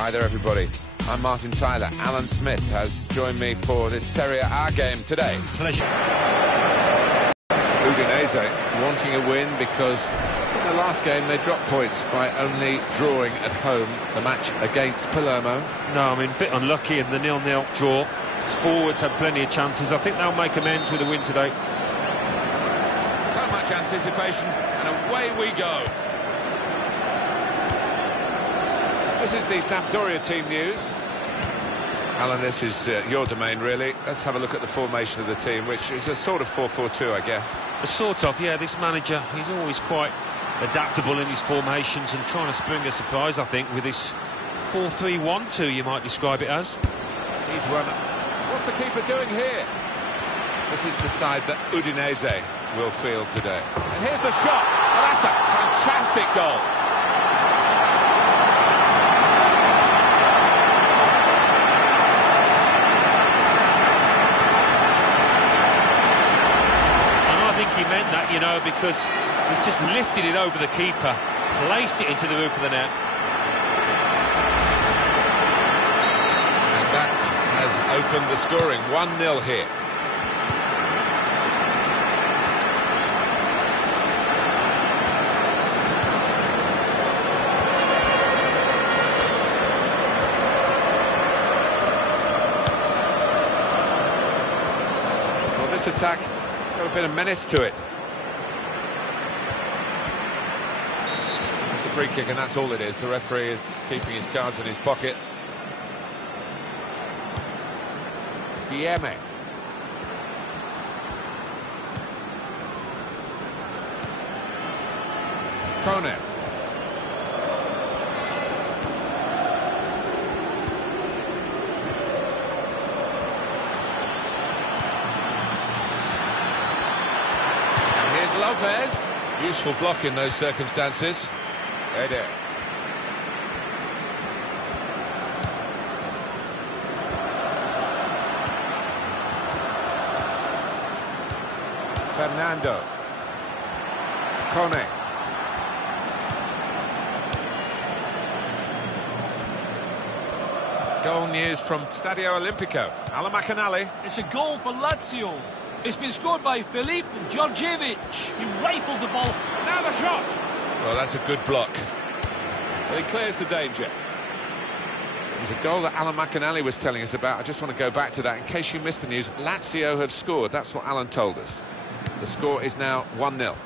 Hi there, everybody. I'm Martin Tyler. Alan Smith has joined me for this Serie A game today. Pleasure. Udinese wanting a win because in the last game they dropped points by only drawing at home the match against Palermo. No, I mean, a bit unlucky in the 0-0 draw. Forwards had plenty of chances. I think they'll make amends with a win today. So much anticipation, and away we go. This is the Sampdoria team news. Alan, this is your domain, really. Let's have a look at the formation of the team, which is a sort of 4-4-2, I guess. A sort of, yeah. This manager, he's always quite adaptable in his formations and trying to spring a surprise, I think, with this 4-3-1-2, you might describe it as. He's run. What's the keeper doing here? This is the side that Udinese will field today. And here's the shot. Oh, that's a fantastic goal. He meant that, you know, because he just lifted it over the keeper, placed it into the roof of the net. And that has opened the scoring. 1-0 here. Well, this attack got a bit of menace to it. It's a free kick, and that's all it is. The referee is keeping his cards in his pocket. Guilherme. Kone. Lopez. Useful block in those circumstances. Eder. Fernando. Kone. Goal news from Stadio Olimpico. Alan McAnally. It's a goal for Lazio. It's been scored by Filip Djordjevic. He rifled the ball. Now the shot! Well, that's a good block. Well, he clears the danger. It was a goal that Alan McAnally was telling us about. I just want to go back to that. In case you missed the news, Lazio have scored. That's what Alan told us. The score is now 1-0.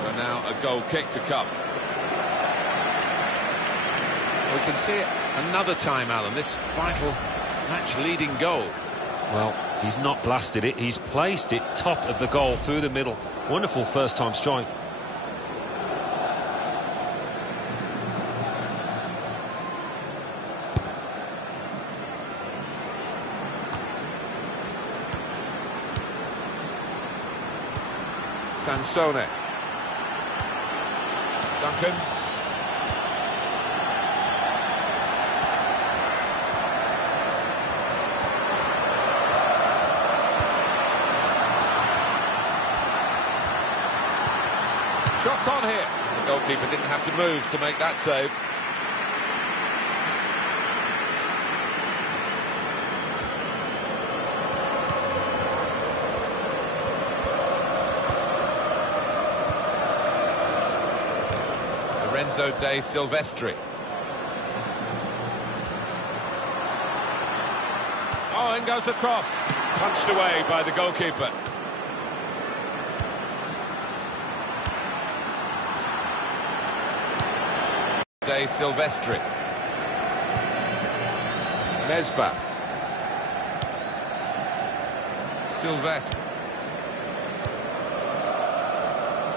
So now a goal kick to come. We can see it another time, Alan. This vital match-leading goal. Well, he's not blasted it, he's placed it top of the goal through the middle. Wonderful first-time strike. Sansone. Duncan. Shots on here. The goalkeeper didn't have to move to make that save. Lorenzo De Silvestri. Oh, in goes the cross. Punched away by the goalkeeper. De Silvestri. Lesba. Silvestre.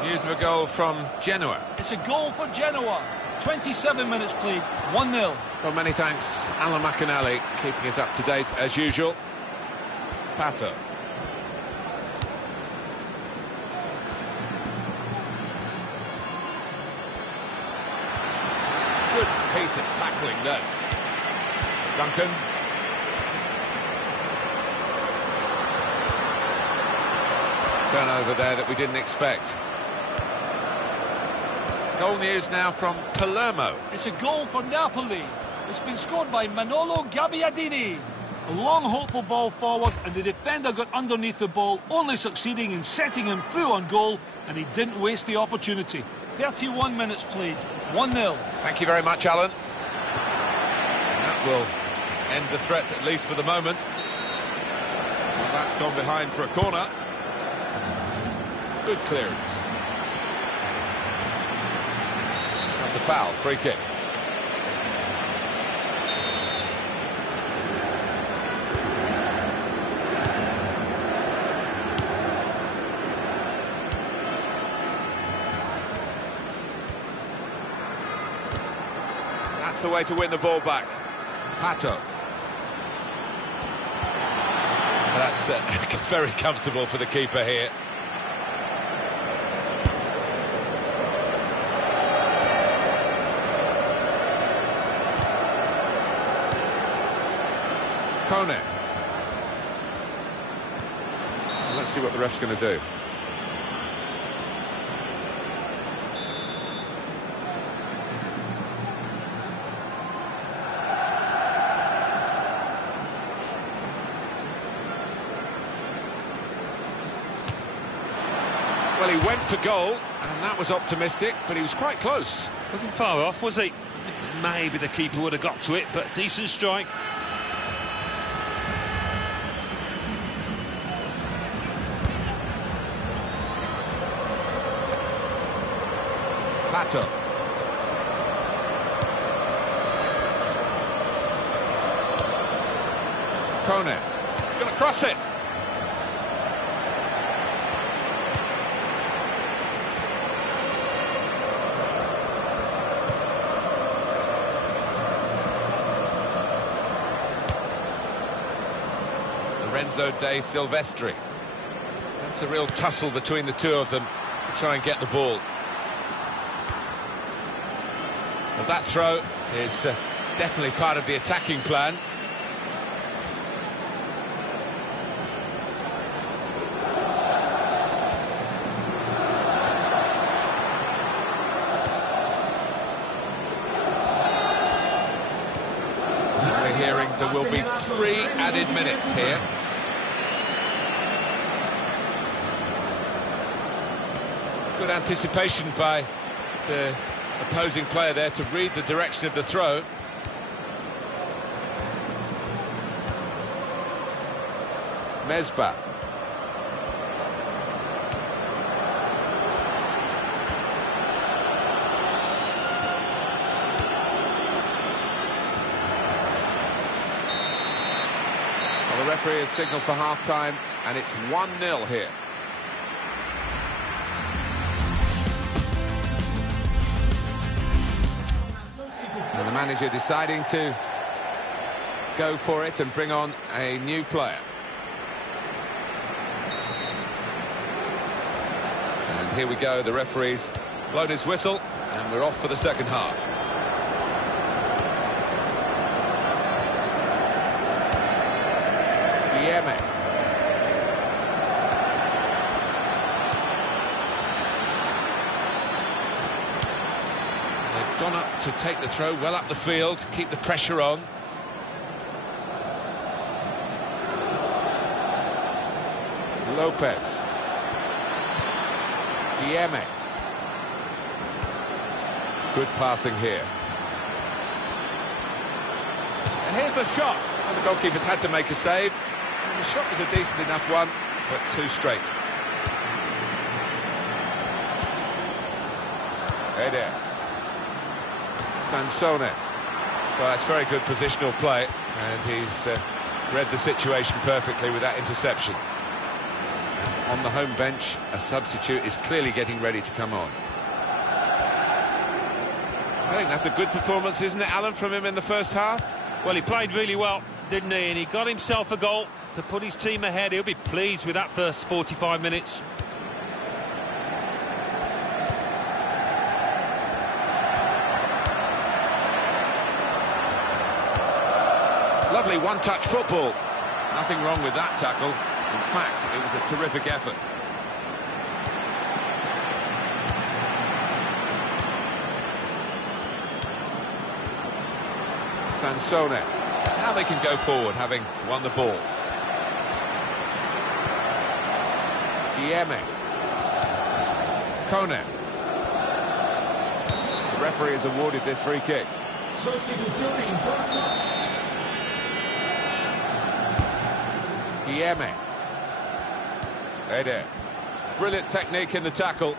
News of a goal from Genoa. It's a goal for Genoa. 27 minutes played, 1-0. Well, many thanks, Alan McAnally, keeping us up to date as usual. Pato. Good piece of tackling there. Duncan. Turnover there that we didn't expect. Goal news now from Palermo. It's a goal for Napoli. It's been scored by Manolo Gabbiadini. A long, hopeful ball forward, and the defender got underneath the ball, only succeeding in setting him through on goal, and he didn't waste the opportunity. 31 minutes played, 1-0. Thank you very much, Alan. And that will end the threat, at least for the moment. Well, that's gone behind for a corner. Good clearance. That's a foul, free kick. That's the way to win the ball back. Pato. That's very comfortable for the keeper here. Kone. Let's see what the ref's going to do. Well, he went for goal, and that was optimistic, but he was quite close. Wasn't far off, was he? Maybe the keeper would have got to it, but decent strike. Pato. Kone. Gonna cross it. Lorenzo De Silvestri. That's a real tussle between the two of them to try and get the ball. Well, that throw is definitely part of the attacking plan. And we're hearing there will be 3 added minutes here. Good anticipation by the opposing player there to read the direction of the throw. Mesbah. Well, the referee has signalled for half-time, and it's 1-0 here. And the manager deciding to go for it and bring on a new player. And here we go, the referee's blown his whistle, and we're off for the second half. Guilherme. Gone up to take the throw, well up the field, keep the pressure on. Lopez. Guilherme. Good passing here. And here's the shot. Well, the goalkeeper's had to make a save. And the shot was a decent enough one, but too straight. Hey there. Sansone. Well, that's very good positional play, and he's read the situation perfectly with that interception. And on the home bench, a substitute is clearly getting ready to come on. I think that's a good performance, isn't it, Alan, from him in the first half? Well, he played really well, didn't he? And he got himself a goal to put his team ahead. He'll be pleased with that first 45 minutes. Lovely one-touch football. Nothing wrong with that tackle. In fact, it was a terrific effort. Sansone. Now they can go forward, having won the ball. Guilleme. Kone. The referee has awarded this free kick. Guilleme. Ede. Brilliant technique in the tackle.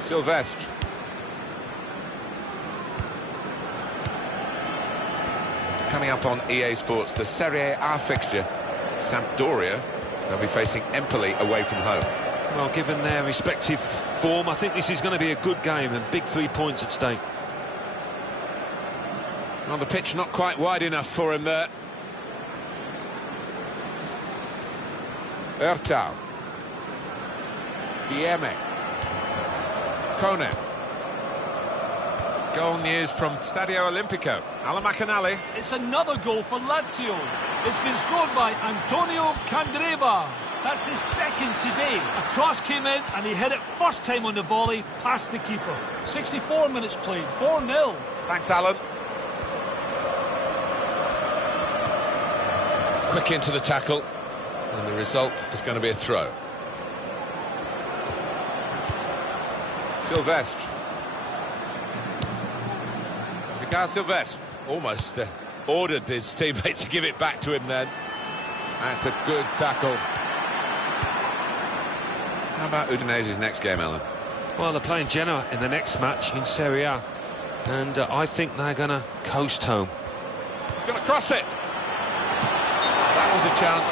Silvestre. Coming up on EA Sports, the Serie A fixture. Sampdoria, they'll be facing Empoli away from home. Well, given their respective form, I think this is going to be a good game and big 3 points at stake. On the pitch, not quite wide enough for him there. Ertau. Guilleme. Kone. Goal news from Stadio Olimpico. Alamacanali. It's another goal for Lazio. It's been scored by Antonio Candreva. That's his second today. A cross came in and he hit it first time on the volley past the keeper. 64 minutes played, 4-0. Thanks, Alan. Quick into the tackle, and the result is going to be a throw. Silvestre. Mikael Silvestre almost ordered his teammate to give it back to him then. That's a good tackle. How about Udinese's next game, Alan? Well, they're playing Genoa in the next match in Serie A, and I think they're going to coast home. He's going to cross it. That was a chance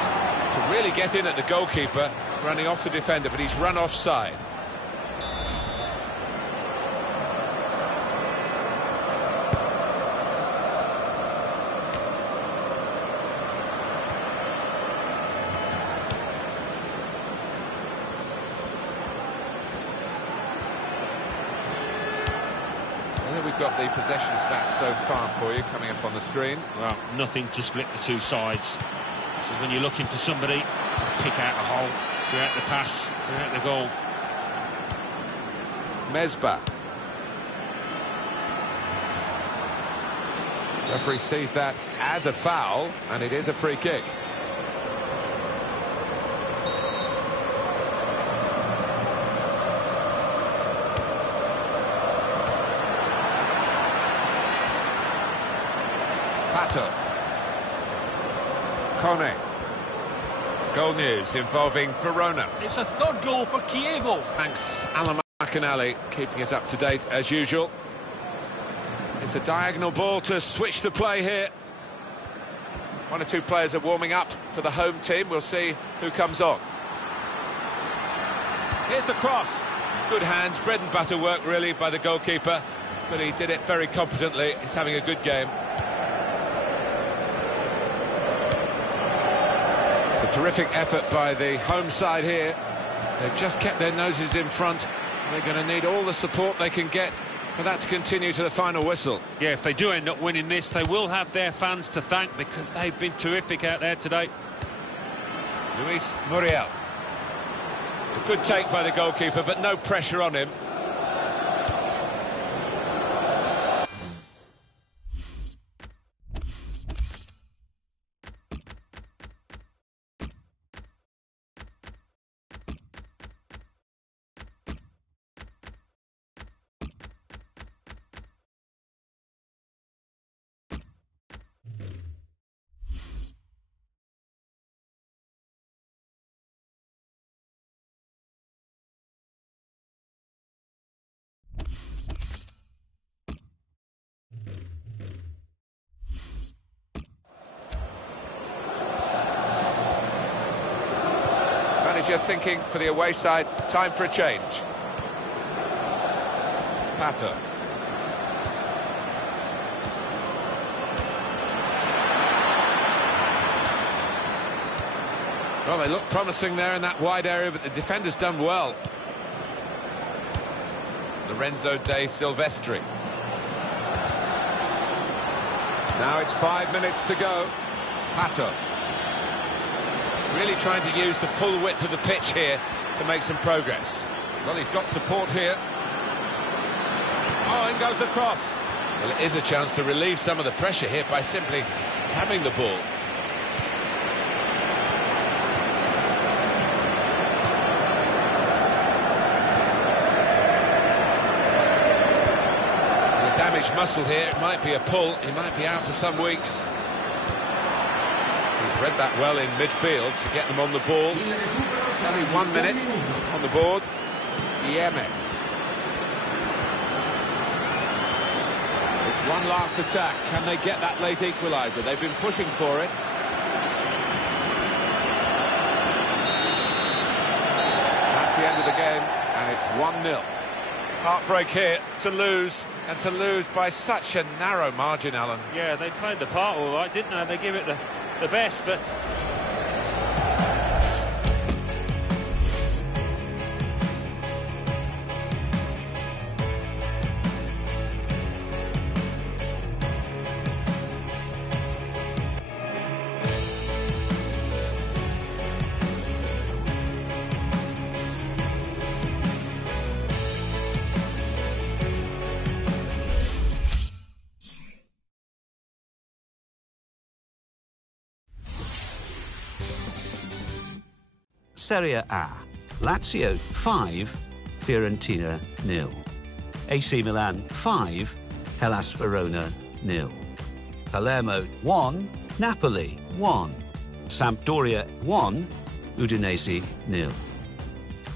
to really get in at the goalkeeper, running off the defender, but he's run offside. We've got the possession stats so far for you coming up on the screen. Well, nothing to split the two sides. This is when you're looking for somebody to pick out a hole, create the pass, create the goal. Mesba. Referee sees that as a foul, and it is a free kick. Pato. Kone. Goal news involving Verona. It's a third goal for Chievo. Thanks, Alamacanali, keeping us up to date as usual. It's a diagonal ball to switch the play here. One or two players are warming up for the home team. We'll see who comes on. Here's the cross. Good hands, bread and butter work really by the goalkeeper, but he did it very competently. He's having a good game. It's a terrific effort by the home side here. They've just kept their noses in front. They're going to need all the support they can get for that to continue to the final whistle. Yeah, if they do end up winning this, they will have their fans to thank because they've been terrific out there today. Luis Muriel. A good take by the goalkeeper, but no pressure on him. Manager thinking for the away side, time for a change. Pato. Well, they look promising there in that wide area, but the defender's done well. Lorenzo de Silvestri. Now it's 5 minutes to go. Pato. Really trying to use the full width of the pitch here to make some progress. Well, he's got support here. Oh, in goes the cross. Well, it is a chance to relieve some of the pressure here by simply having the ball. Damaged muscle here, it might be a pull, he might be out for some weeks. He's read that well in midfield to get them on the ball. It's only 1 minute on the board. Yeme. It's one last attack. Can they get that late equaliser? They've been pushing for it. That's the end of the game, and it's 1-0. Heartbreak here to lose, and to lose by such a narrow margin, Alan. Yeah, they played the part all right, didn't they? They give it the best, but... Serie A, Lazio 5, Fiorentina 0. AC Milan 5, Hellas Verona 0. Palermo 1, Napoli 1. Sampdoria 1, Udinese 0.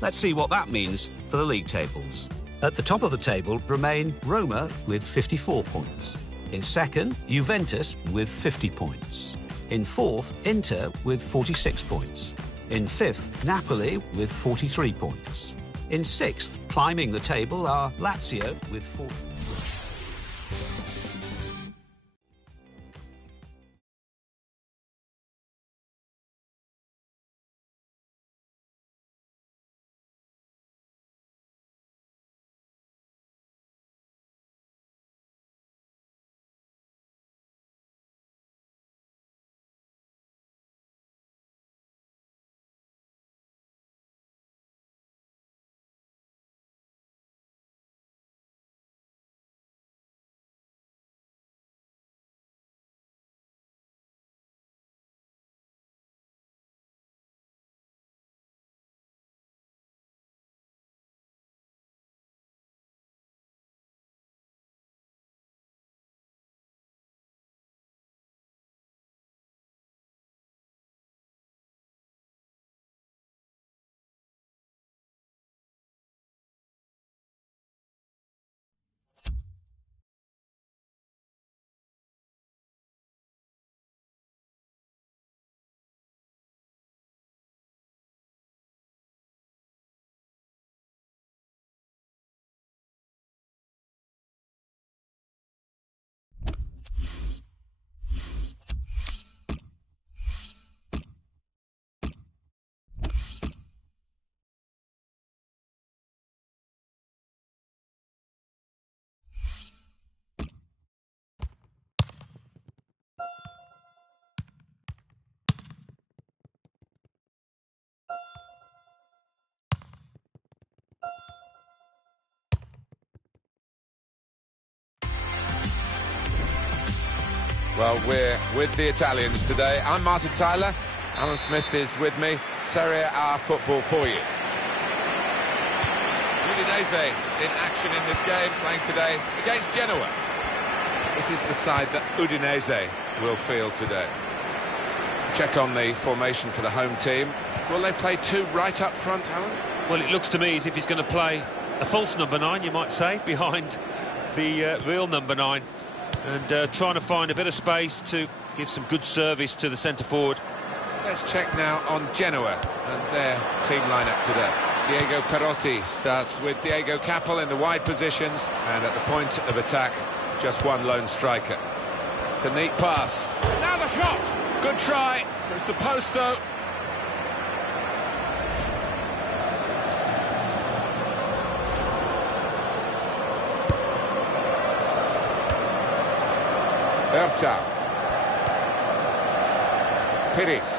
Let's see what that means for the league tables. At the top of the table remain Roma with 54 points. In second, Juventus with 50 points. In fourth, Inter with 46 points. In fifth, Napoli with 43 points. In sixth, climbing the table, are Lazio with 40. Well, we're with the Italians today. I'm Martin Tyler. Alan Smith is with me. Serie A football for you. Udinese in action in this game, playing today against Genoa. This is the side that Udinese will field today. Check on the formation for the home team. Will they play two right up front, Alan? Well, it looks to me as if he's going to play a false number 9, you might say, behind the real number 9. And trying to find a bit of space to give some good service to the centre-forward. Let's check now on Genoa and their team lineup today. Diego Perotti starts with Diego Capel in the wide positions, and at the point of attack, just one lone striker. It's a neat pass. Now the shot! Good try. It's the post, though. Berta. Pires.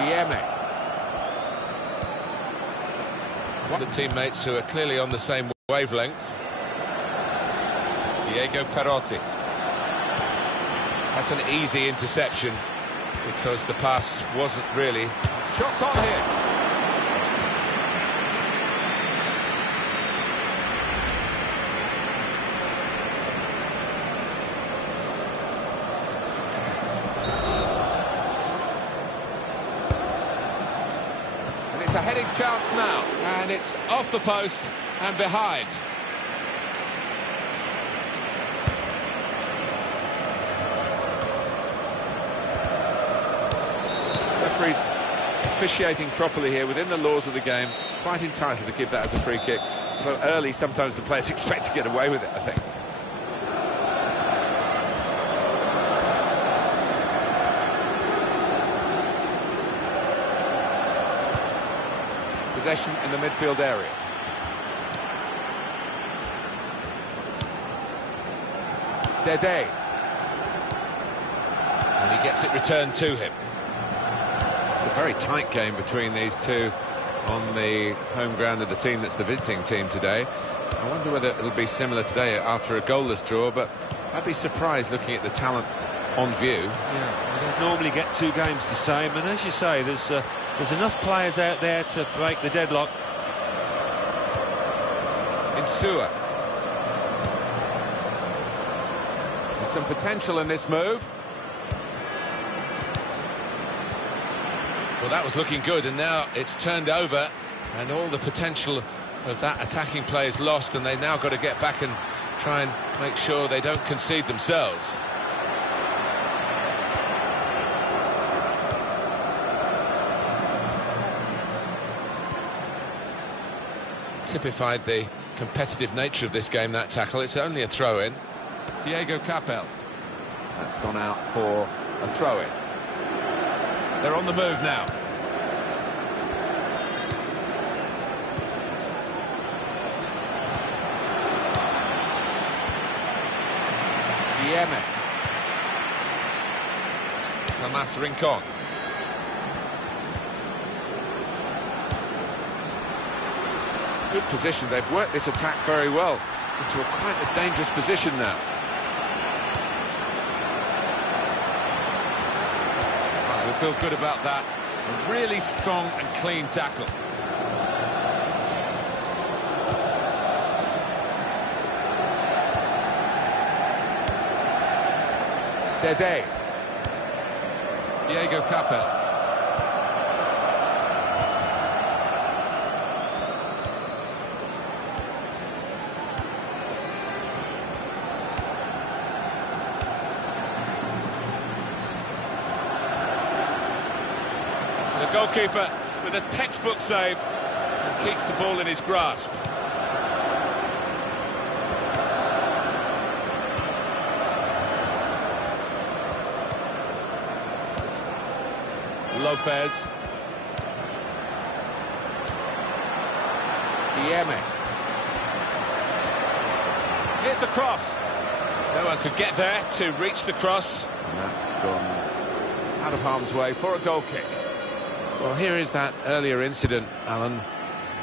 Yeme. One of the teammates who are clearly on the same wavelength. Diego Perotti. That's an easy interception because the pass wasn't really... Shots on here. And it's a heading chance now. And it's off the post and behind. Referee's officiating properly here within the laws of the game, quite entitled to give that as a free kick. Although early, sometimes the players expect to get away with it, I think. Possession in the midfield area. Dede. And he gets it returned to him. It's a very tight game between these two on the home ground of the team that's the visiting team today. I wonder whether it'll be similar today after a goalless draw, but I'd be surprised looking at the talent on view. Yeah, you don't normally get two games the same, and as you say, there's enough players out there to break the deadlock. Insua. There's some potential in this move. Well, that was looking good, and now it's turned over, and all the potential of that attacking play is lost, and they've now got to get back and try and make sure they don't concede themselves. Typified the competitive nature of this game, that tackle. It's only a throw-in. Diego Capel. That's gone out for a throw-in. They're on the move now. Dieme. Lamas Rincon. Good position. They've worked this attack very well into quite a dangerous position now. Well, we'll feel good about that. A really strong and clean tackle. Dede. Diego Capel. The goalkeeper with a textbook save and keeps the ball in his grasp. Lopez. Dieme. Here's the cross. No one could get there to reach the cross. And that's gone out of harm's way for a goal kick. Well, here is that earlier incident, Alan.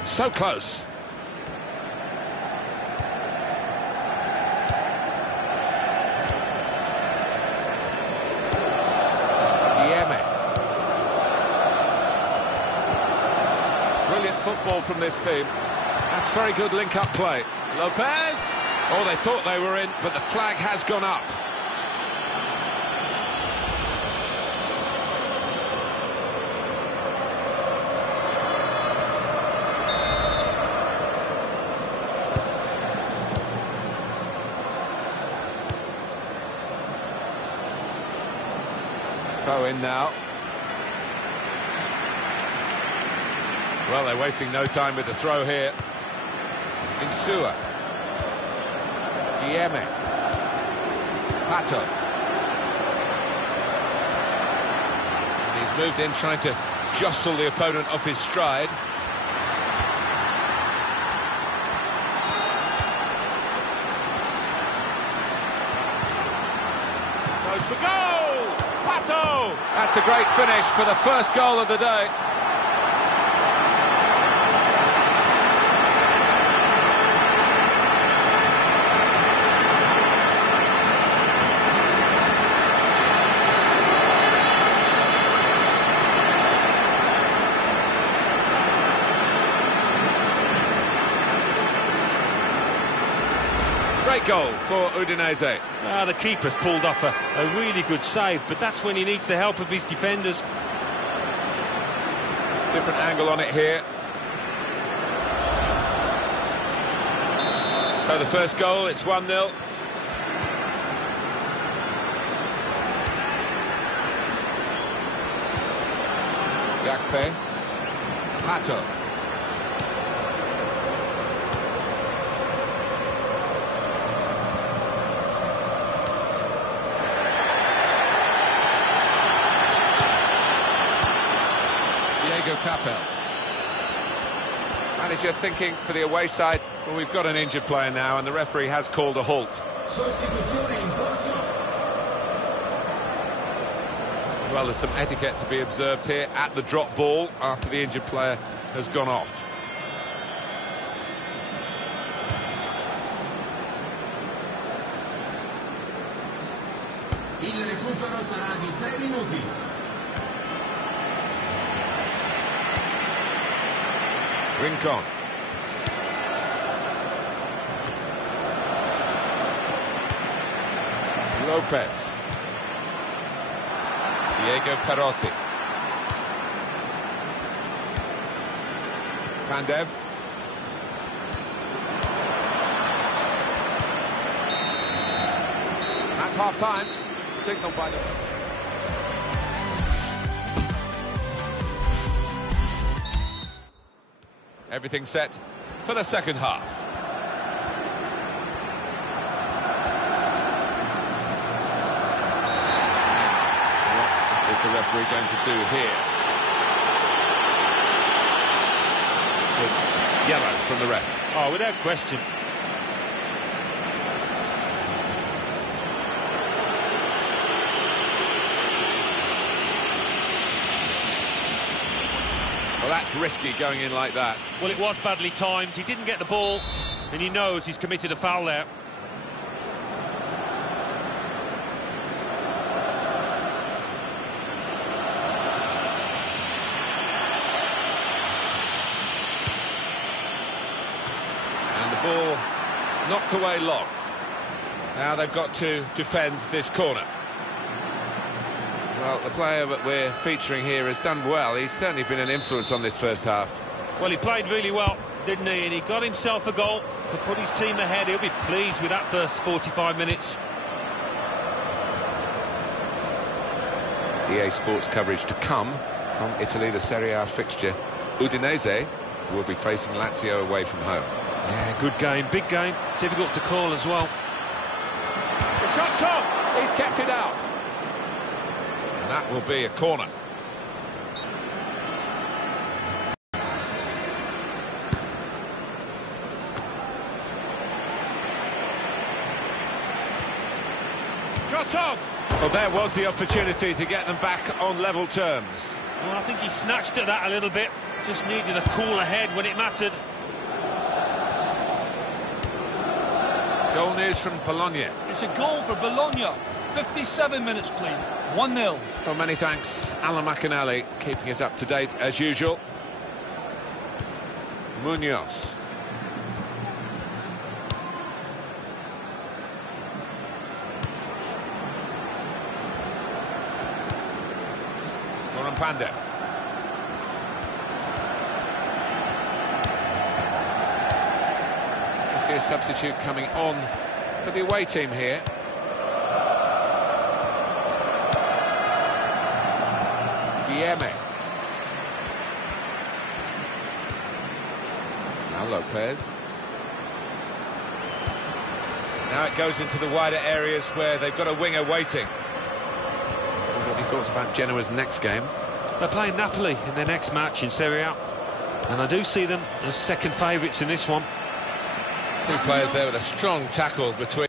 So close. Brilliant football from this team. That's very good link-up play. Lopez! Oh, they thought they were in, but the flag has gone up. Throw in now. Well, they're wasting no time with the throw here. Insua. Dieme. Pato. And he's moved in trying to jostle the opponent off his stride. Goes for goal! Pato! That's a great finish for the first goal of the day. Great goal for Udinese. The keeper's pulled off a really good save, but that's when he needs the help of his defenders. Different angle on it here. So the first goal, it's 1-0. Gakpe. Pato. Capel. Manager thinking for the away side, well, we've got an injured player now and the referee has called a halt. Well, there's some etiquette to be observed here at the drop ball after the injured player has gone off. Il recupero sarà di 3 minuti. Rincon. Lopez. Diego Perotti. Pandev. That's half-time. Signalled by the... Everything set for the second half. What is the referee going to do here? It's yellow from the ref. Oh, without question. Well, that's risky going in like that. Well, it was badly timed. He didn't get the ball, and he knows he's committed a foul there. And the ball knocked away long. Now they've got to defend this corner. Well, the player that we're featuring here has done well. He's certainly been an influence on this first half. Well, he played really well, didn't he? And he got himself a goal to put his team ahead. He'll be pleased with that first 45 minutes. EA Sports coverage to come from Italy, the Serie A fixture. Udinese will be facing Lazio away from home. Yeah, good game, big game. Difficult to call as well. The shot's on! He's kept it out. And that will be a corner. Shot on! Well, there was the opportunity to get them back on level terms. Well, I think he snatched at that a little bit. Just needed a cooler head when it mattered. Goal news from Bologna. It's a goal for Bologna. 57 minutes played. 1-0. Well, many thanks, Alan McInally, keeping us up to date as usual. Munoz. Panda. We see a substitute coming on for the away team here. Guilherme. Now Lopez. Now it goes into the wider areas where they've got a winger waiting. What have you thoughts about Genoa's next game? They're playing Napoli in their next match in Serie A, and I do see them as second favourites in this one. Two players there with a strong tackle between.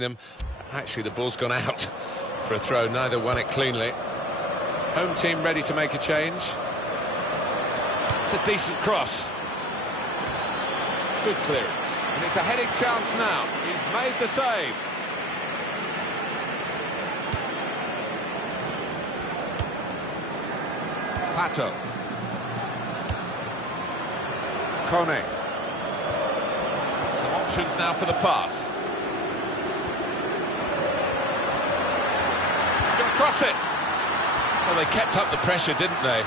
them. Actually, the ball's gone out for a throw. Neither won it cleanly. Home team ready to make a change. It's a decent cross. Good clearance. And it's a heading chance now. He's made the save. Pato. Kone. Some options now for the pass. Gonna cross it. Well, they kept up the pressure, didn't they?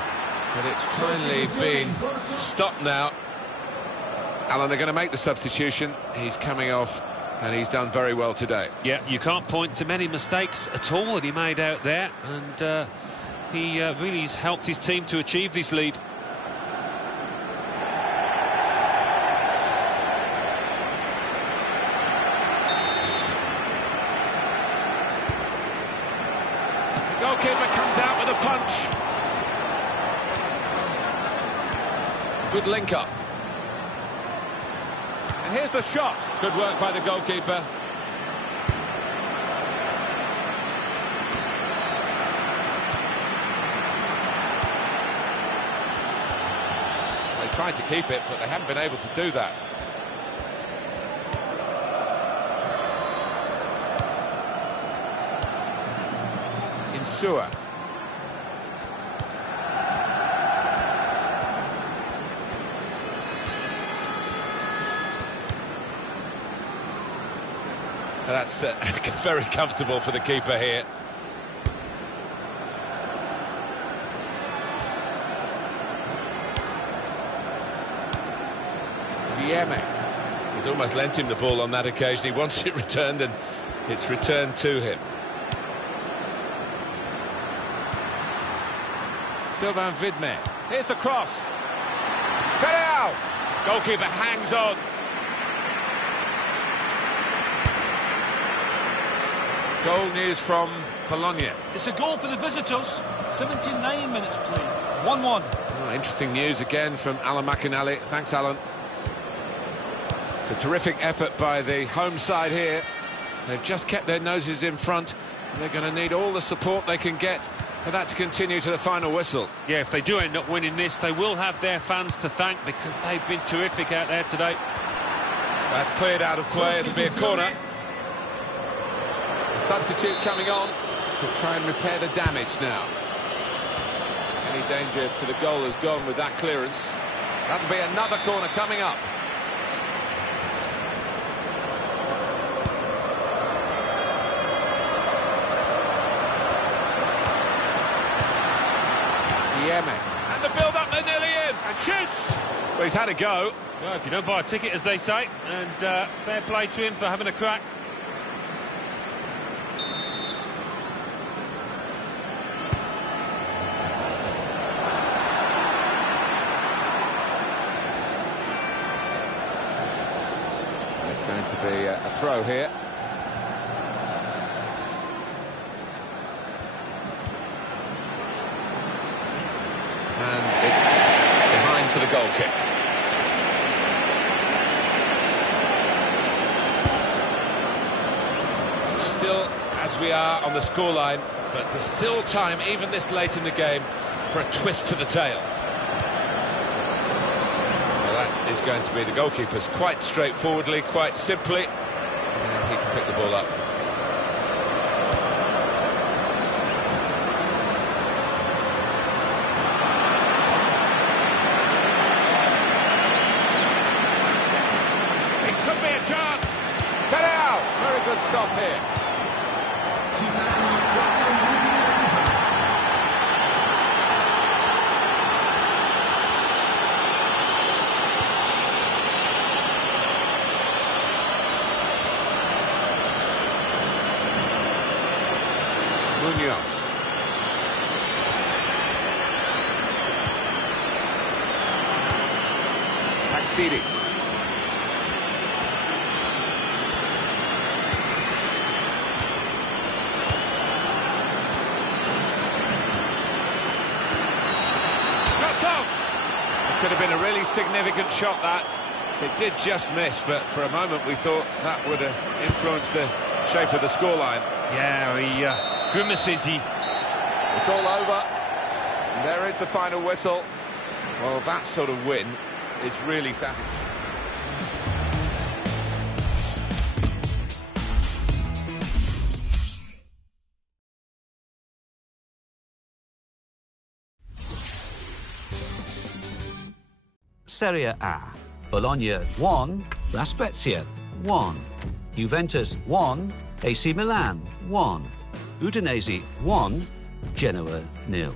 But it's finally been stopped now. Alan, they're going to make the substitution. He's coming off, and he's done very well today. Yeah, you can't point to many mistakes at all that he made out there, and he really has helped his team to achieve this lead. The goalkeeper comes out with a punch. Good link-up. And here's the shot. Good work by the goalkeeper. They tried to keep it, but they haven't been able to do that. Insua. That's very comfortable for the keeper here. Vieme. He's almost lent him the ball on that occasion. He wants it returned, and it's returned to him. Sylvain Vidme. Here's the cross. Terreal! Goalkeeper hangs on. Goal news from Bologna. It's a goal for the visitors. 79 minutes played. 1-1. Oh, interesting news again from Alan McInally. Thanks, Alan. It's a terrific effort by the home side here. They've just kept their noses in front. And they're going to need all the support they can get for that to continue to the final whistle. Yeah, if they do end up winning this, they will have their fans to thank, because they've been terrific out there today. That's cleared out of play. It'll be a corner. Substitute coming on to try and repair the damage now. Any danger to the goal has gone with that clearance. That'll be another corner coming up. Vieme. And the build-up, they're nearly in. And shoots! Well, he's had a go. Well, if you don't buy a ticket, as they say, and fair play to him for having a crack. Going to be a throw here. And it's behind for the goal kick. Still, as we are on the scoreline, but there's still time, even this late in the game, for a twist to the tail. Is going to be the goalkeeper's quite straightforwardly, quite simply, and he can pick the ball up. It could be a chance. Terreal, very good stop here. Munoz. Taxiris. Shots on! It could have been a really significant shot, that. It did just miss, but for a moment we thought that would have influenced the shape of the scoreline. Yeah, he grimaces. It's all over. And there is the final whistle. Well, that sort of win is really satisfying. Serie A. Bologna 1, La Spezia 1, Juventus 1, AC Milan 1, Udinese 1, Genoa 0.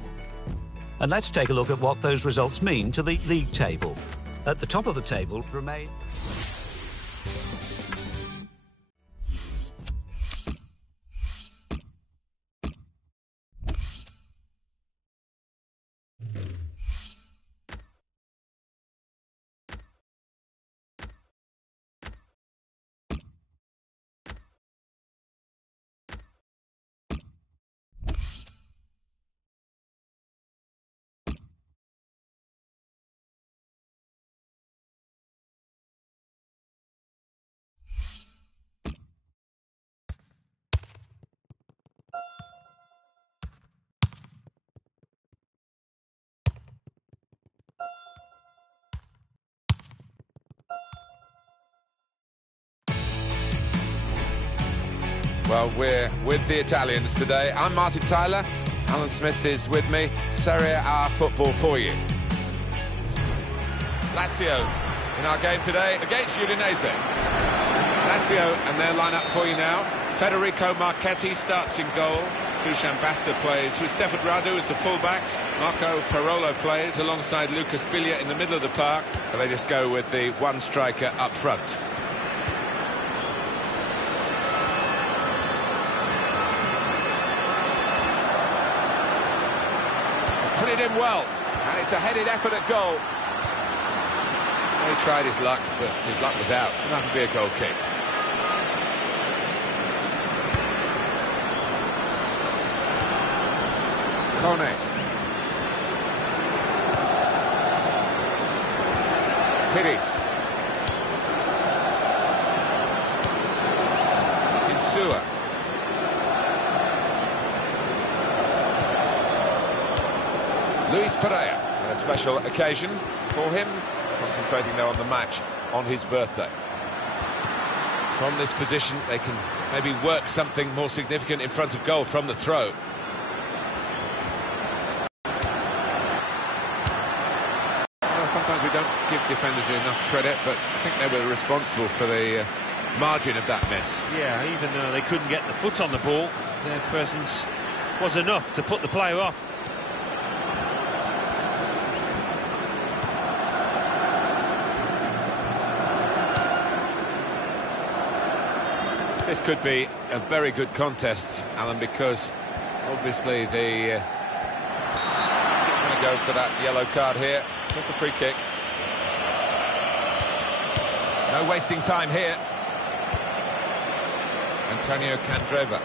And let's take a look at what those results mean to the league table. At the top of the table remain... Well, we're with the Italians today. I'm Martin Tyler. Alan Smith is with me. Serie A football for you. Lazio in our game today against Udinese. Lazio and their lineup for you now. Federico Marchetti starts in goal. Dusan Basta plays with Stefan Radu as the fullbacks. Marco Parolo plays alongside Lucas Biglia in the middle of the park. And they just go with the one striker up front. Put it in well, and it's a headed effort at goal. He tried his luck, but his luck was out. It'll have to be a goal kick. Kone. Piris. Insua. Luis Pereira, a special occasion for him, concentrating though on the match on his birthday. From this position, they can maybe work something more significant in front of goal from the throw. Well, sometimes we don't give defenders enough credit, but I think they were responsible for the margin of that miss. Yeah, even though they couldn't get the foot on the ball, their presence was enough to put the player off. This could be a very good contest, Alan, because obviously the going to go for that yellow card here. Just a free kick. No wasting time here. Antonio Candreva.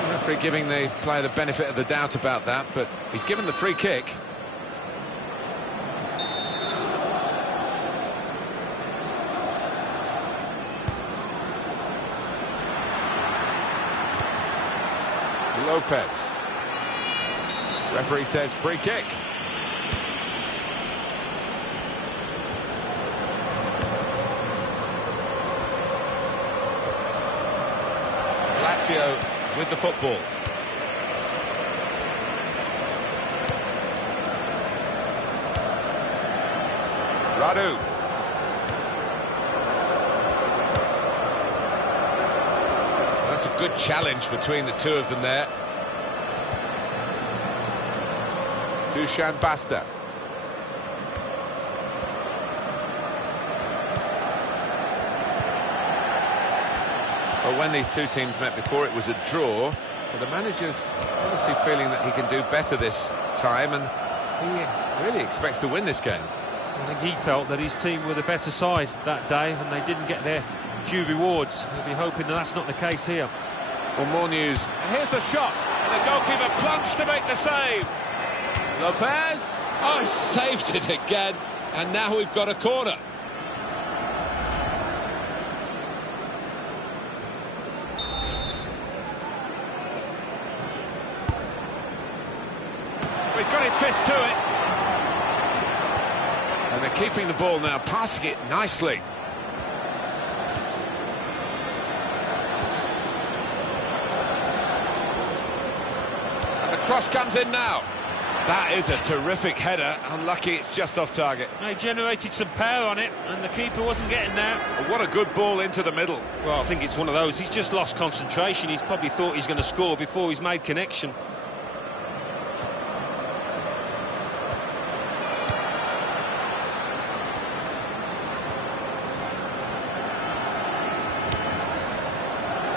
The referee giving the player the benefit of the doubt about that, but he's given the free kick. Lopez. Referee says free kick. It's Lazio with the football. Radu. That's a good challenge between the two of them there. Dusan Basta. Well, when these two teams met before, it was a draw. But the manager's obviously feeling that he can do better this time, and he really expects to win this game. I think he felt that his team were the better side that day, and they didn't get their due rewards. He'll be hoping that that's not the case here. Well, more news. And here's the shot. And the goalkeeper plunged to make the save. Lopez. Oh, saved it again. And now we've got a corner. got his fist to it. And they're keeping the ball now, passing it nicely. And the cross comes in now. That is a terrific header. Unlucky it's just off target. They generated some power on it, and the keeper wasn't getting there. What a good ball into the middle. Well, I think it's one of those. He's just lost concentration. He's probably thought he's going to score before he's made connection.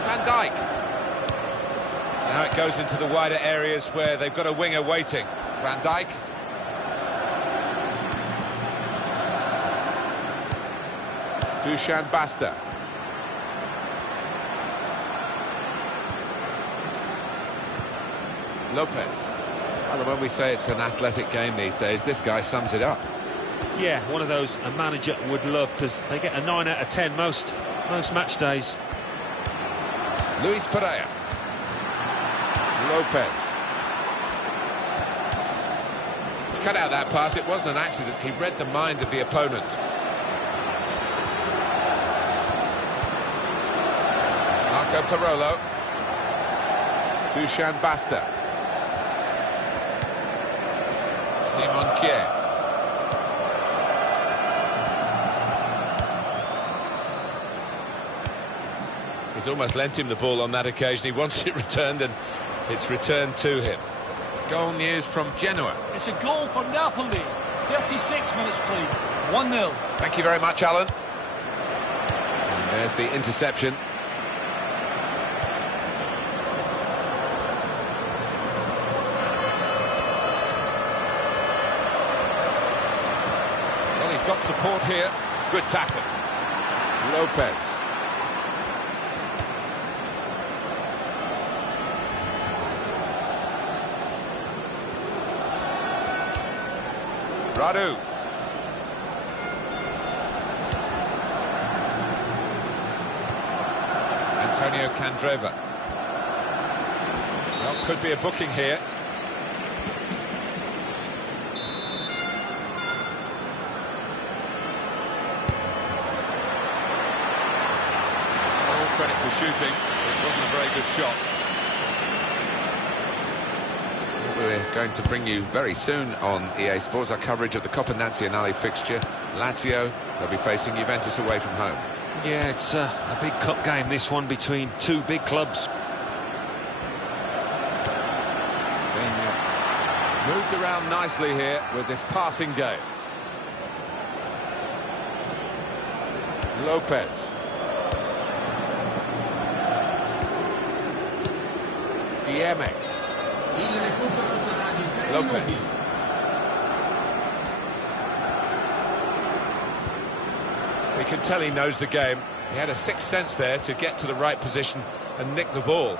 Van Dijk. Now it goes into the wider areas where they've got a winger waiting. Van Dijk. Dusan Basta. Lopez. Well, when we say it's an athletic game these days, this guy sums it up. Yeah, one of those a manager would love, because they get a 9 out of 10 most match days. Luis Pereira. Lopez. He's cut out that pass. It wasn't an accident. He read the mind of the opponent. Marco Parolo. Dusan Basta. Simon Kier. He's almost lent him the ball on that occasion. He wants it returned, and it's returned to him. Goal news from Genoa. It's a goal for Napoli. 36 minutes played. 1-0. Thank you very much, Alan. And there's the interception. Well, he's got support here. Good tackle. Lopez. Radu. Antonio Candreva. Well, could be a booking here. All credit for shooting. It wasn't a very good shot. We're going to bring you very soon on EA Sports our coverage of the Coppa Nazionale fixture. Lazio, they'll be facing Juventus away from home. Yeah, it's a big cup game, this one, between two big clubs. Moved around nicely here with this passing game. Lopez. Dieme. Lopez. We can tell he knows the game. He had a sixth sense there to get to the right position and nick the ball.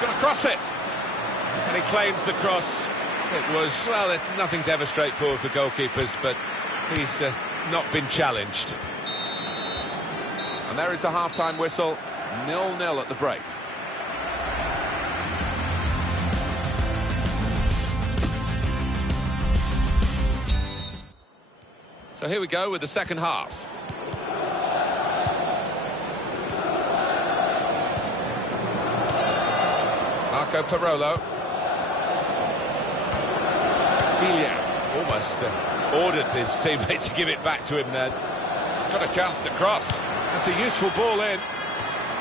Gonna cross it. And he claims the cross. It was, well, nothing's ever straightforward for goalkeepers, but he's not been challenged. And there is the half-time whistle. 0-0 at the break. So here we go with the second half. Marco Parolo. Bilia almost ordered his teammate to give it back to him there. Got a chance to cross. That's a useful ball in.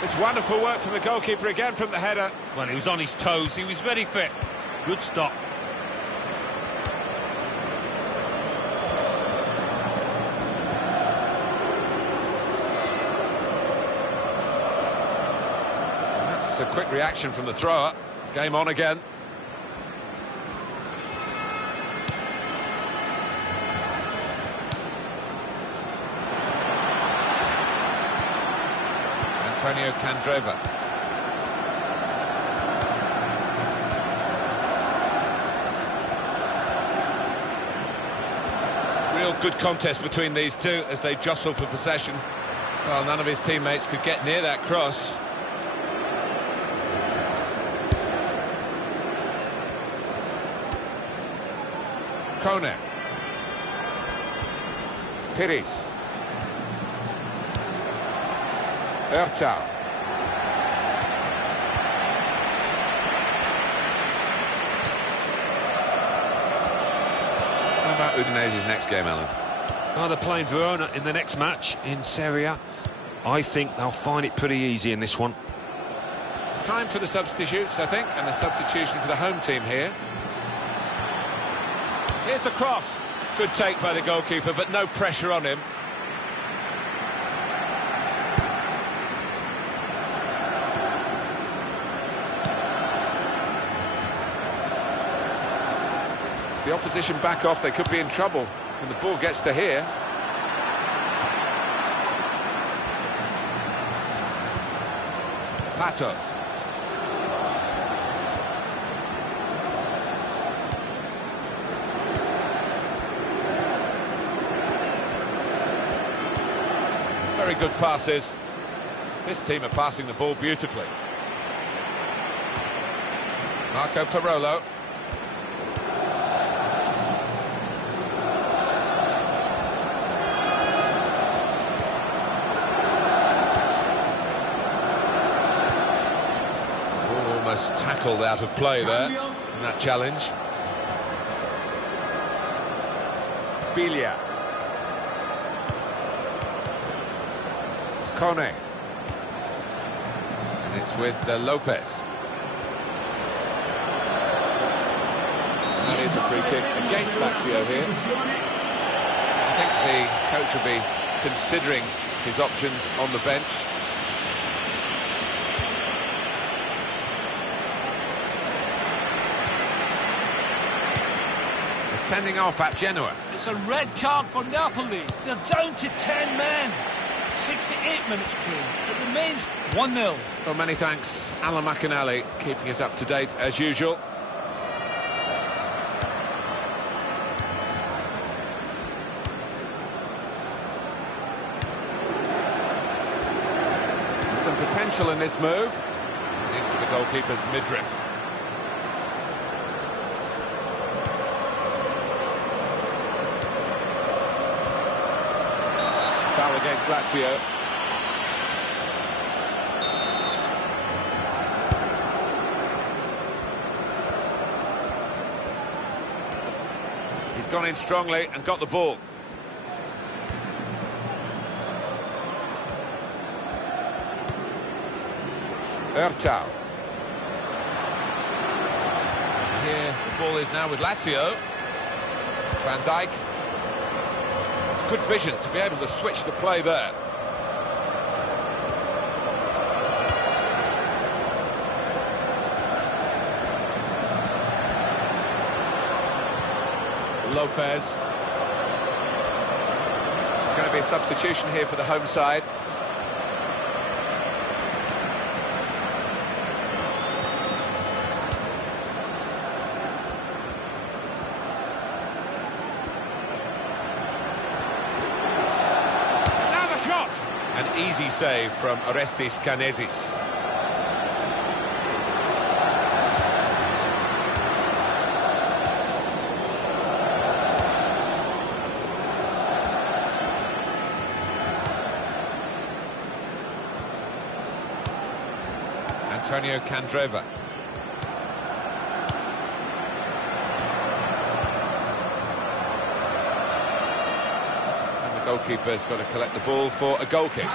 It's wonderful work from the goalkeeper again from the header. Well, he was on his toes. He was ready for it. Good stop. That's a quick reaction from the thrower. Game on again. Antonio Candreva. Real good contest between these two as they jostle for possession. Well, none of his teammates could get near that cross. Kone. Pires. Ertal. How about Udinese's next game, Alan? Well, they're playing Verona in the next match in Serie A. I think they'll find it pretty easy in this one. It's time for the substitutes, I think, and the substitution for the home team here. Here's the cross. Good take by the goalkeeper, but no pressure on him. If the opposition back off, they could be in trouble when the ball gets to here. Pato. Very good passes. This team are passing the ball beautifully. Marco Parolo. Almost tackled out of play there in that challenge. Biglia. Kone. And it's with Lopez. That is a free kick against Lazio here. I think the coach will be considering his options on the bench. Sending off at Genoa. It's a red card for Napoli. They're down to 10 men. 68 minutes played. It remains 1-0. Well, many thanks, Alan McInally, keeping us up to date as usual. There's some potential in this move. Into the goalkeeper's midriff. Foul against Lazio. He's gone in strongly and got the ball. Ertal. Here the ball is now with Lazio. Van Dijk. Good vision to be able to switch the play there. Lopez. Going to be a substitution here for the home side. Shot! An easy save from Orestes Canesis. Antonio Candreva. Goalkeeper's got to collect the ball for a goal kick.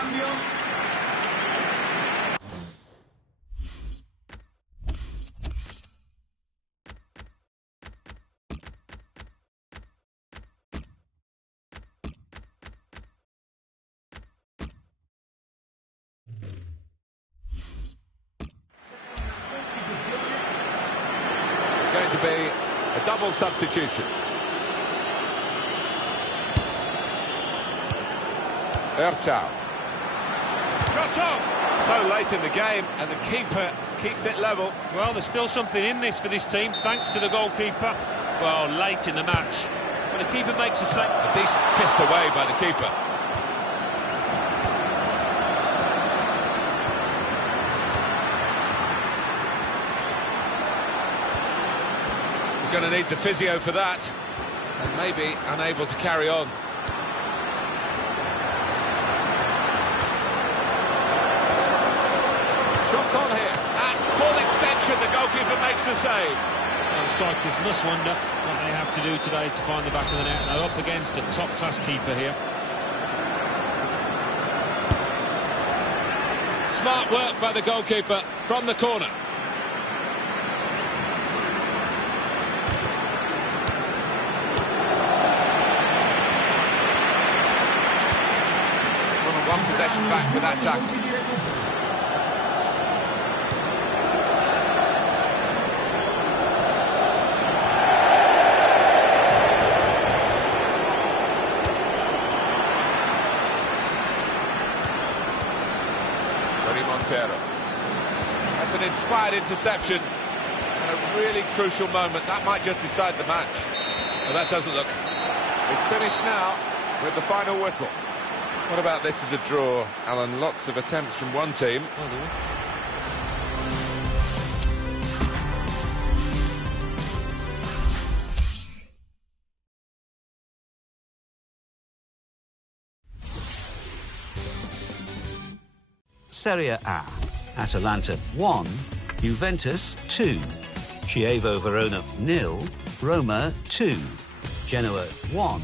It's going to be a double substitution. Ertal. Shot on! So late in the game, and the keeper keeps it level. Well, there's still something in this for this team, thanks to the goalkeeper. Well, late in the match. When the keeper makes a save... A decent fist away by the keeper. He's going to need the physio for that. and maybe unable to carry on. Shots on here. At full extension, the goalkeeper makes the save. Well, the strikers must wonder what they have to do today to find the back of the net. They're up against a top-class keeper here. Smart work by the goalkeeper from the corner. One possession back with that tackle. Montero. That's an inspired interception and a really crucial moment. That might just decide the match. Well, that doesn't look. It's finished now with the final whistle. What about this as a draw, Alan? Lots of attempts from one team. Serie A. Atalanta 1, Juventus 2, Chievo Verona 0, Roma 2, Genoa 1.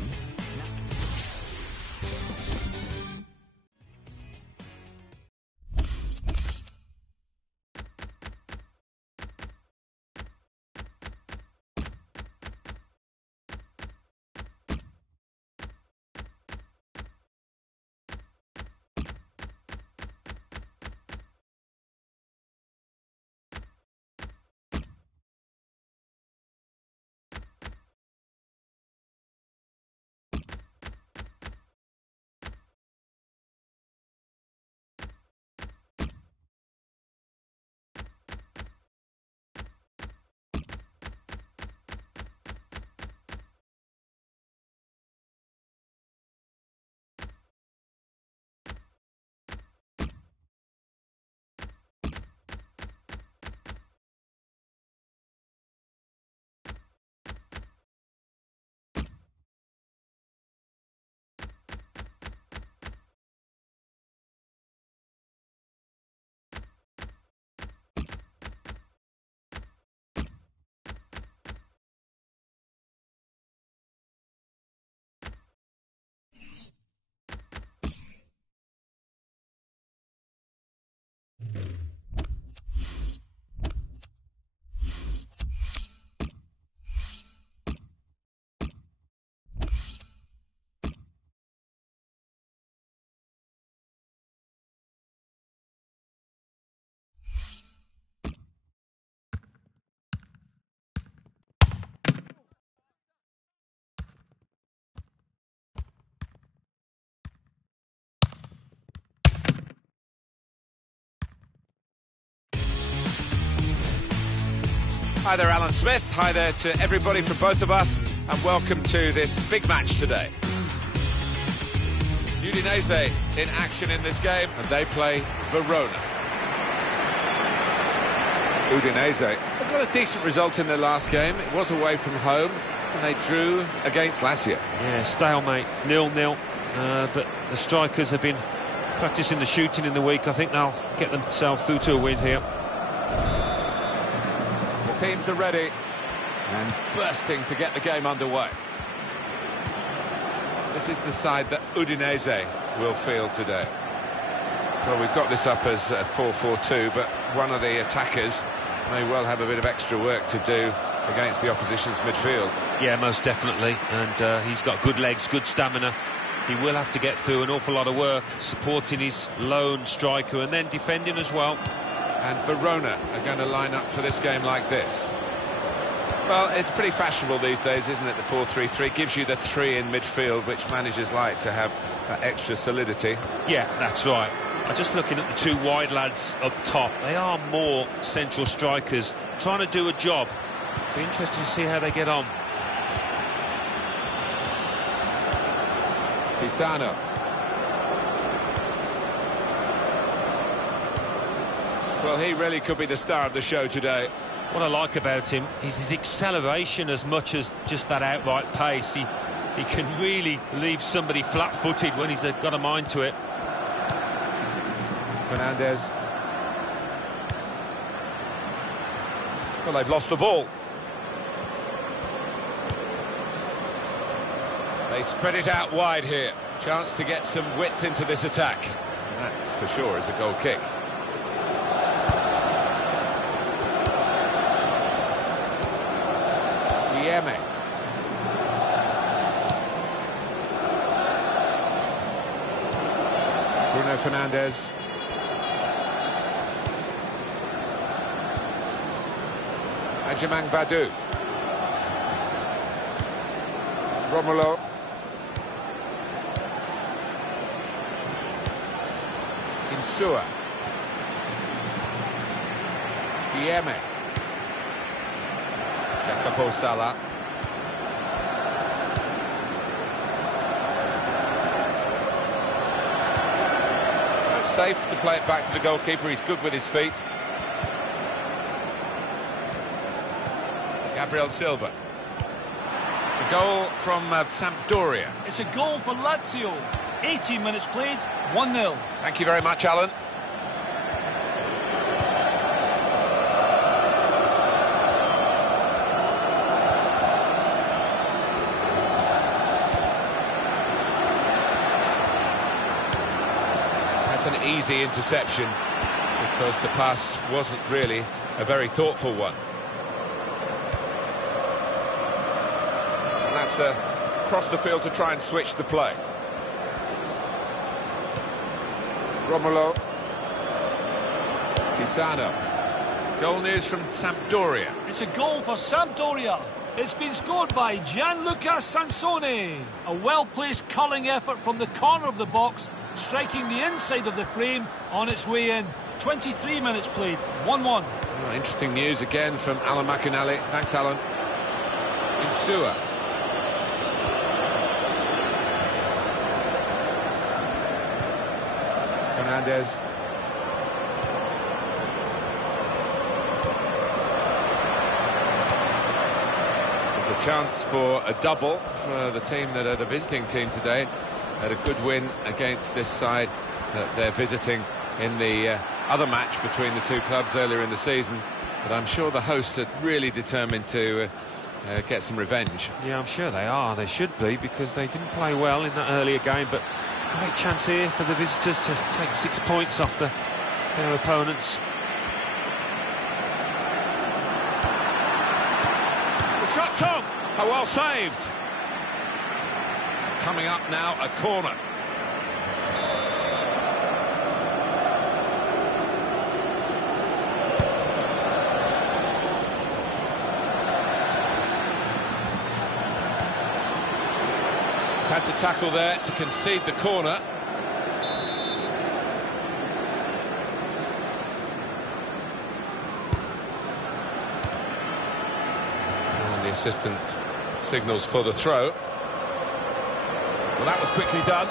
Hi there, Alan Smith. Hi there to everybody from both of us, and welcome to this big match today. Udinese in action in this game, and they play Verona. Udinese have got a decent result in their last game. It was away from home, and they drew against Lazio. Yeah, stalemate, 0-0. But the strikers have been practicing the shooting in the week. I think they'll get themselves through to a win here. Teams are ready and bursting to get the game underway. This is the side that Udinese will field today. Well, we've got this up as 4-4-2, but one of the attackers may well have a bit of extra work to do against the opposition's midfield. Yeah, most definitely, and he's got good legs, good stamina. He will have to get through an awful lot of work, supporting his lone striker and then defending as well. And Verona are going to line up for this game like this. Well, it's pretty fashionable these days, isn't it, the 4-3-3? Gives you the three in midfield, which managers like to have that extra solidity. Yeah, that's right. I'm just looking at the two wide lads up top. They are more central strikers, trying to do a job. Be interesting to see how they get on. Pisano. Well, he really could be the star of the show today. What I like about him is his acceleration as much as just that outright pace. He can really leave somebody flat-footed when he's got a mind to it. Fernandez. Well, they've lost the ball. They spread it out wide here. Chance to get some width into this attack. That, for sure, is a goal kick. Guilherme. Bruno Fernandes. Ajamang Badu. Romulo. Insua. Guilherme. Jacopo Sala. It's safe to play it back to the goalkeeper. He's good with his feet. Gabriel Silva. A goal from Sampdoria. It's a goal for Lazio. 18 minutes played, 1-0. Thank you very much, Alan. That's an easy interception because the pass wasn't really a very thoughtful one. And that's across the field to try and switch the play. Romulo. Tisano. Goal news from Sampdoria. It's a goal for Sampdoria. It's been scored by Gianluca Sansone. A well-placed curling effort from the corner of the box, striking the inside of the frame on its way in. 23 minutes played, 1-1. Oh, interesting news again from Alan McInally. Thanks, Alan. Insua. Fernandez. There's a chance for a double for the team that are the visiting team today. Had a good win against this side that they're visiting in the other match between the two clubs earlier in the season. But I'm sure the hosts are really determined to get some revenge. Yeah, I'm sure they are. They should be, because they didn't play well in that earlier game. But great chance here for the visitors to take 6 points off their opponents. The shot's on! Oh, well saved. Coming up now, a corner. Had to tackle there to concede the corner. And the assistant signals for the throw. Well, that was quickly done.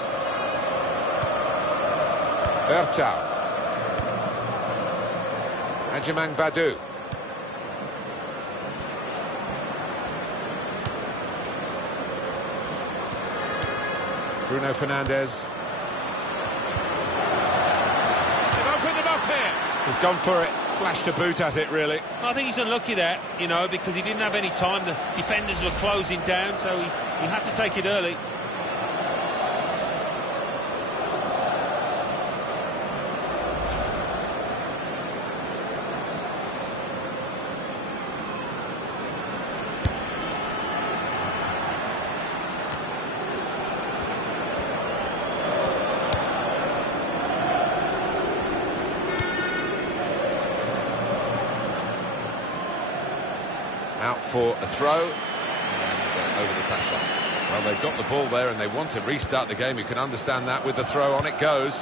Bertau. Ajamang Badu. Bruno Fernandes. They've opened them up here. He's gone for it, flashed a boot at it, really. I think he's unlucky there, you know, because he didn't have any time. The defenders were closing down, so he had to take it early. Out for a throw and over the touchline. Well, they've got the ball there and they want to restart the game. You can understand that. With the throw, on it goes.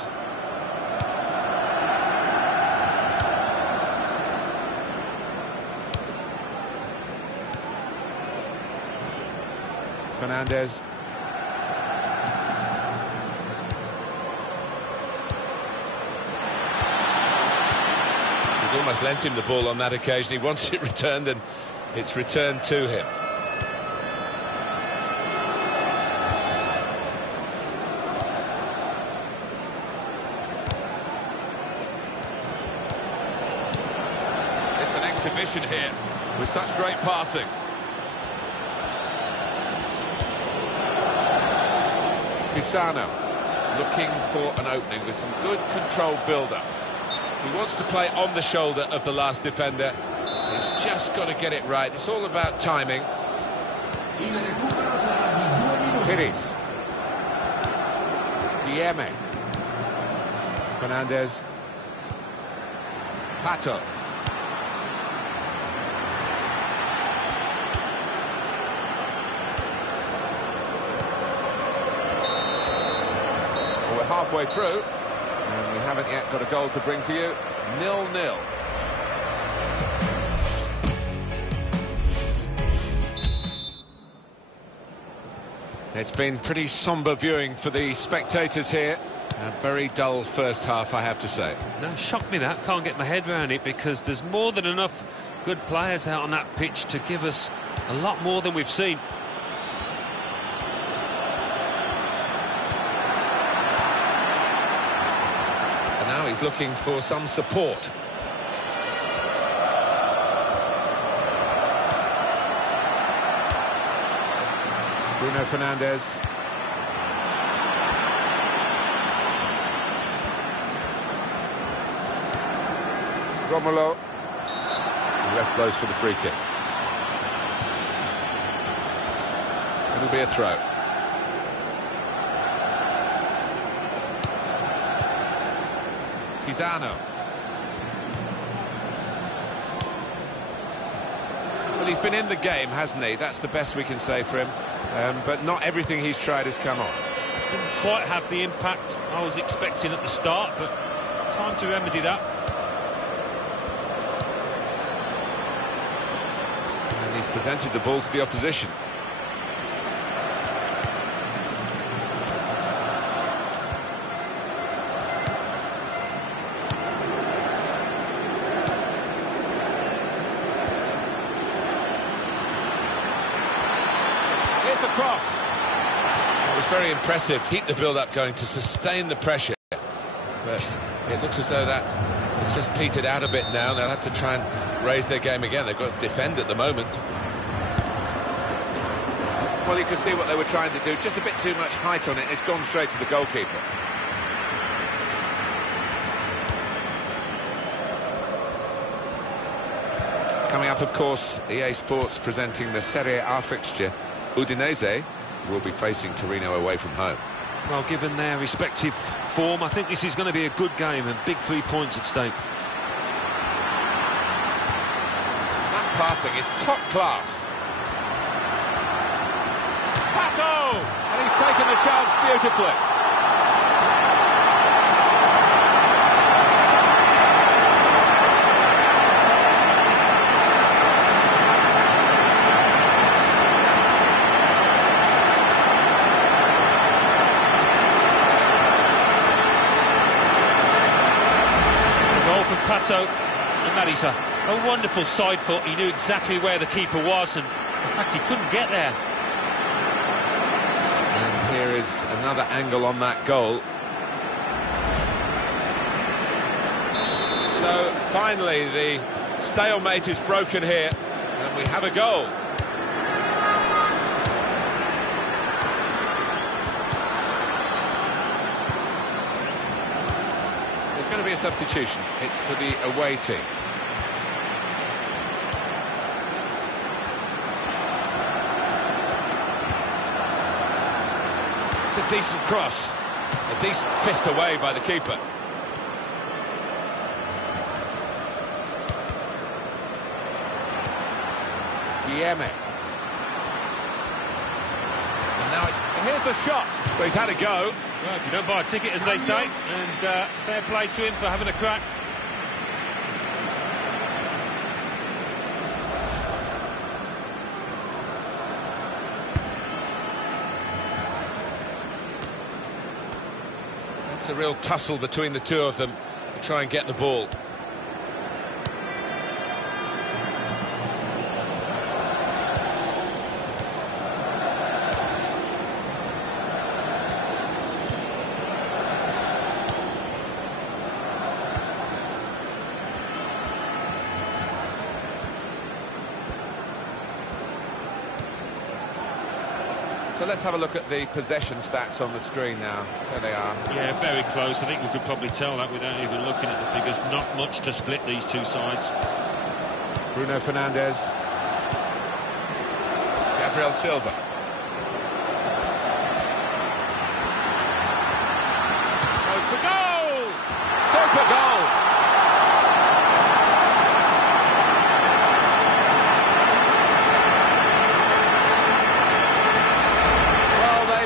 Fernandez. He's almost lent him the ball on that occasion. He wants it returned, and it's returned to him. It's an exhibition here with such great passing. Pisano looking for an opening with some good controlled build-up. He wants to play on the shoulder of the last defender. He's just got to get it right. It's all about timing. Pires. Guilherme. Fernandez. Pato. Well, we're halfway through, and we haven't yet got a goal to bring to you. 0-0. It's been pretty sombre viewing for the spectators here. A very dull first half, I have to say. No, shocked me that. Can't get my head around it, because there's more than enough good players out on that pitch to give us a lot more than we've seen. And now he's looking for some support. Bruno Fernandes. Romulo. The ref blows for the free kick. It'll be a throw. Pisano. Well, he's been in the game, hasn't he? That's the best we can say for him. But not everything he's tried has come off. Didn't quite have the impact I was expecting at the start, but time to remedy that. And he's presented the ball to the opposition. Here's the cross. It was very impressive. Keep the build-up going to sustain the pressure. But it looks as though that it's just petered out a bit now. They'll have to try and raise their game again. They've got to defend at the moment. Well, you can see what they were trying to do. Just a bit too much height on it. It's gone straight to the goalkeeper. Coming up, of course, EA Sports presenting the Serie A fixture. Udinese will be facing Torino away from home. Well, given their respective form, I think this is going to be a good game and big 3 points at stake. That passing is top class. Pato! And he's taken the chance beautifully. Pato, and that is a wonderful side foot. He knew exactly where the keeper was, and in fact he couldn't get there. And here is another angle on that goal. So finally the stalemate is broken here, and we have a goal. There's going to be a substitution. It's for the away team. It's a decent cross. A decent fist away by the keeper. Guilherme. And now here's the shot. Well, he's had a go. Well, if you don't buy a ticket, as they say, and fair play to him for having a crack. It's a real tussle between the two of them to try and get the ball. But let's have a look at the possession stats on the screen now. There they are. Yeah, very close. I think we could probably tell that without even looking at the figures. Not much to split these two sides. Bruno Fernandes. Gabriel Silva. Goes for goal! Super goal!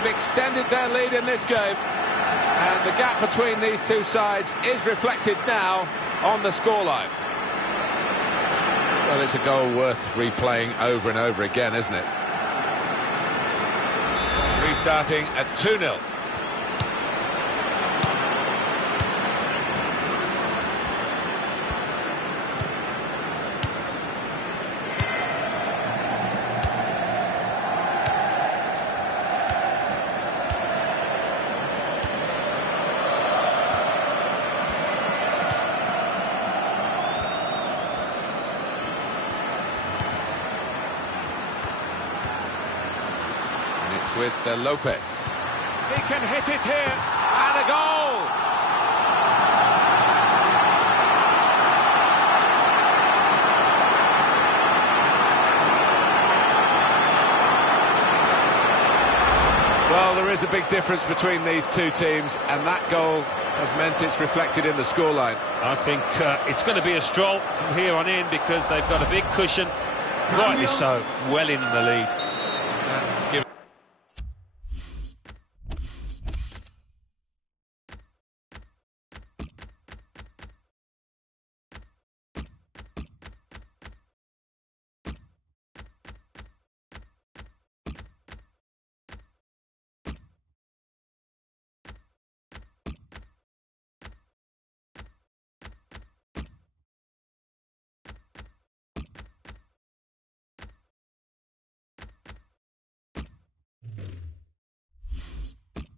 Extended their lead in this game, and the gap between these two sides is reflected now on the scoreline. Well, it's a goal worth replaying over and over again, isn't it? Restarting at 2-0. With Lopez. He can hit it here, and a goal! Well, there is a big difference between these two teams, and that goal has meant it's reflected in the scoreline. I think it's going to be a stroll from here on in because they've got a big cushion, rightly so, well in the lead. That's given.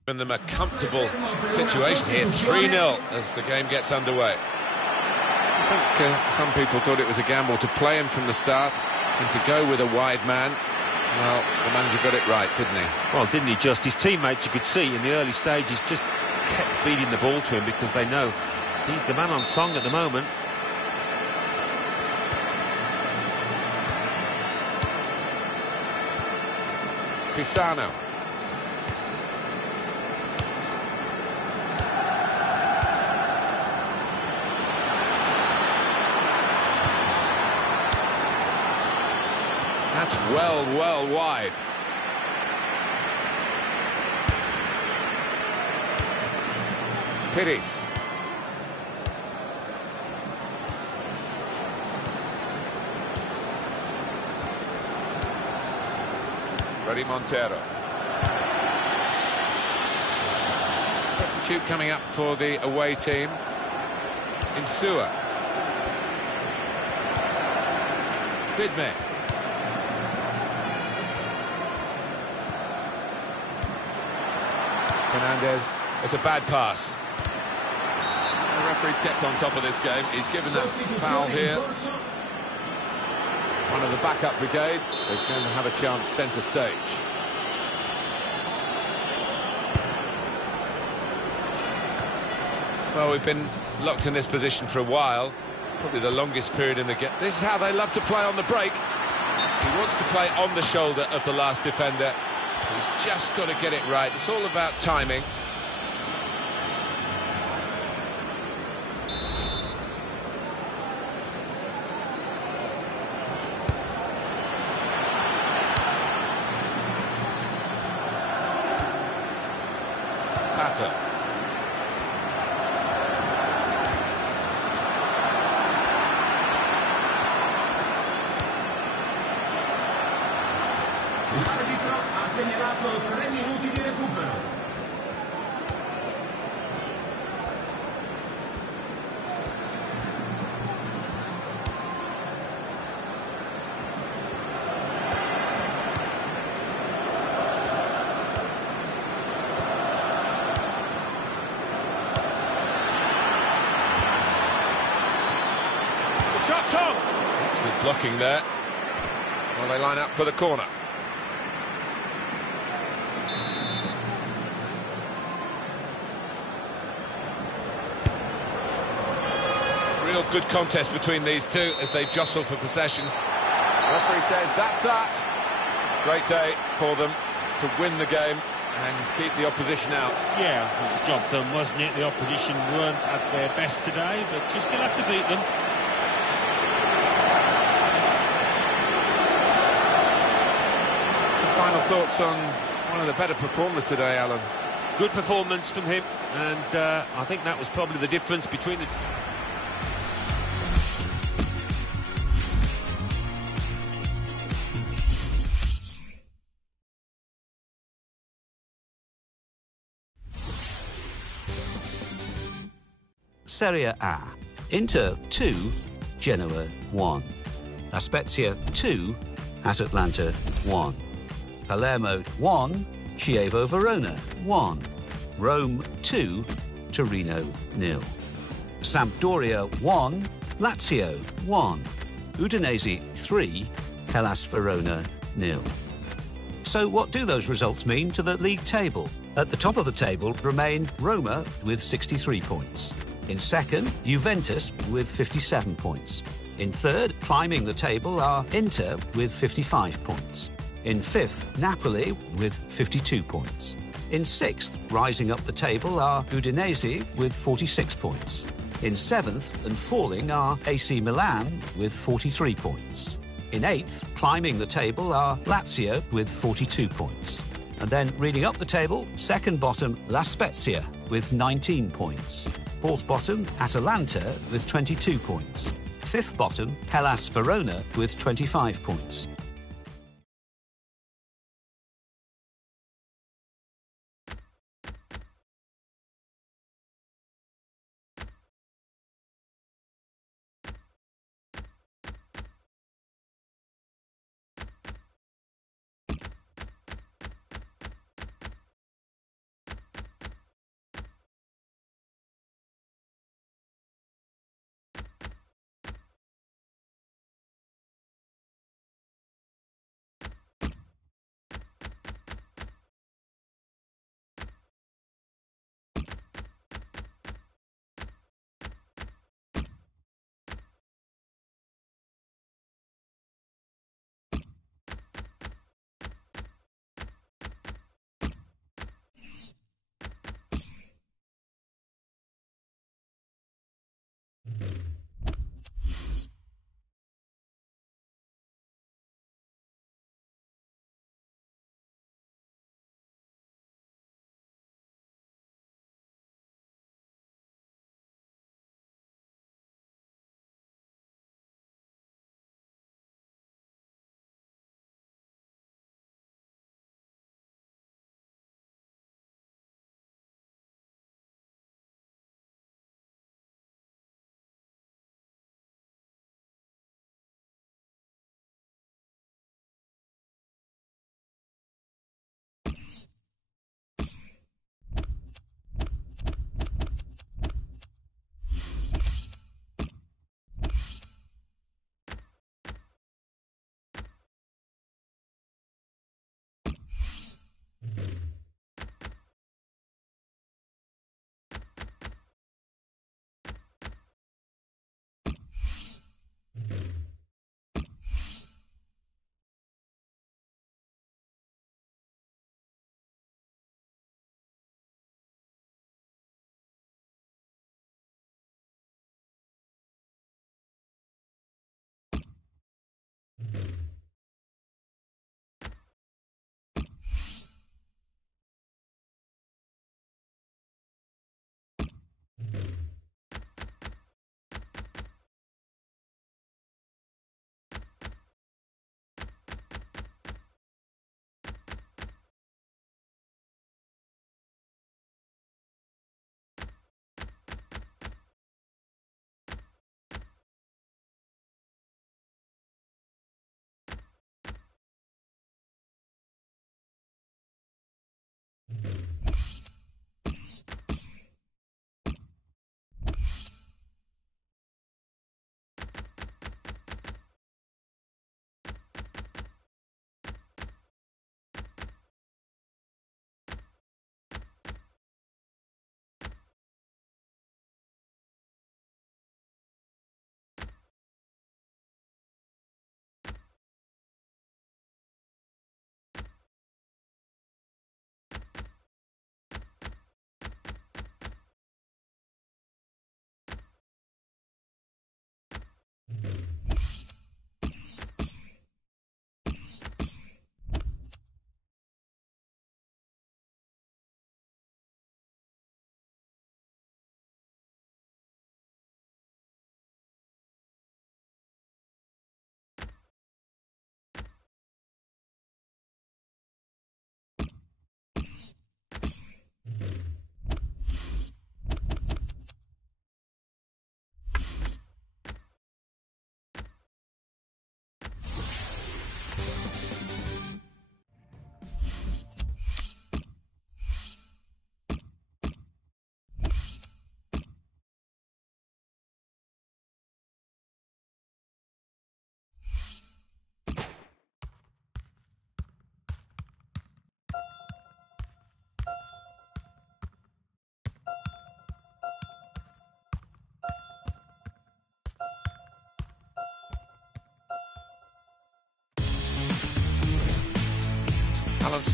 Given them a comfortable situation here, 3-0 as the game gets underway. I think some people thought it was a gamble to play him from the start and to go with a wide man. Well, the manager got it right, didn't he? Well, didn't he just? His teammates, you could see in the early stages, just kept feeding the ball to him because they know he's the man on song at the moment. Pisano. That's well wide. Pires. Ready Montero. Substitute coming up for the away team. Insua. Bidme. Fernandes. It's a bad pass. The referee's kept on top of this game. He's given that foul here. One of the backup brigade is going to have a chance centre stage. Well, we've been locked in this position for a while. It's probably the longest period in the game. This is how they love to play on the break. He wants to play on the shoulder of the last defender. He's just got to get it right. It's all about timing. Pato. L'arbitro ha segnalato 3 minuti di recupero. The shot's on! Excellent blocking there. Well, they line up for the corner. Real good contest between these two as they jostle for possession. Referee says that's that. Great day for them to win the game and keep the opposition out. Yeah, it was job done, wasn't it? The opposition weren't at their best today, but you still have to beat them. Some final thoughts on one of the better performers today, Alan. Good performance from him, and I think that was probably the difference between the... Serie A. Inter 2, Genoa 1. La Spezia 2, at Atlanta 1. Palermo 1, Chievo Verona 1. Rome 2, Torino 0. Sampdoria 1, Lazio 1. Udinese 3, Hellas Verona 0. So what do those results mean to the league table? At the top of the table remain Roma with 63 points. In second, Juventus with 57 points. In third, climbing the table, are Inter with 55 points. In fifth, Napoli with 52 points. In sixth, rising up the table, are Udinese with 46 points. In seventh and falling are AC Milan with 43 points. In eighth, climbing the table, are Lazio with 42 points. And then reading up the table, second bottom, La Spezia with 19 points. Fourth bottom, Atalanta with 22 points. Fifth bottom, Hellas Verona with 25 points.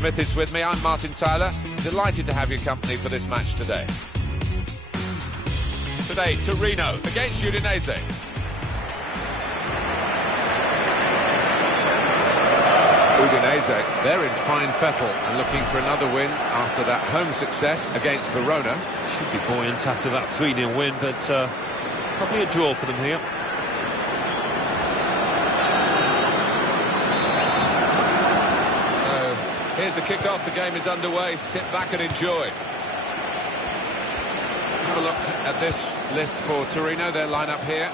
Smith is with me. I'm Martin Tyler. Delighted to have your company for this match today. Today, Torino against Udinese. Udinese, they're in fine fettle and looking for another win after that home success against Verona. Should be buoyant after that 3-0 win, but probably a draw for them here. So here's the kick-off. The game is underway. Sit back and enjoy. Have a look at this list for Torino, their lineup here.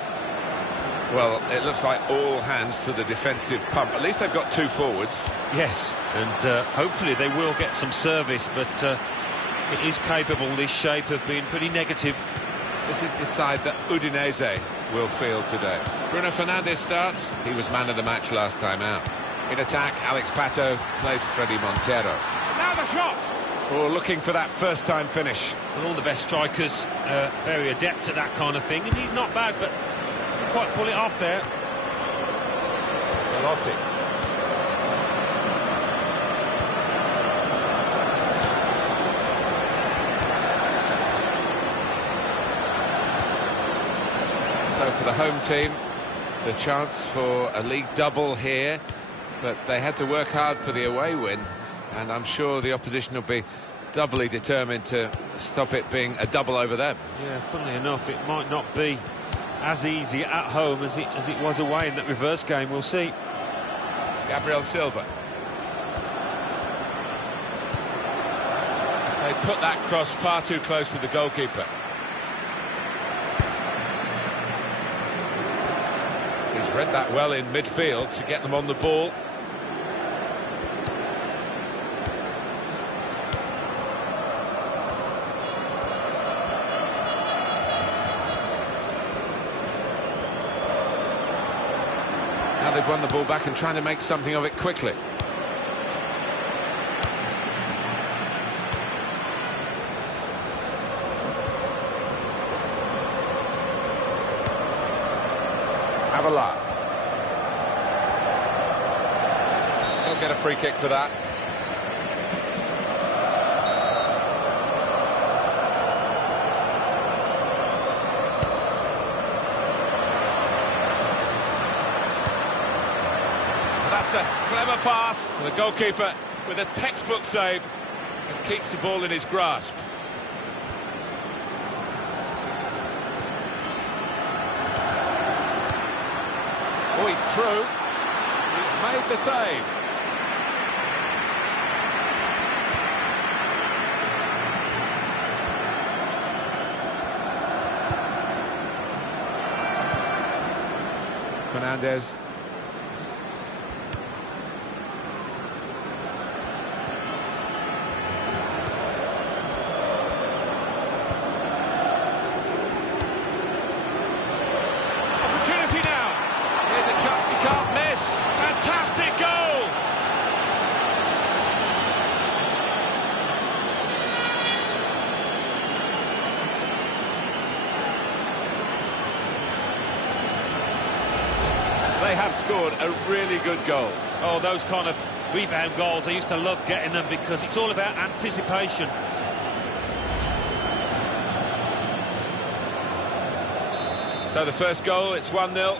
Well, it looks like all hands to the defensive pump. At least they've got two forwards. Yes, and hopefully they will get some service, but it is capable, this shape, of being pretty negative. This is the side that Udinese will field today. Bruno Fernandes starts. He was man of the match last time out. In attack, Alex Pato plays Freddy Montero. Now the shot! Oh, looking for that first-time finish. And all the best strikers very adept at that kind of thing, and he's not bad, but quite pull it off there. Velotti. So for the home team, the chance for a league double here, but they had to work hard for the away win, and I'm sure the opposition will be doubly determined to stop it being a double over them. Yeah, funnily enough, it might not be as easy at home as it was away in that reverse game. We'll see. Gabriel Silva. They put that cross far too close to the goalkeeper. He's read that well in midfield to get them on the ball. Now they've won the ball back and trying to make something of it quickly. Avila. He'll get a free kick for that. That's a clever pass. And the goalkeeper with a textbook save and keeps the ball in his grasp. Oh, he's through. He's made the save. Fernandes. Opportunity now. Here's a chance you can't miss. Fantastic goal. They have scored a really good goal. Oh, those kind of rebound goals, I used to love getting them because it's all about anticipation. So the first goal, it's 1-0.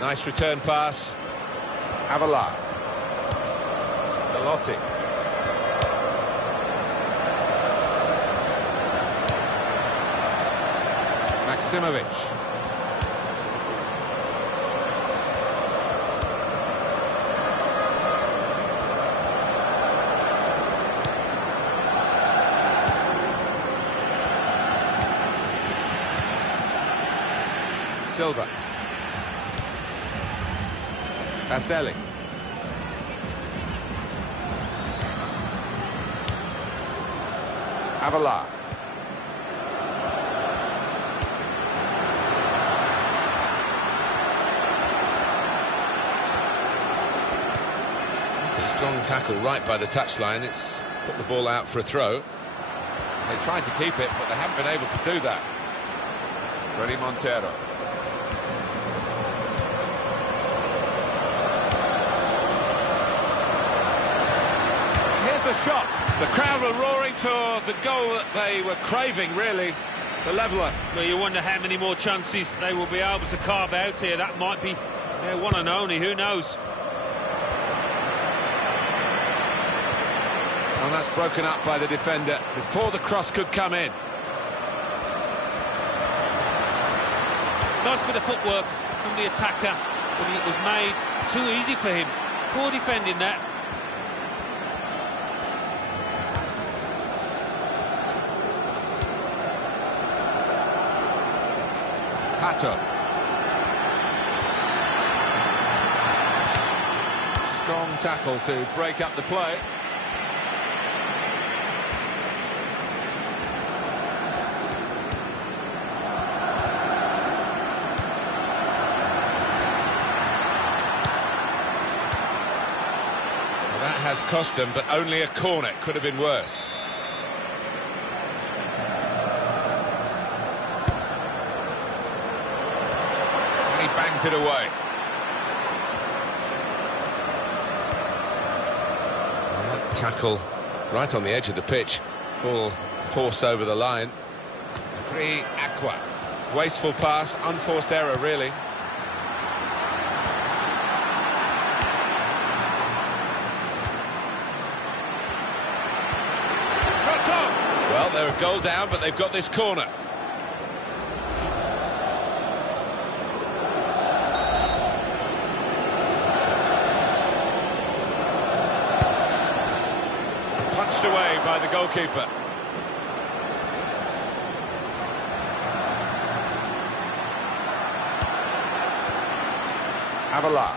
Nice return pass. Avila. Velotti. Maximovic. Silva. Baselli. Avila. It's a strong tackle right by the touchline. It's put the ball out for a throw. They tried to keep it, but they haven't been able to do that. Freddy Montero. the shot. The crowd were roaring for the goal that they were craving, really. The leveller. Well, you wonder how many more chances they will be able to carve out here. That might be their one and only, who knows? And that's broken up by the defender before the cross could come in. Nice bit of footwork from the attacker, but it was made too easy for him. Poor defending that. Pato. Strong tackle to break up the play. Well, that has cost them, but only a corner. Could have been worse. Bangs it away. That tackle right on the edge of the pitch. Ball forced over the line. Free Aqua. Wasteful pass, unforced error really. Well, they're a goal down, but they've got this corner. Punched away by the goalkeeper. Avala.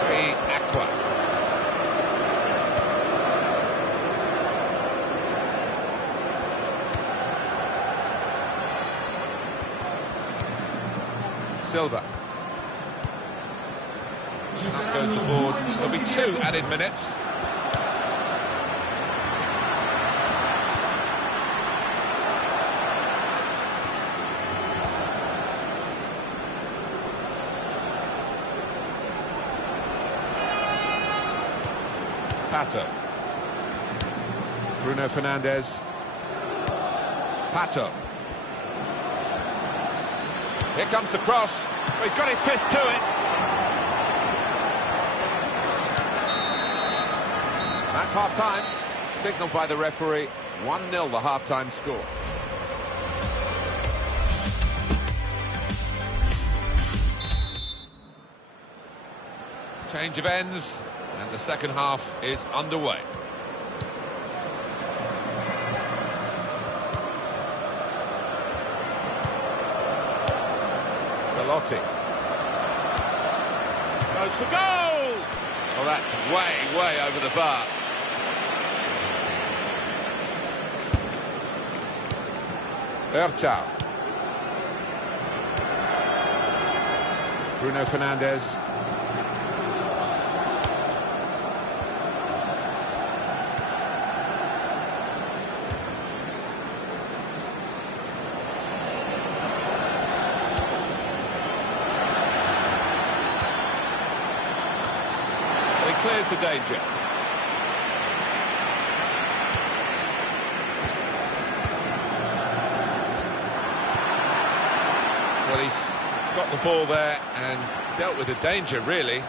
Free Aqua. Silva. That goes the board. There'll be 2 added minutes. Pato. Bruno Fernandes. Pato. Here comes the cross. Oh, he's got his fist to it. That's half-time. Signalled by the referee. 1-0 the half-time score. Change of ends, and the second half is underway. Belotti. Goes for goal! Well, that's way over the bar. Ertau. Bruno Fernandes. He clears the danger. Well, he's got the ball there and dealt with the danger, really.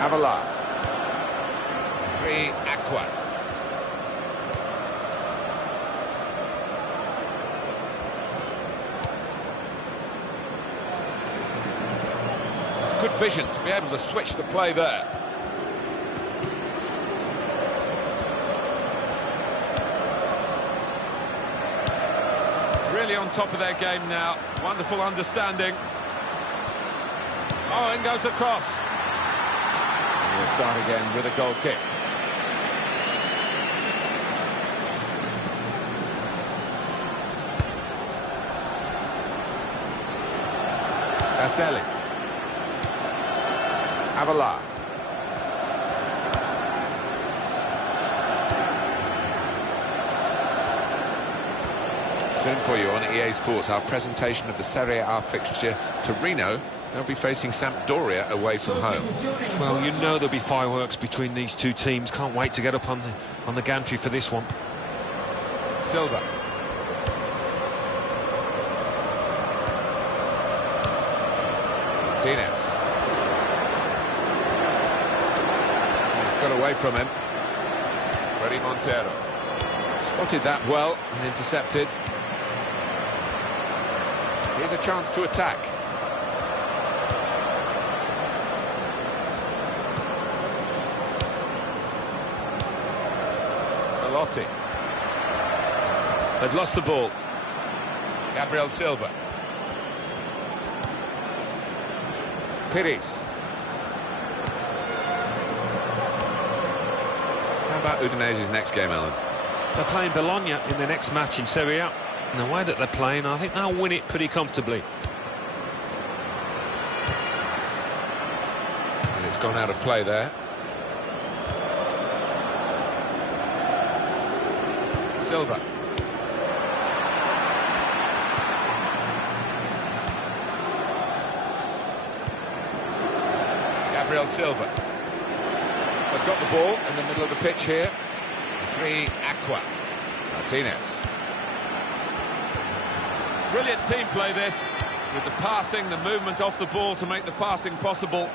Avala. Free Aqua. It's good vision to be able to switch the play there. Really on top of their game now. Wonderful understanding. Oh, in goes the cross. And we'll start again with a goal kick. Caselli. Avala. Soon for you on EA Sports, our presentation of the Serie A fixture. Torino, they'll be facing Sampdoria away from home. Well, you know there'll be fireworks between these two teams. Can't wait to get up on the gantry for this one. Silva. Martinez. He's got away from him. Freddy Montero. Spotted that well and intercepted. Here's a chance to attack. Velotti. They've lost the ball. Gabriel Silva. Pires. How about Udinese's next game, Alan? They're playing Bologna in their next match in Serie A. And the way that they're playing, I think they'll win it pretty comfortably. And it's gone out of play there. Silva. Gabriel Silva. They've got the ball in the middle of the pitch here. 3 Aqua. Martinez. Brilliant team play this, with the passing, the movement off the ball to make the passing possible.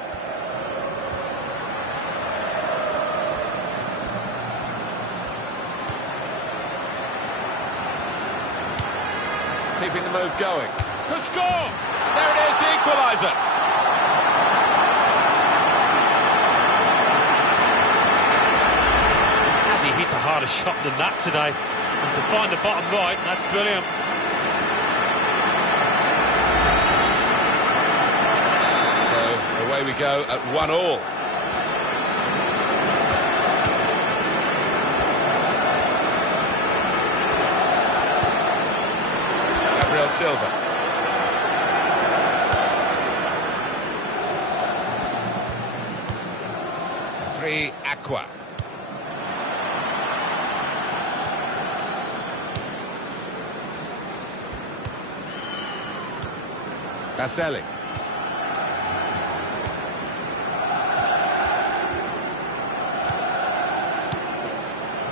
Keeping the move going. Could score! There it is, the equaliser. Has he hit a harder shot than that today? And to find the bottom right, that's brilliant. So away we go at 1-1. Gabriel Silva. Three Aqua. Baselli.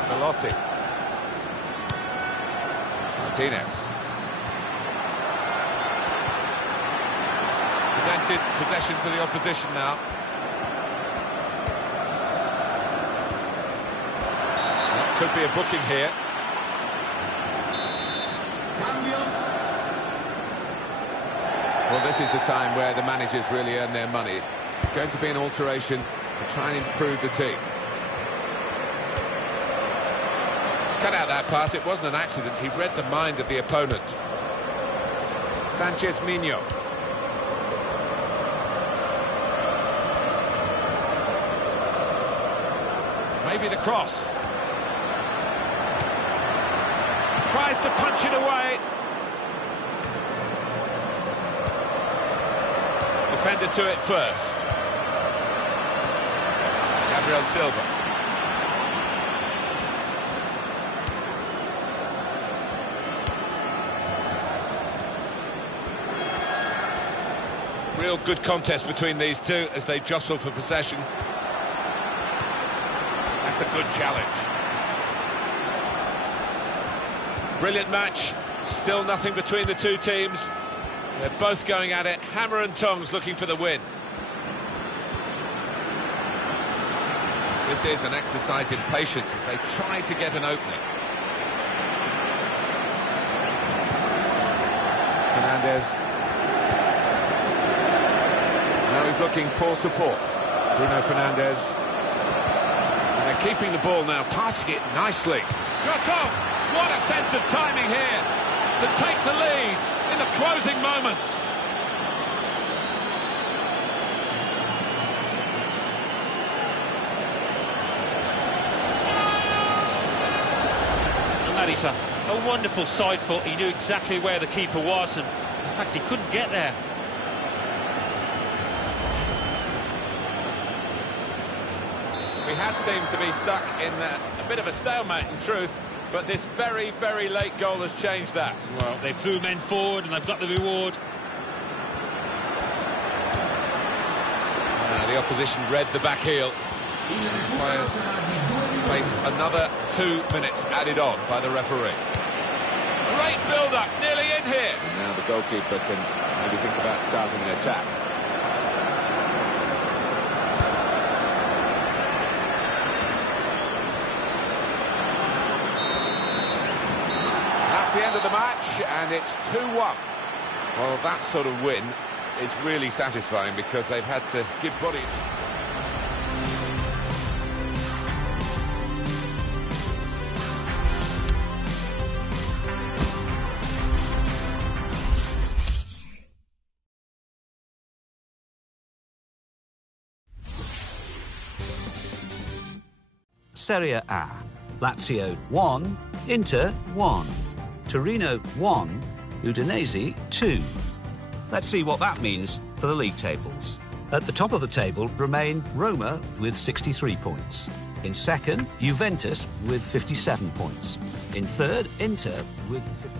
Velotti. Martinez. Presented possession to the opposition now. Could be a booking here. Well, this is the time where the managers really earn their money. It's going to be an alteration to try and improve the team. He's cut out that pass. It wasn't an accident. He read the mind of the opponent. Sanchez Minho. Maybe the cross. Tries to punch it away. Defender to it first. Gabriel Silva. Real good contest between these two as they jostle for possession. That's a good challenge. Brilliant match. Still nothing between the two teams. They're both going at it, hammer and tongs, looking for the win. This is an exercise in patience as they try to get an opening. Fernandez. Now he's looking for support. Bruno Fernandez. And they're keeping the ball now, passing it nicely. Shot off! What a sense of timing here to take the lead in the closing moments. And that is a wonderful side foot. He knew exactly where the keeper was, and in fact he couldn't get there. We had seemed to be stuck in a bit of a stalemate, in truth. but this very, very late goal has changed that. Well, they threw men forward and they've got the reward. The opposition read the back heel. Players face another 2 minutes added on by the referee. Great build-up, nearly in here. And now the goalkeeper can maybe think about starting an attack. That's the end of the match, and it's 2-1. Well, that sort of win is really satisfying because they've had to give body. Serie A. Lazio 1, Inter 1, Torino 1, Udinese 2. Let's see what that means for the league tables. At the top of the table remain Roma with 63 points. In second, Juventus with 57 points. In third, Inter with 50.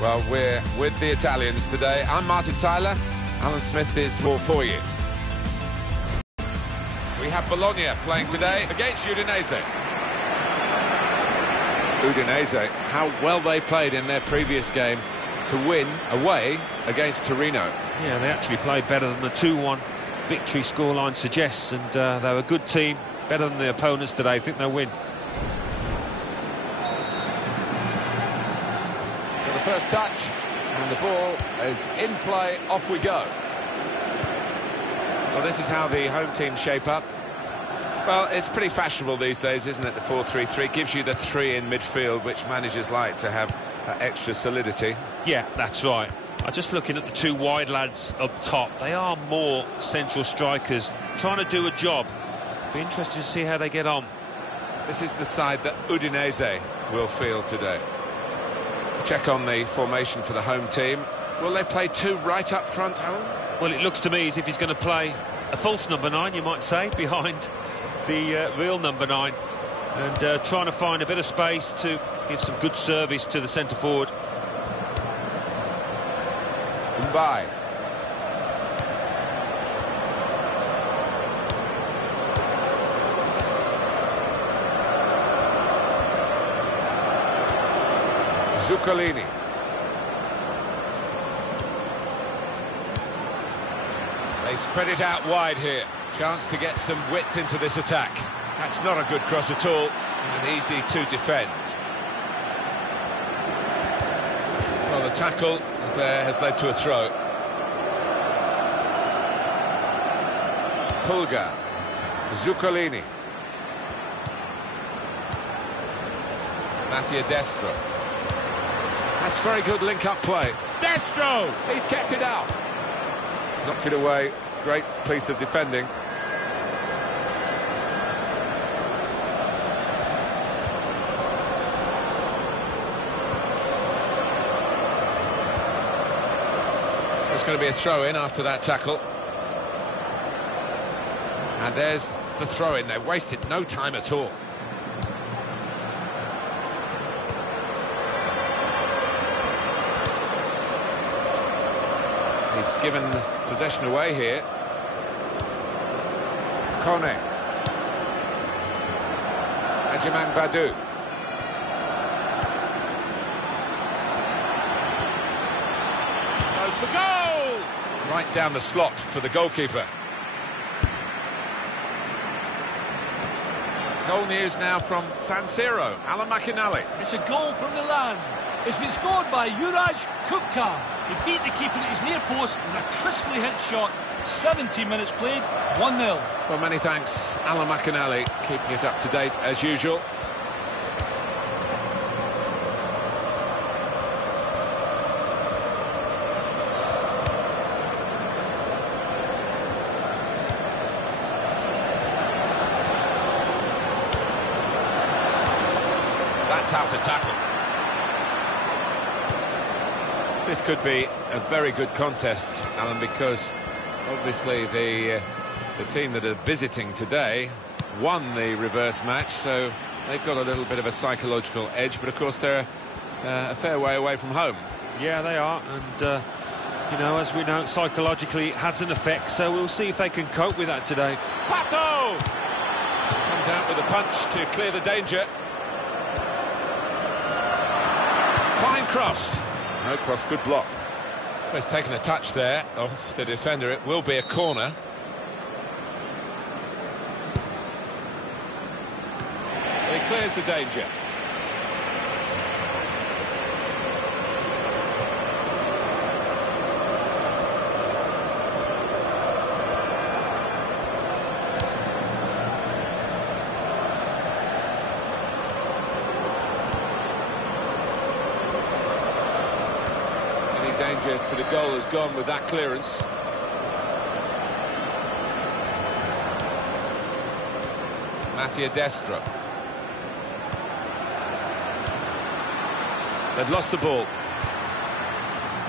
Well, we're with the Italians today. I'm Martin Tyler. Alan Smith is more for you. We have Bologna playing today against Udinese. Udinese, how well they played in their previous game to win away against Torino. Yeah, they actually played better than the 2-1 victory scoreline suggests, and they're a good team, better than the opponents today. I think they'll win. First touch, and the ball is in play. Off we go. Well, this is how the home team shape up. Well, it's pretty fashionable these days, isn't it? The 4-3-3 gives you the 3 in midfield, which managers like to have extra solidity. Yeah, that's right. I'm just looking at the 2 wide lads up top. They are more central strikers, trying to do a job. Be interested to see how they get on. This is the side that Udinese will field today. Check on the formation for the home team. Will they play 2 right up front, Alan? Well, it looks to me as if he's going to play a false number 9, you might say, behind the real number 9. And trying to find a bit of space to give some good service to the centre forward. Mbai. Zuccolini. They spread it out wide here. Chance to get some width into this attack. That's not a good cross at all, and easy to defend. Well, the tackle there has led to a throw. Pulga. Zuccolini. Mattia Destro. That's very good link-up play. Destro! He's kept it out. Knocked it away. Great piece of defending. There's going to be a throw-in after that tackle. And there's the throw-in. They wasted no time at all. He's given possession away here. Kone. Ajiman Badu. Goes for goal! Right down the slot for the goalkeeper. Goal news now from San Siro. Alan McInally. It's a goal from Milan. It's been scored by Juraj Kupka. He beat the keeper at his near post with a crisply hit shot. 70 minutes played, 1-0. Well, many thanks, Alan McInally, keeping us up to date as usual. That's how to tackle. This could be a very good contest, Alan, because obviously the team that are visiting today won the reverse match, so they've got a little bit of a psychological edge, but of course they're a fair way away from home. Yeah, they are, and you know, as we know, psychologically it has an effect, so we'll see if they can cope with that today. Pato! Comes out with a punch to clear the danger. Fine cross. No cross, good block. Well, he's taken a touch there off the defender. It will be a corner. He clears the danger. Danger to the goal has gone with that clearance. Mattia Destro. They've lost the ball.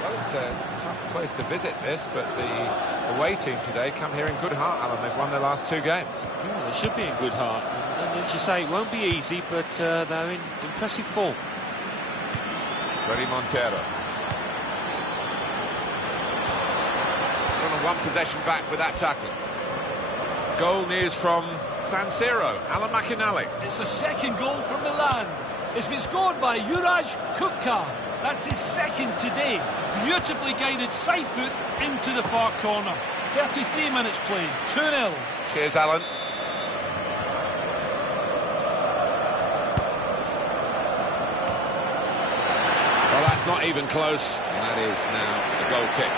Well, it's a tough place to visit this, but the away team today come here in good heart, Alan. They've won their last 2 games. Yeah, they should be in good heart. And as you say, it won't be easy, but they're in impressive form. Freddy Montero. One possession back with that tackle. Goal news from San Siro. Alan McInally. It's a second goal from Milan. It's been scored by Juraj Kupka. That's his second today. Beautifully guided side foot into the far corner. 33 minutes played, 2-0. Cheers, Alan. Well, that's not even close. And that is now a goal kick.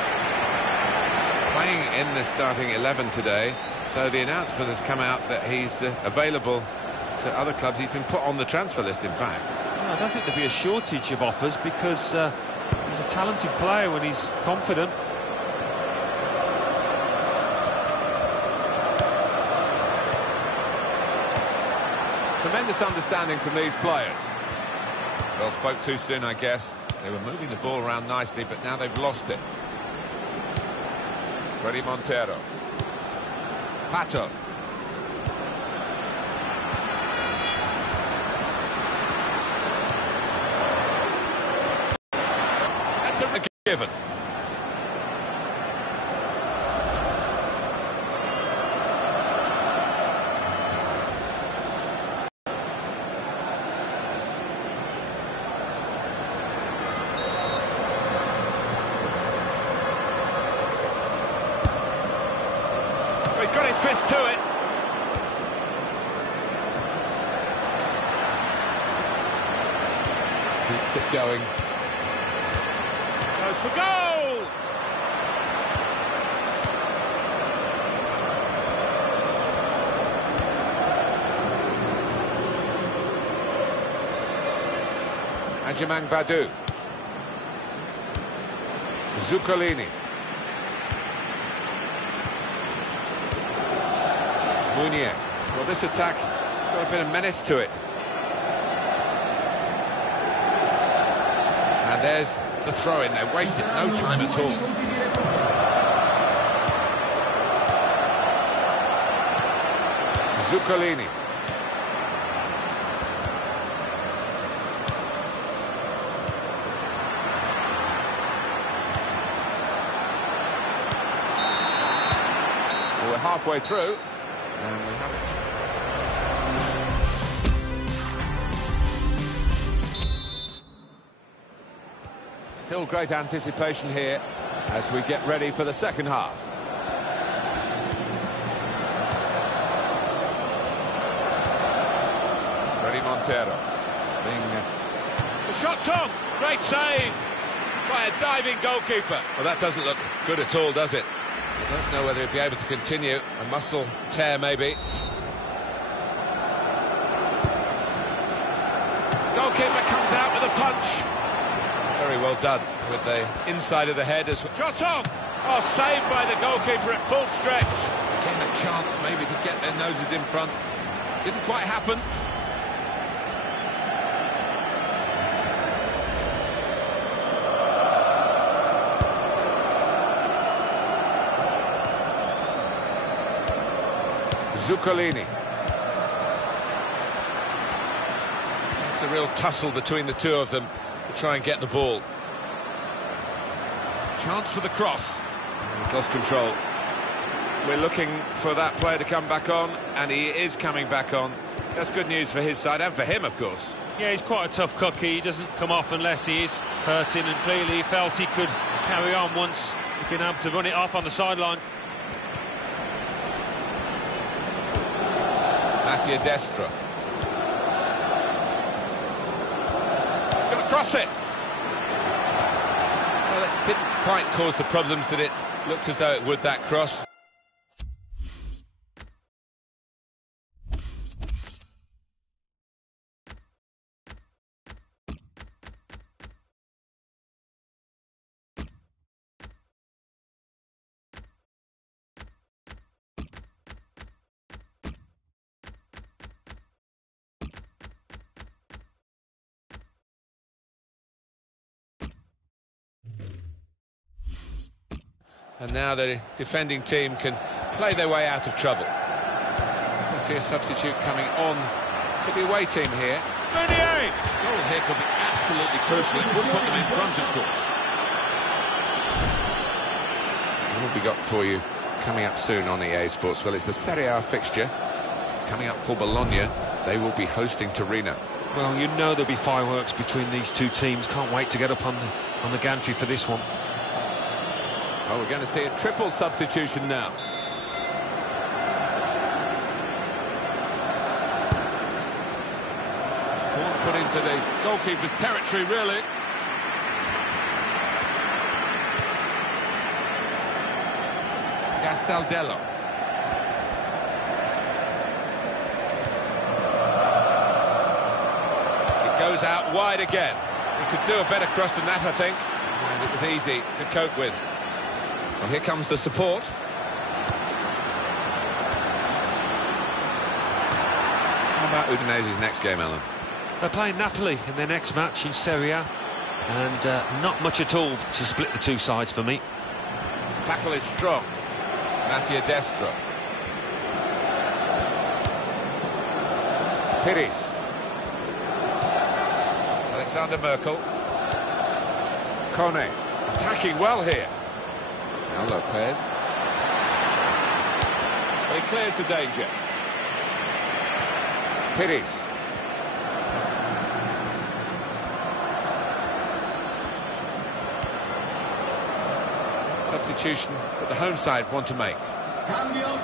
Playing in the starting 11 today, though the announcement has come out that he's available to other clubs. He's been put on the transfer list, in fact. I don't think there'll be a shortage of offers because he's a talented player when he's confident. Tremendous understanding from these players. Well, spoke too soon, I guess. They were moving the ball around nicely, but now they've lost it. Freddy Montero. Pato. That took the given. He's got his fist to it. Keeps it going. Goes for goal! Ajiman Badu. Zuccolini. Munier. Well, this attack got a bit of menace to it. And there's the throw-in. They wasted no time at all. Zuccolini. We're halfway through, and we have it. Still great anticipation here as we get ready for the second half. Montero. The shot's on! Great save by a diving goalkeeper. Well, that doesn't look good at all, does it? I don't know whether he'll be able to continue. A muscle tear, maybe. Goalkeeper comes out with a punch. Very well done with the inside of the head as well. Shot on! Oh, saved by the goalkeeper at full stretch. Again, a chance maybe to get their noses in front. Didn't quite happen. Zuccolini. It's a real tussle between the two of them to try and get the ball. Chance for the cross. He's lost control. We're looking for that player to come back on, and he is coming back on. That's good news for his side, and for him, of course. Yeah, he's quite a tough cookie. He doesn't come off unless he is hurting, and clearly he felt he could carry on once he'd been able to run it off on the sideline. Destra. Gonna cross it. Well, it didn't quite cause the problems that it looked as though it would, that cross. And now the defending team can play their way out of trouble. We see a substitute coming on for the away team here. Munier! Goal here could be absolutely crucial. It would put them in front, of course. What have we got for you coming up soon on EA Sports? Well, it's the Serie A fixture coming up for Bologna. They will be hosting Torino. Well, you know there'll be fireworks between these two teams. Can't wait to get up on the gantry for this one. Oh, we're going to see a triple substitution now. Ball put into the goalkeeper's territory, really. Castaldello. It goes out wide again. He could do a better cross than that, I think. And it was easy to cope with. Well, here comes the support. How about Udinese's next game, Alan? They're playing Napoli in their next match in Serie A, and not much at all to split the two sides for me. Tackle is strong. Destra. Piris. Alexander Merkel. Kone. Attacking well here. Now Lopez. He clears the danger. Piris. Substitution that the home side want to make. Cambio.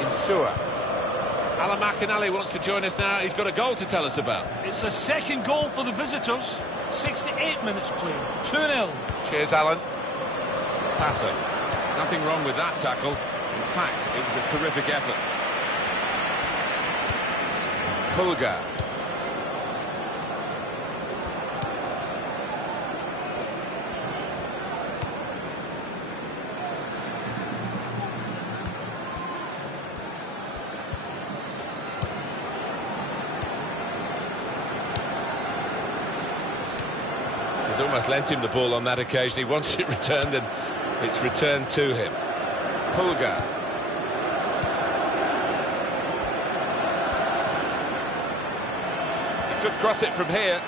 Insua. Alan McInally wants to join us now. He's got a goal to tell us about. It's a second goal for the visitors. 68 minutes played. 2-0. Cheers, Alan. Pato. Nothing wrong with that tackle. In fact, it was a terrific effort. Pulgar. He's almost lent him the ball on that occasion. He wants it returned, and it's returned to him. Pulgar. He could cross it from here.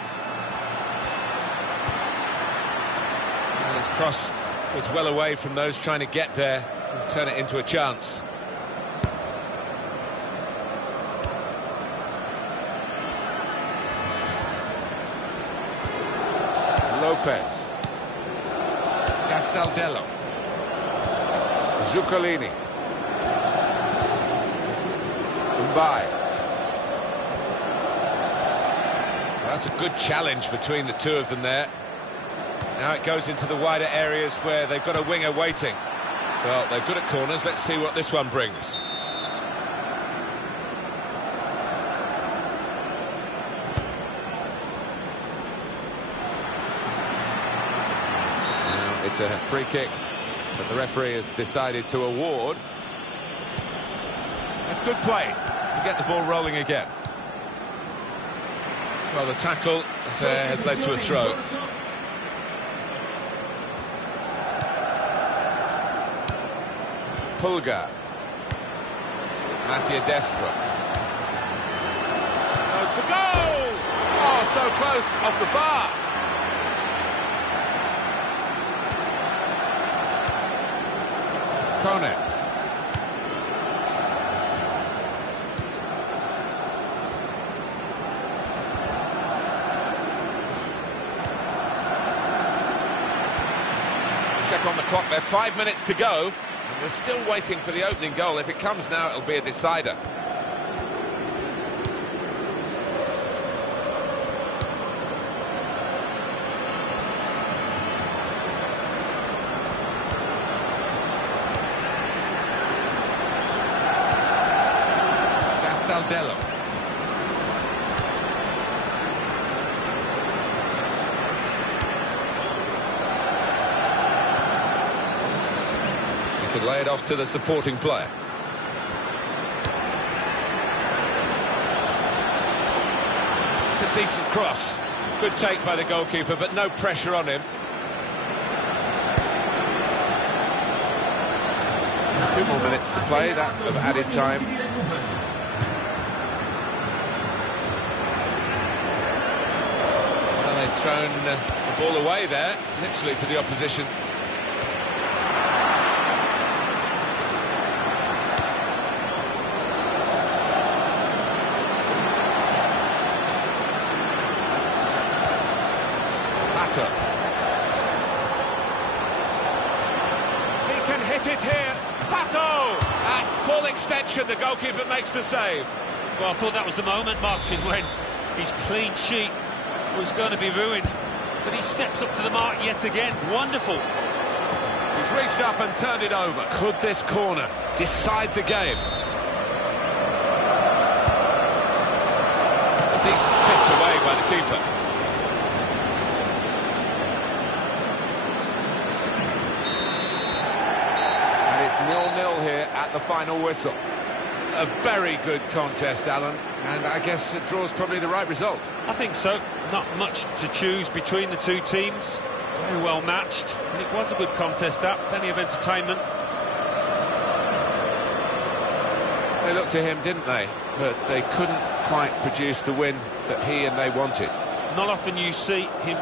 And his cross was well away from those trying to get there and turn it into a chance. Lopez. Castaldello. Zuccolini. Mbai. That's a good challenge between the two of them there. Now it goes into the wider areas where they've got a winger waiting. Well, they're good at corners. Let's see what this one brings. It's a free kick that the referee has decided to award. That's good play to get the ball rolling again. Well, the tackle there has led to a throw. Pulgar. Mattia Destro. Goes for goal! Oh, so close, off the bar. Kone. Check on the clock there, 5 minutes to go, and we're still waiting for the opening goal. If it comes now, it'll be a decider. Castaldello. He could lay it off to the supporting player. It's a decent cross. Good take by the goalkeeper, but no pressure on him. 2 more minutes to play, that of added time. Well, they've thrown the ball away there, literally to the opposition. Pato. He can hit it here. Pato! At full extension, the goalkeeper makes the save. Well, I thought that was the moment, Martin, when his clean sheet was going to be ruined. But he steps up to the mark yet again. Wonderful. He's reached up and turned it over. Could this corner decide the game? A decent fist away by the keeper. And it's 0-0 here at the final whistle. A very good contest, Alan, and I guess it draws probably the right result. I think so. Not much to choose between the two teams. Very well matched. And it was a good contest, that. Plenty of entertainment. They looked to him, didn't they? But they couldn't quite produce the win that he and they wanted. Not often you see him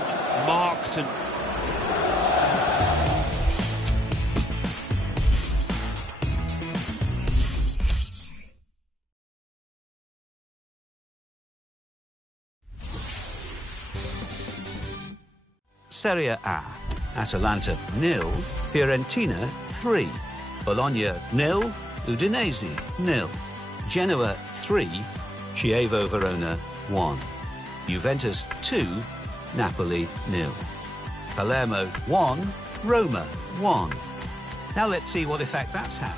marked and... Serie A. Atalanta 0, Fiorentina 3, Bologna 0, Udinese 0, Genoa 3, Chievo Verona 1, Juventus 2, Napoli 0, Palermo 1, Roma 1. Now let's see what effect that's had.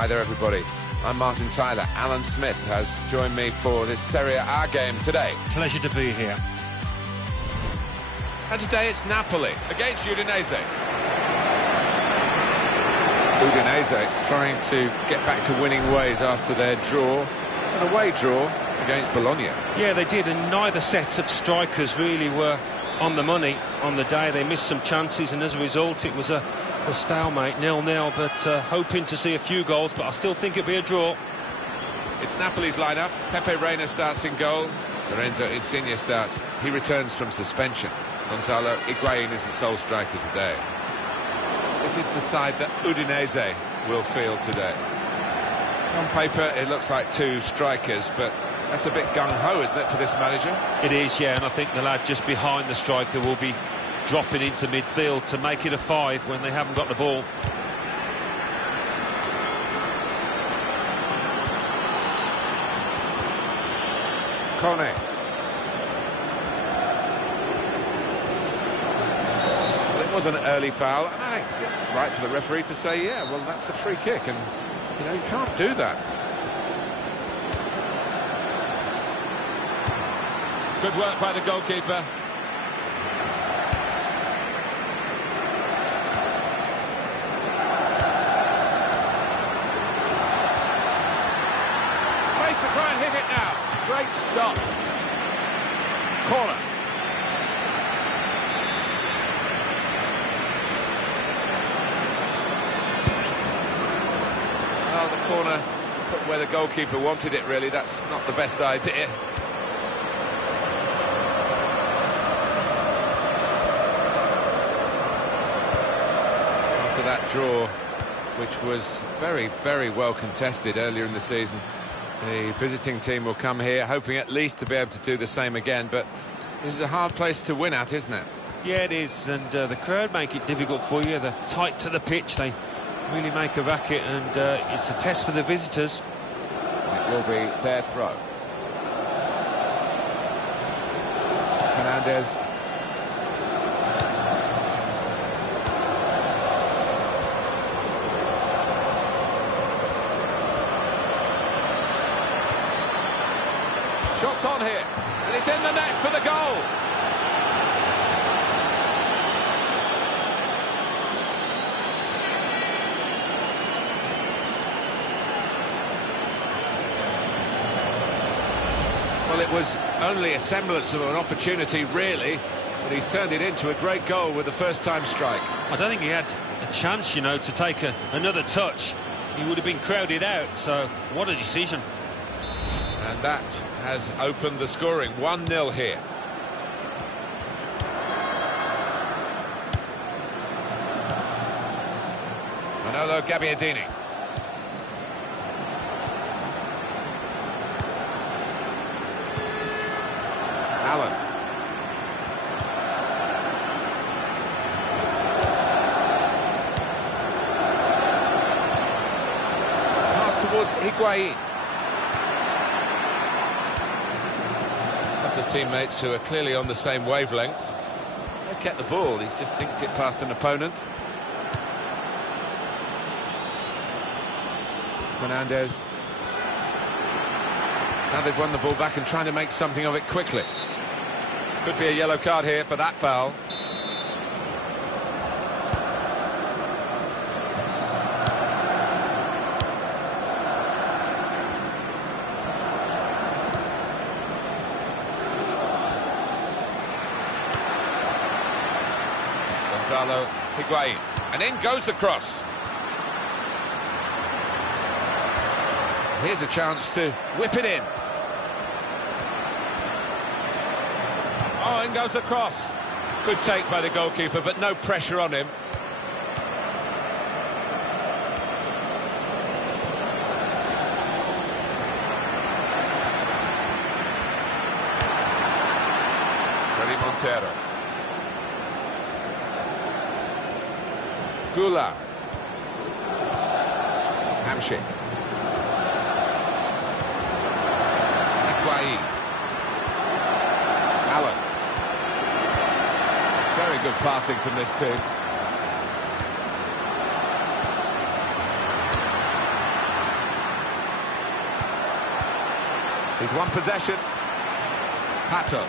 Hi there, everybody. I'm Martin Tyler. Alan Smith has joined me for this Serie A game today. Pleasure to be here. And today it's Napoli against Udinese. Udinese trying to get back to winning ways after their draw, an away draw against Bologna. Yeah, they did, and neither set of strikers really were on the money on the day. They missed some chances, and as a result it was a stalemate, 0-0, but hoping to see a few goals, but I still think it'll be a draw. It's Napoli's lineup. Pepe Reina starts in goal. Lorenzo Insigne starts. He returns from suspension. Gonzalo Higuain is the sole striker today. This is the side that Udinese will field today. On paper, it looks like two strikers, but that's a bit gung-ho, isn't it, for this manager? It is, yeah, and I think the lad just behind the striker will be dropping into midfield to make it a 5 when they haven't got the ball. Kone. Well, it was an early foul, and I think right for the referee to say, yeah, well, that's a free kick, and, you know, you can't do that. Good work by the goalkeeper. Space to try and hit it now. Great stop. Corner. Well, the corner put where the goalkeeper wanted it, really. That's not the best idea. After that draw, which was very, very well contested earlier in the season, the visiting team will come here hoping at least to be able to do the same again, but this is a hard place to win at, isn't it? Yeah, it is, and the crowd make it difficult for you. They're tight to the pitch, they really make a racket, and it's a test for the visitors. It will be their throw. Fernandez. Shots on here, and it's in the net for the goal. Well, it was only a semblance of an opportunity, really, but he's turned it into a great goal with the first-time strike. I don't think he had a chance, you know, to take another touch. He would have been crowded out, so what a decision. And that has opened the scoring. 1-0 here. Manolo Gabbiadini. Allen. Pass towards Higuain. The teammates who are clearly on the same wavelength. They kept the ball, he's just dinked it past an opponent. Fernandez. Now they've won the ball back and trying to make something of it quickly. Could be a yellow card here for that foul. Gonzalo Higuain, and in goes the cross. Here's a chance to whip it in. Oh, in goes the cross. Good take by the goalkeeper, but no pressure on him. Freddy Montero. Gula. Hamsik. Higuain. Allen. Very good passing from this team. He's won possession. Pato.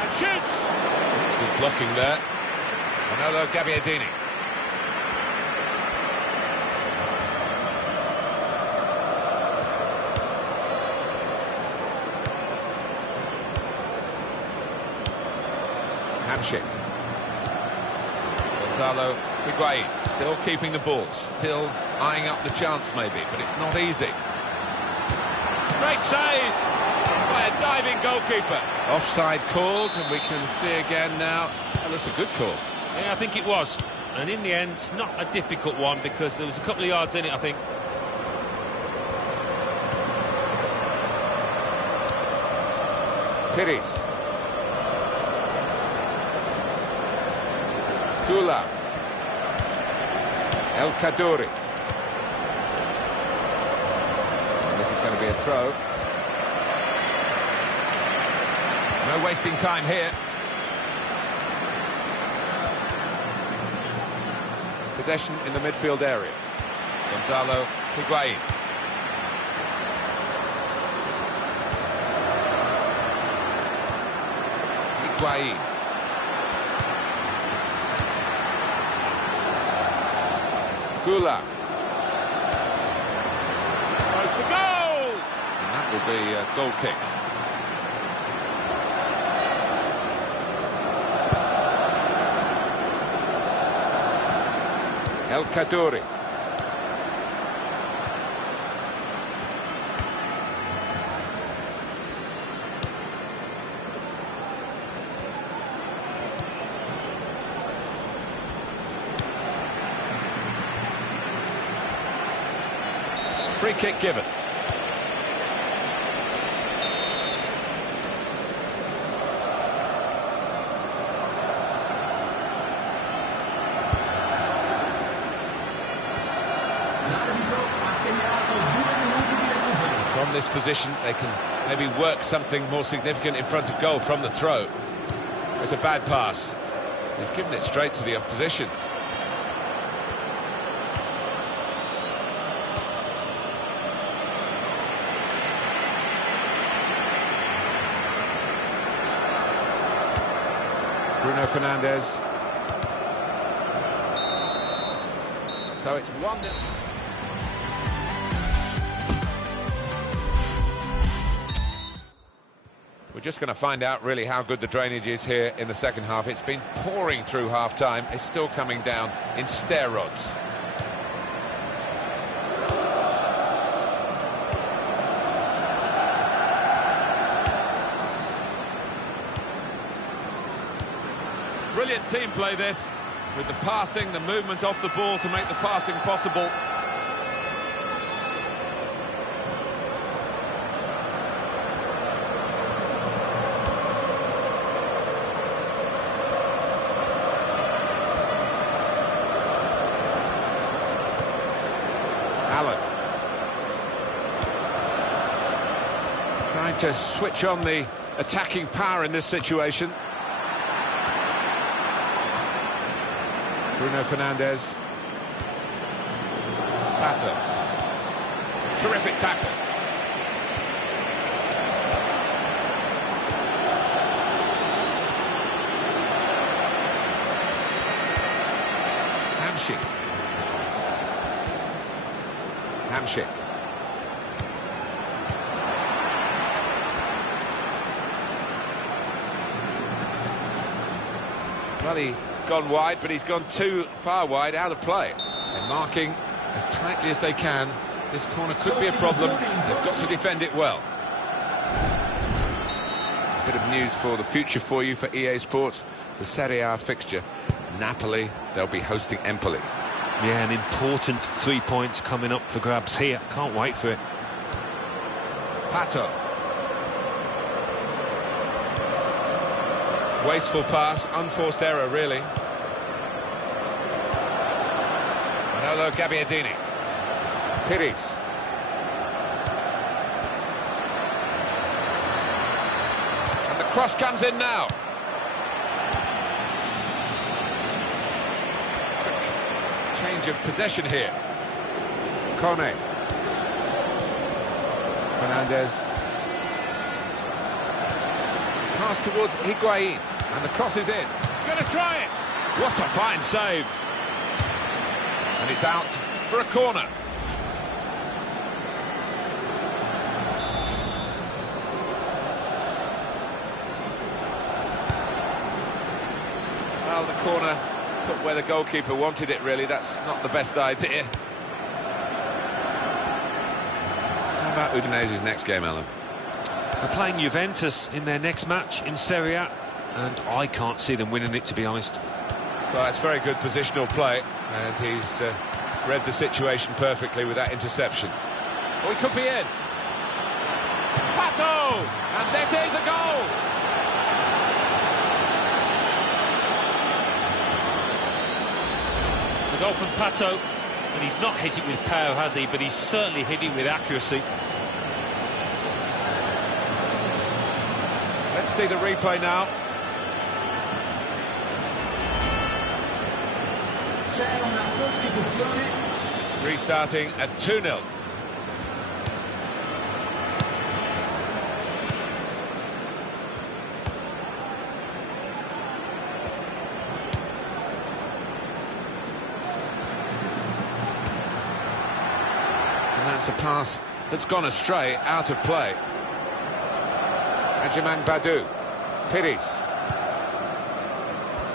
And shoots! Excellent blocking there. Manolo Gabbiadini. Hamsik. Gonzalo Higuain still keeping the ball, still eyeing up the chance maybe, but it's not easy. Great save by a diving goalkeeper. Offside called, and we can see again now. Well, that's a good call. Yeah, I think it was. And in the end, not a difficult one because there was a couple of yards in it, I think. Pires. Gula. El Kaddouri. And this is going to be a throw. No wasting time here. Possession in the midfield area. Gonzalo Higuain. Higuain. Gula. Goes for goal! And that will be a goal kick. El Kaddouri. Free kick given. From this position, they can maybe work something more significant in front of goal from the throw. It's a bad pass. He's given it straight to the opposition. Bruno Fernandes. So it's 1-0. We're just going to find out really how good the drainage is here in the second half. It's been pouring through half-time. It's still coming down in stair rods. Brilliant team play this, with the passing, the movement off the ball to make the passing possible. Allen. Trying to switch on the attacking power in this situation. Bruno Fernandes. Pato. Terrific tackle. Hamsik. Well, he's gone wide, but he's gone too far wide, out of play. They're marking as tightly as they can. This corner could be a problem. They've got to defend it well. A bit of news for the future for you for EA Sports. The Serie A fixture. Napoli, they'll be hosting Empoli. Yeah, an important 3 points coming up for grabs here. Can't wait for it. Pato. Wasteful pass, unforced error, really. Manolo Gabbiadini. Pires. And the cross comes in now. Change of possession here. Kone. Fernandez. Pass towards Higuain. And the cross is in. Going to try it. What a fine save. And it's out for a corner. Well, the corner put where the goalkeeper wanted it, really. That's not the best idea. How about Udinese's next game, Alan? They're playing Juventus in their next match in Serie A, and I can't see them winning it, to be honest. Well, it's very good positional play, and he's read the situation perfectly with that interception. Oh, he could be in. Pato! And this is a goal! The goal from Pato, and he's not hit it with power, has he? But he's certainly hit it with accuracy. Let's see the replay now. C'è una sostituzione. Restarting at 2-0. And that's a pass that's gone astray, out of play. Adjaman Badou. Pires.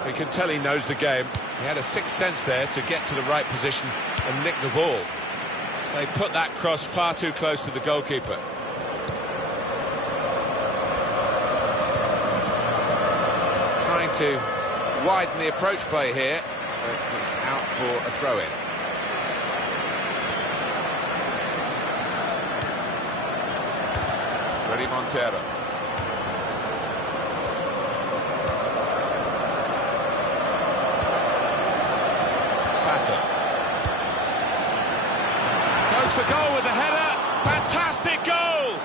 You can tell he knows the game. He had a sixth sense there to get to the right position and nick the ball. They put that cross far too close to the goalkeeper. Trying to widen the approach play here, but it's out for a throw-in. Ready Montero. Goes for goal with the header. Fantastic goal!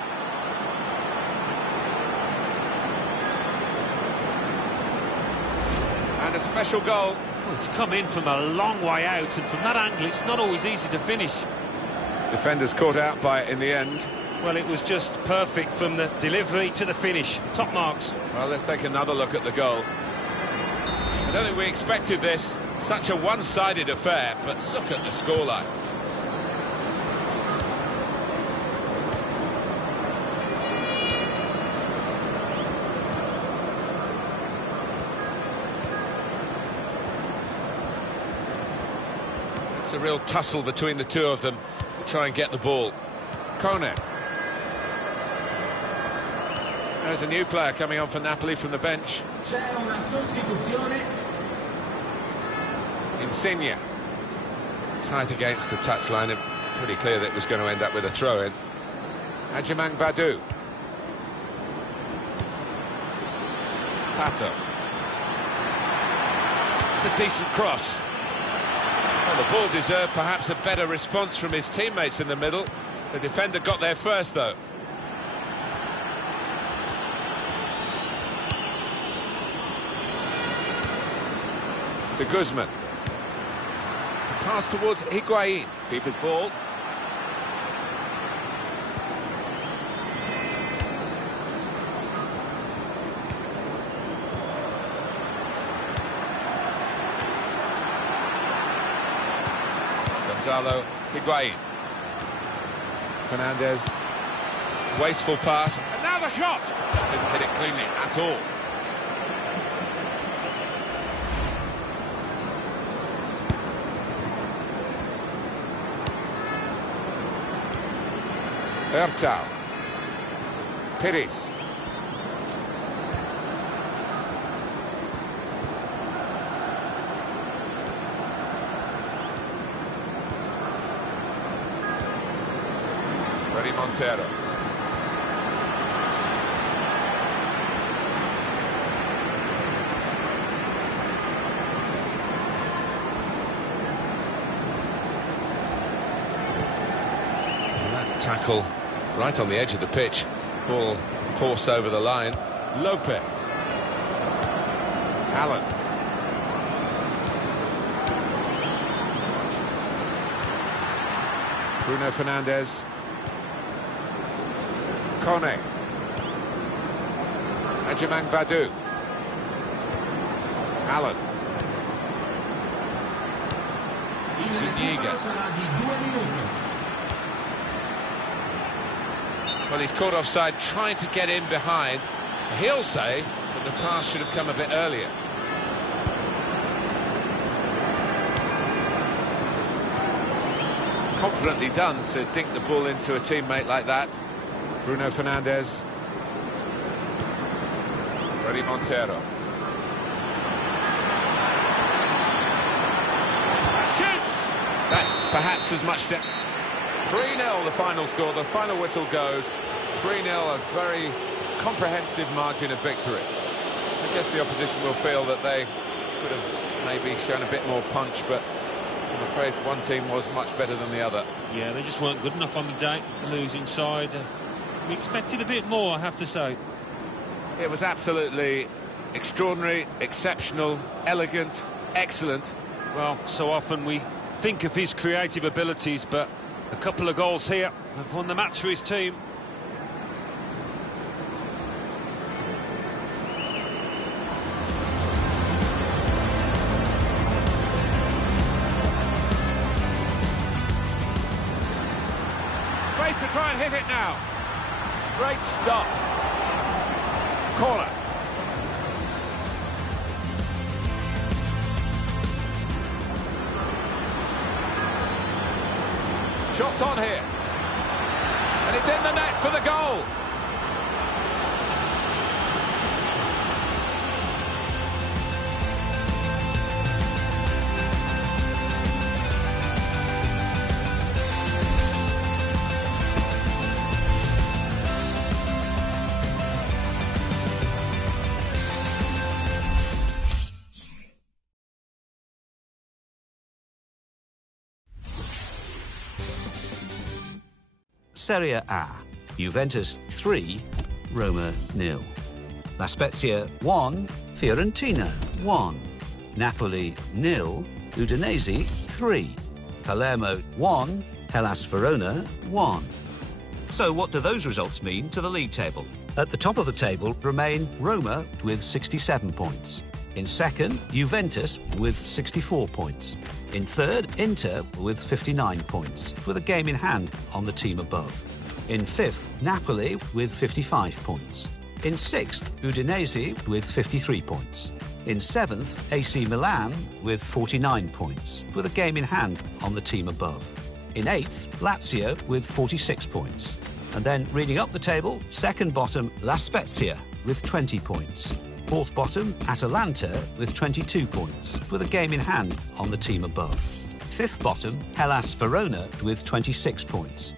And a special goal. Well, it's come in from a long way out, and from that angle it's not always easy to finish. Defenders caught out by it in the end. Well, it was just perfect from the delivery to the finish. Top marks. Well, let's take another look at the goal. I don't think we expected this. Such a one-sided affair, but look at the scoreline. It's a real tussle between the two of them to try and get the ball. Kone. There's a new player coming on for Napoli from the bench. C'è una sostituzione. Insigne. Tight against the touchline, and pretty clear that it was going to end up with a throw-in. Adjaman Badou. Pato. It's a decent cross. Well, the ball deserved perhaps a better response from his teammates in the middle. The defender got there first, though. De Guzman. Pass towards Higuain. Keeper's ball. Gonzalo Higuain. Fernandez. Wasteful pass. And now the shot! Didn't hit it cleanly at all. Ertal. Pires. Ready Montero. That tackle right on the edge of the pitch. Ball forced over the line. Lopez. Allen. Bruno Fernandes. Kone. Ajimang Badu. Allen. Zuniga. Well, he's caught offside trying to get in behind. He'll say that the pass should have come a bit earlier. It's confidently done to dink the ball into a teammate like that. Bruno Fernandes. Freddy Montero. Shoots! That's perhaps as much to... 3-0 the final score, the final whistle goes. 3-0, a very comprehensive margin of victory. I guess the opposition will feel that they could have maybe shown a bit more punch, but I'm afraid one team was much better than the other. Yeah, they just weren't good enough on the day, the losing side. We expected a bit more, I have to say. It was absolutely extraordinary, exceptional, elegant, excellent. Well, so often we think of his creative abilities, but a couple of goals here have won the match for his team. Space to try and hit it now. Great stop. Corner. Shots on here. And it's in the net for the goal. Serie A, Juventus 3, Roma 0. La Spezia 1, Fiorentina 1. Napoli 0, Udinese 3. Palermo 1, Hellas Verona 1. So what do those results mean to the league table? At the top of the table remain Roma with 67 points. In second, Juventus with 64 points. In third, Inter with 59 points, with a game in hand on the team above. In fifth, Napoli with 55 points. In sixth, Udinese with 53 points. In seventh, AC Milan with 49 points, with a game in hand on the team above. In eighth, Lazio with 46 points. And then reading up the table, second bottom, La Spezia with 20 points. Fourth bottom, Atalanta with 22 points, with a game in hand on the team above. Fifth bottom, Hellas Verona with 26 points.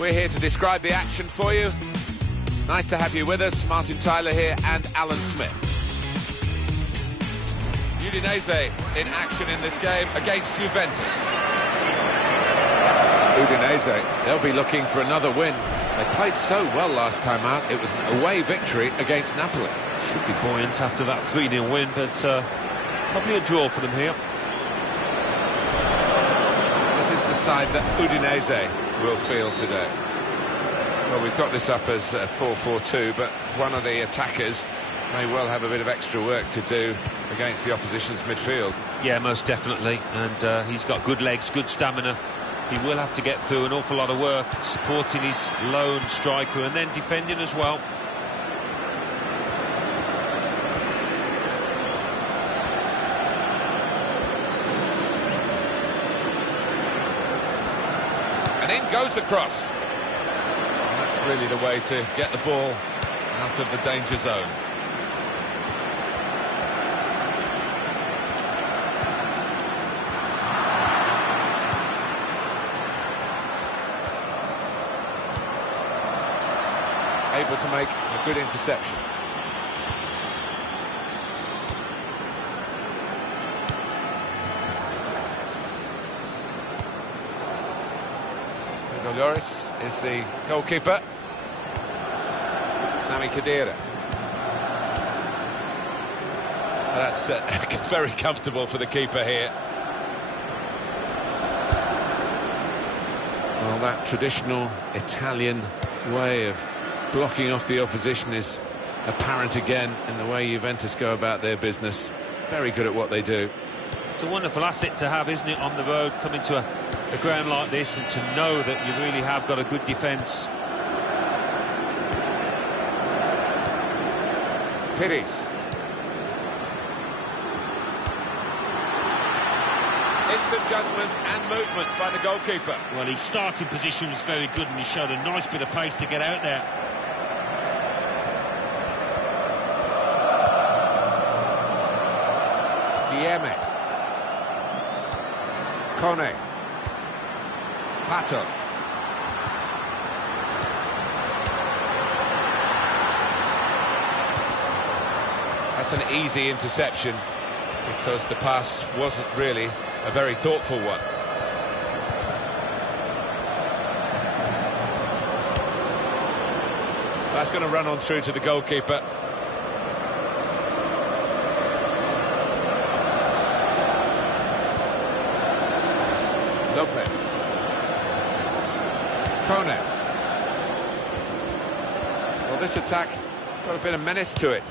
We're here to describe the action for you. Nice to have you with us. Martin Tyler here and Alan Smith. Udinese in action in this game against Juventus. Udinese, they'll be looking for another win. They played so well last time out. It was an away victory against Napoli. Should be buoyant after that 3-0 win, but probably a draw for them here. This is the side that Udinese will field today. Well, we've got this up as 4-4-2, but one of the attackers may well have a bit of extra work to do against the opposition's midfield. Yeah, most definitely, and he's got good legs, good stamina. He will have to get through an awful lot of work, supporting his lone striker and then defending as well. And in goes the cross. And that's really the way to get the ball out of the danger zone. Able to make a good interception. Loris is the goalkeeper. Sami Khedira. That's very comfortable for the keeper here. Well, that traditional Italian way of blocking off the opposition is apparent again in the way Juventus go about their business. Very good at what they do. It's a wonderful asset to have, isn't it, on the road, coming to a ground like this, and to know that you really have got a good defence. Pires. Instant judgment and movement by the goalkeeper. Well, his starting position was very good, and he showed a nice bit of pace to get out there. Guilherme. Kone. Pato. That's an easy interception because the pass wasn't really a very thoughtful one. That's going to run on through to the goalkeeper. Lopez. Kone. Well, this attack has got a bit of menace to it.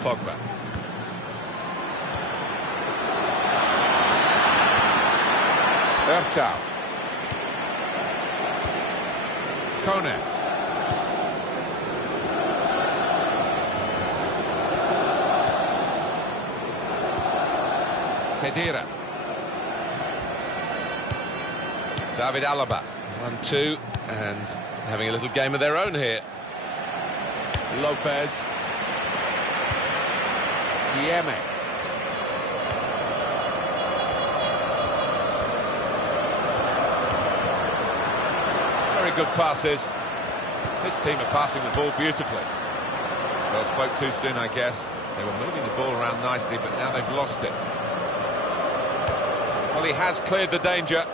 Pogba. Ertau. Kone. Khedira. David Alaba. 1-2, and having a little game of their own here. Lopez. Guilherme. Very good passes. This team are passing the ball beautifully. Well, spoke too soon, I guess. They were moving the ball around nicely, but now they've lost it. Well, he has cleared the danger.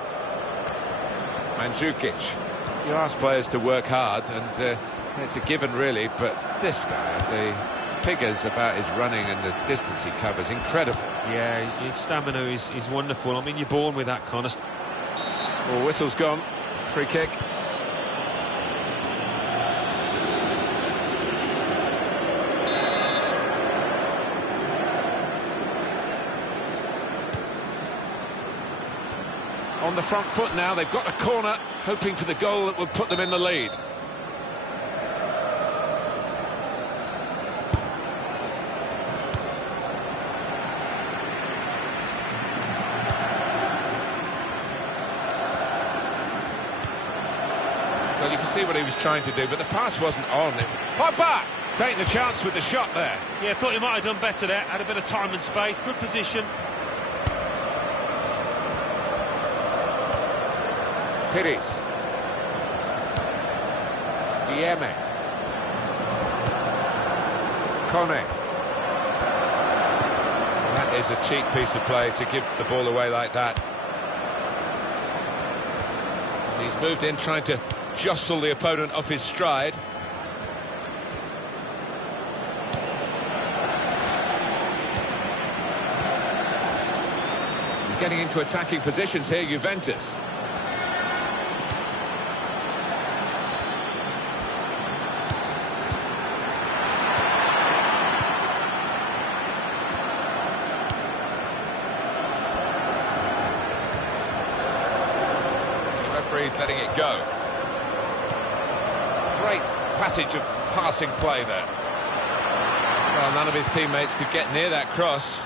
Mandzukic. You ask players to work hard, and it's a given, really, but this guy, the figures about his running and the distance he covers, incredible. Yeah, his stamina is wonderful. I mean, you're born with that kind of... Well, whistle's gone. Free kick. On the front foot now, they've got a corner, hoping for the goal that would put them in the lead. Well, you can see what he was trying to do, but the pass wasn't on. Pogba taking the chance with the shot there. Yeah, thought he might have done better there. Had a bit of time and space, good position. Pires. Guilleme. Kone. That is a cheap piece of play to give the ball away like that. And he's moved in trying to jostle the opponent off his stride. Getting into attacking positions here, Juventus. The referee's letting it go. Great passage of passing play there. Well, none of his teammates could get near that cross.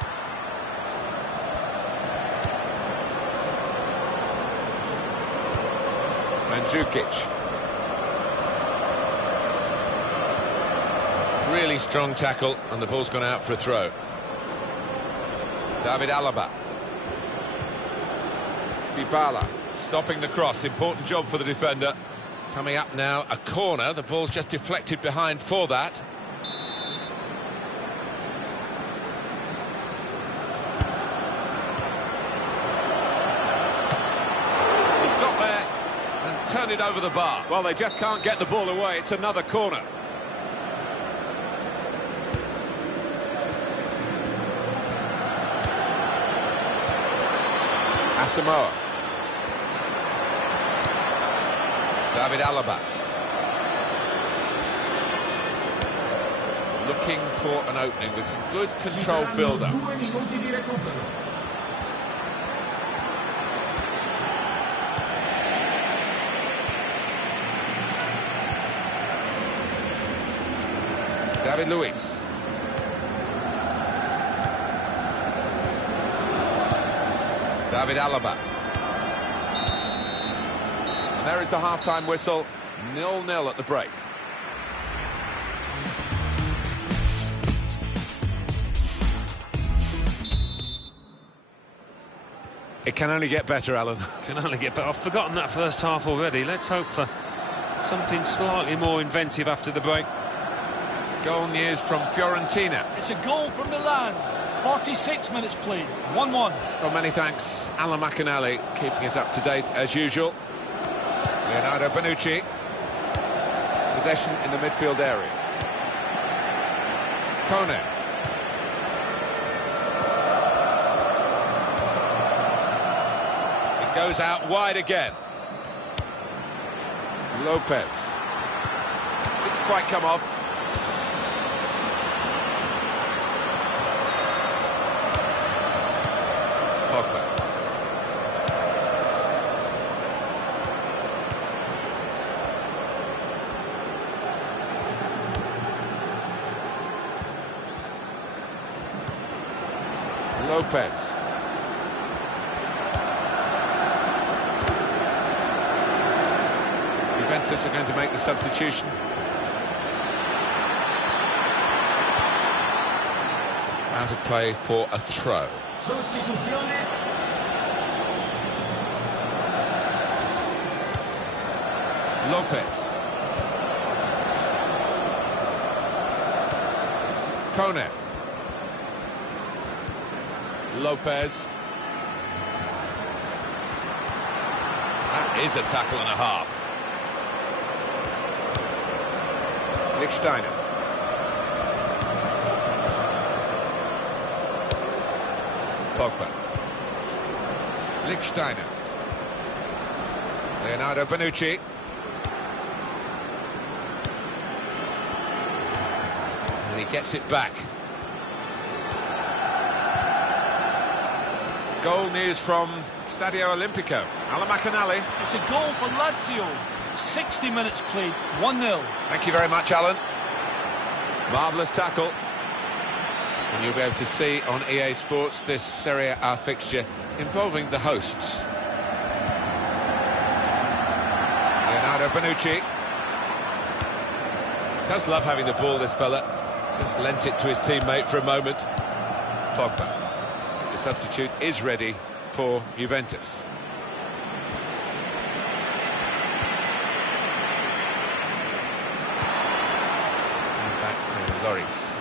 Mandzukic. Really strong tackle, and the ball's gone out for a throw. David Alaba. Dybala stopping the cross. Important job for the defender. Coming up now, a corner. The ball's just deflected behind for that. Turn it over the bar. Well, they just can't get the ball away. It's another corner. Asamoah. David Alaba. Looking for an opening with some good controlled build-up. David Luiz. David Alaba. And there is the half-time whistle. 0-0 at the break. It can only get better, Alan. Can only get better. I've forgotten that first half already. Let's hope for something slightly more inventive after the break. Goal news from Fiorentina. It's a goal from Milan. 46 minutes played. 1-1. Well, many thanks, Alan McInally, keeping us up to date as usual. Leonardo Bonucci. Possession in the midfield area. Kone. It goes out wide again. Lopez. Didn't quite come off. Lopez. Juventus are going to make the substitution. Out of play for a throw. Sostituzione. Lopez. Kone. Lopez. That is a tackle and a half. Lichtsteiner. Pogba. Lichtsteiner. Leonardo Bonucci. And he gets it back. Goal news from Stadio Olimpico. Alan McInally. It's a goal for Lazio. 60 minutes played. 1-0. Thank you very much, Alan. Marvellous tackle. And you'll be able to see on EA Sports this Serie A fixture involving the hosts. Leonardo Bonucci. Does love having the ball, this fella. Just lent it to his teammate for a moment. Pogba. The substitute is ready for Juventus. to Lloris.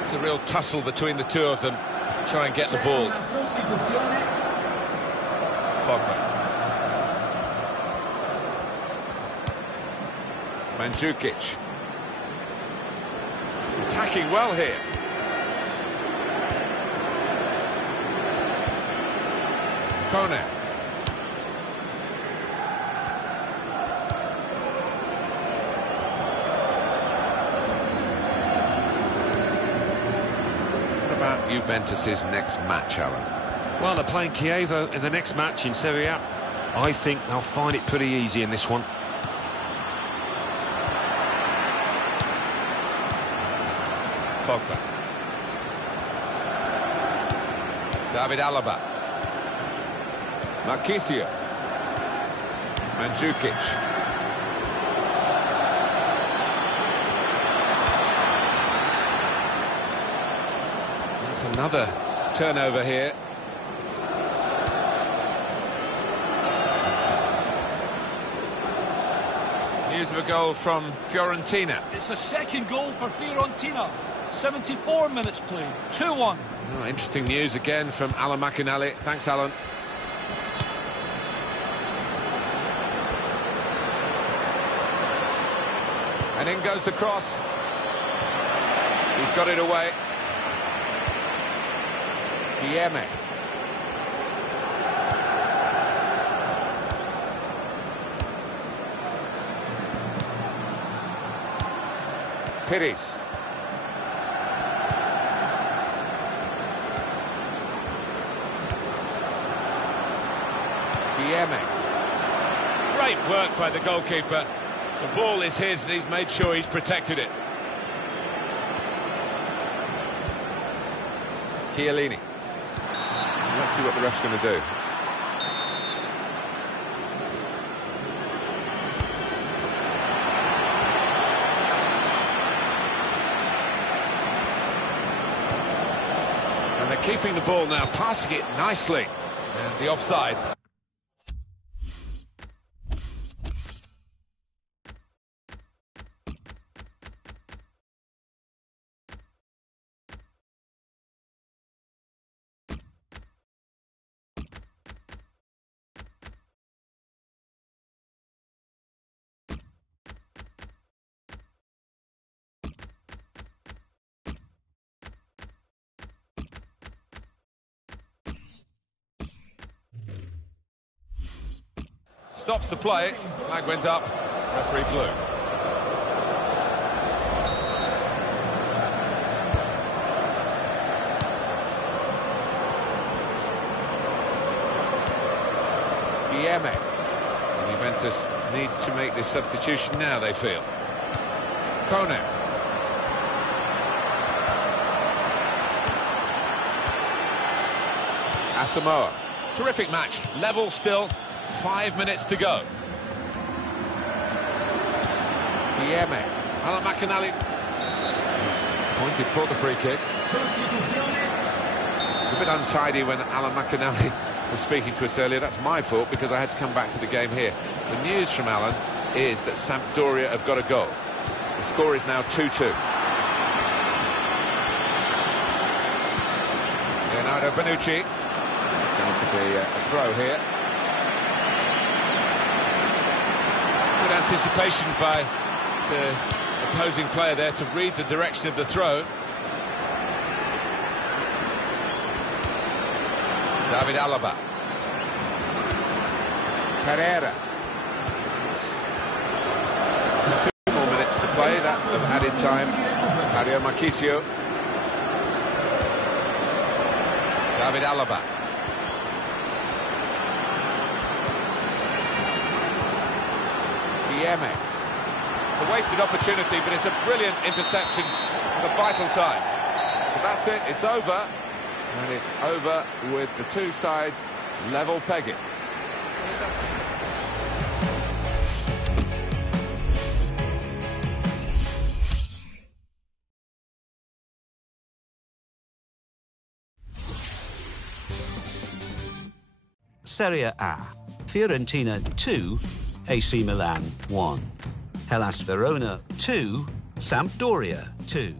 It's a real tussle between the two of them to try and get the ball. Pogba. Mandzukic. Attacking well here. Kone. What about Juventus's next match, Alan? Well, they're playing Chievo in the next match in Serie A. I think they'll find it pretty easy in this one. Pogba. David Alaba. Marchisio. Mandzukic. That's another turnover here. News of a goal from Fiorentina. It's a second goal for Fiorentina. 74 minutes played. 2-1. Oh, interesting news again from Alan McInally. Thanks, Alan. And in goes the cross. He's got it away. Guilherme. Pires. Guilherme. Great work by the goalkeeper. The ball is his and he's made sure he's protected it. Chiellini. Let's see what the ref's going to do. And they're keeping the ball now, passing it nicely. And the offside. Stops the play, flag went up, referee blew. Guilherme. Juventus need to make this substitution now, they feel. Kone. Asamoah. Terrific match, level still. 5 minutes to go. Guilherme. Alan McInally. He's pointed for the free kick. It's a bit untidy when Alan McInally was speaking to us earlier. That's my fault because I had to come back to the game here. The news from Alan is that Sampdoria have got a goal. The score is now 2-2. Leonardo Bonucci. It's going to be a throw here. Good anticipation by the opposing player there to read the direction of the throw. David Alaba. Pereira. 2 more minutes to play, that of added time. Mario Marchisio. David Alaba. Guilherme. It's a wasted opportunity, but it's a brilliant interception at a vital time. But that's it, it's over. And it's over with the two sides level pegging. Serie A. Fiorentina 2, AC Milan 1. Hellas Verona 2, Sampdoria 2.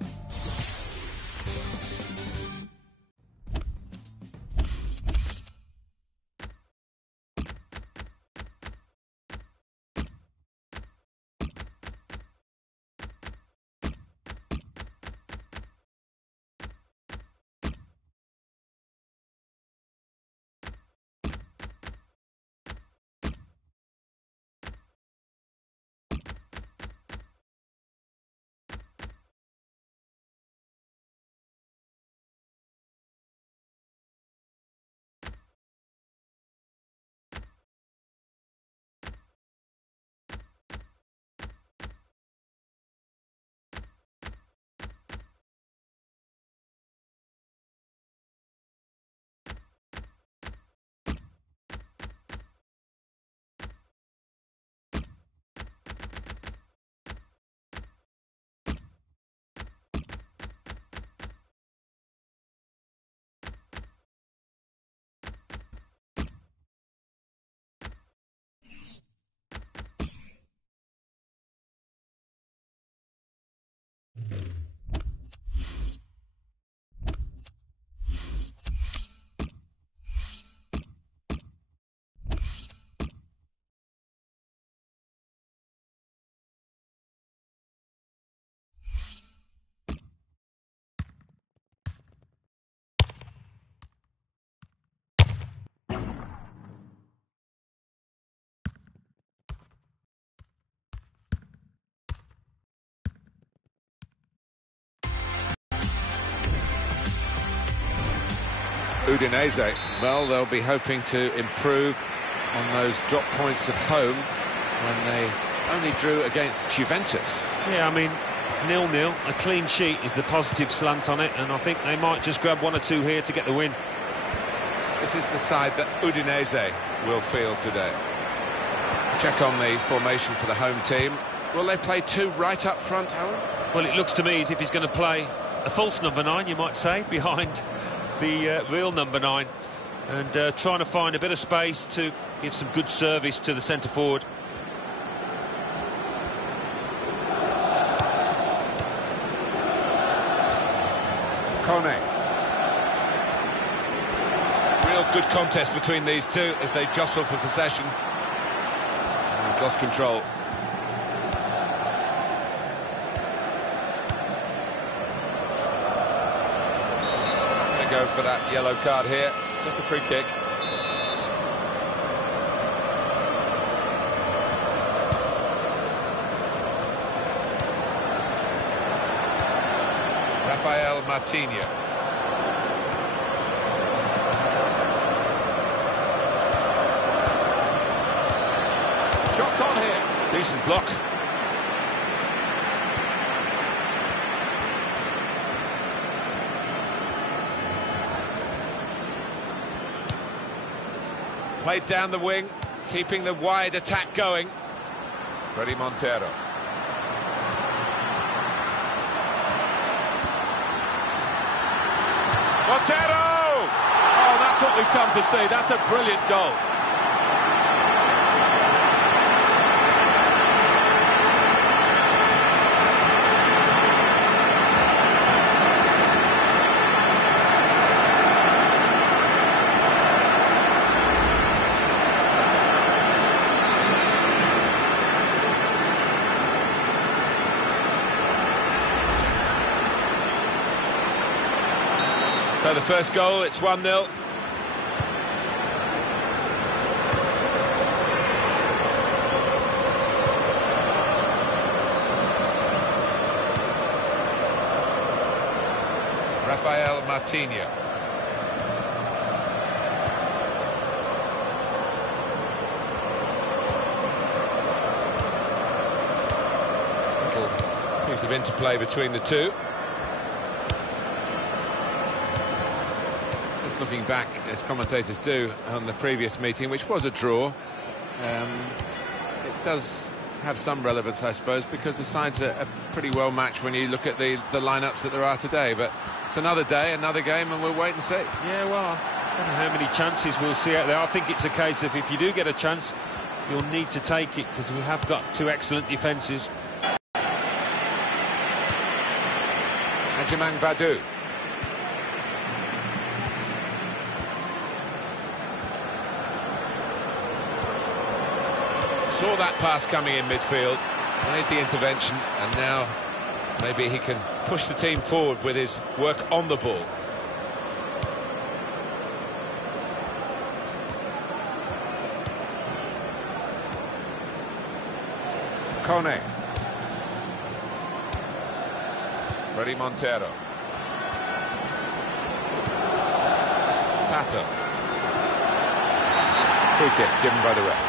Udinese, well, they'll be hoping to improve on those drop points at home when they only drew against Juventus. Yeah, I mean, 0-0, a clean sheet is the positive slant on it, and I think they might just grab 1 or 2 here to get the win. This is the side that Udinese will field today. Check on the formation for the home team. Will they play 2 right up front, Alan? Well, it looks to me as if he's going to play a false number 9, you might say, behind the real number 9, and trying to find a bit of space to give some good service to the centre forward. Kone. Real good contest between these two as they jostle for possession. And he's lost control. Go for that yellow card here. Just a free kick. Rafael Martinez. Shots on here. Decent block. Played down the wing, keeping the wide attack going. Freddy Montero. Montero! Oh, that's what we've come to see. That's a brilliant goal. So the first goal, it's 1-0. Rafael Martinez. Little piece of interplay between the two. Looking back, as commentators do, on the previous meeting, which was a draw, it does have some relevance, I suppose, because the sides are pretty well matched when you look at the lineups that there are today. But it's another day, another game, and we'll wait and see. Yeah, well, I don't know how many chances we'll see out there. I think it's a case of if you do get a chance, you'll need to take it because we have got two excellent defences. Ajimang Badu. Saw that pass coming in midfield, made the intervention, and now maybe he can push the team forward with his work on the ball. Kone. Freddy Montero. Pato. Free kick given by the ref.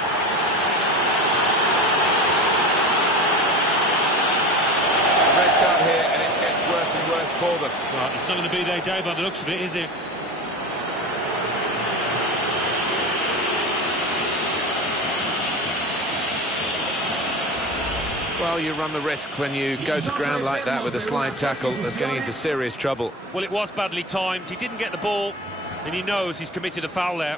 Red card here, and it gets worse and worse for them. Well, it's not going to be their day by the looks of it, is it? Well, you run the risk when you go to ground like that with a slide tackle of getting into serious trouble. Well, it was badly timed. He didn't get the ball, and he knows he's committed a foul there.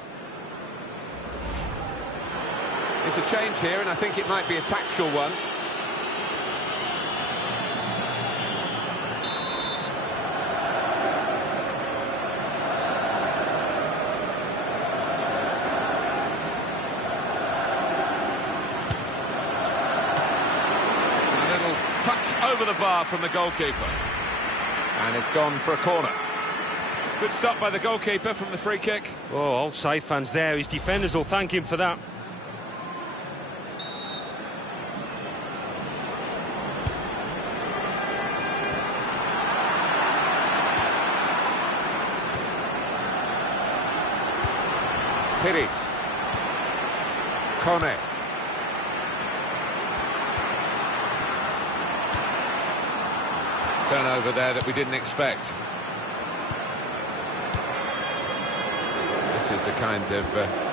It's a change here, and I think it might be a tactical one. Touch over the bar from the goalkeeper. And it's gone for a corner. Good stop by the goalkeeper from the free kick. Oh, old side fans there. His defenders will thank him for that. Pires. Kone. Turnover there that we didn't expect. This is the kind of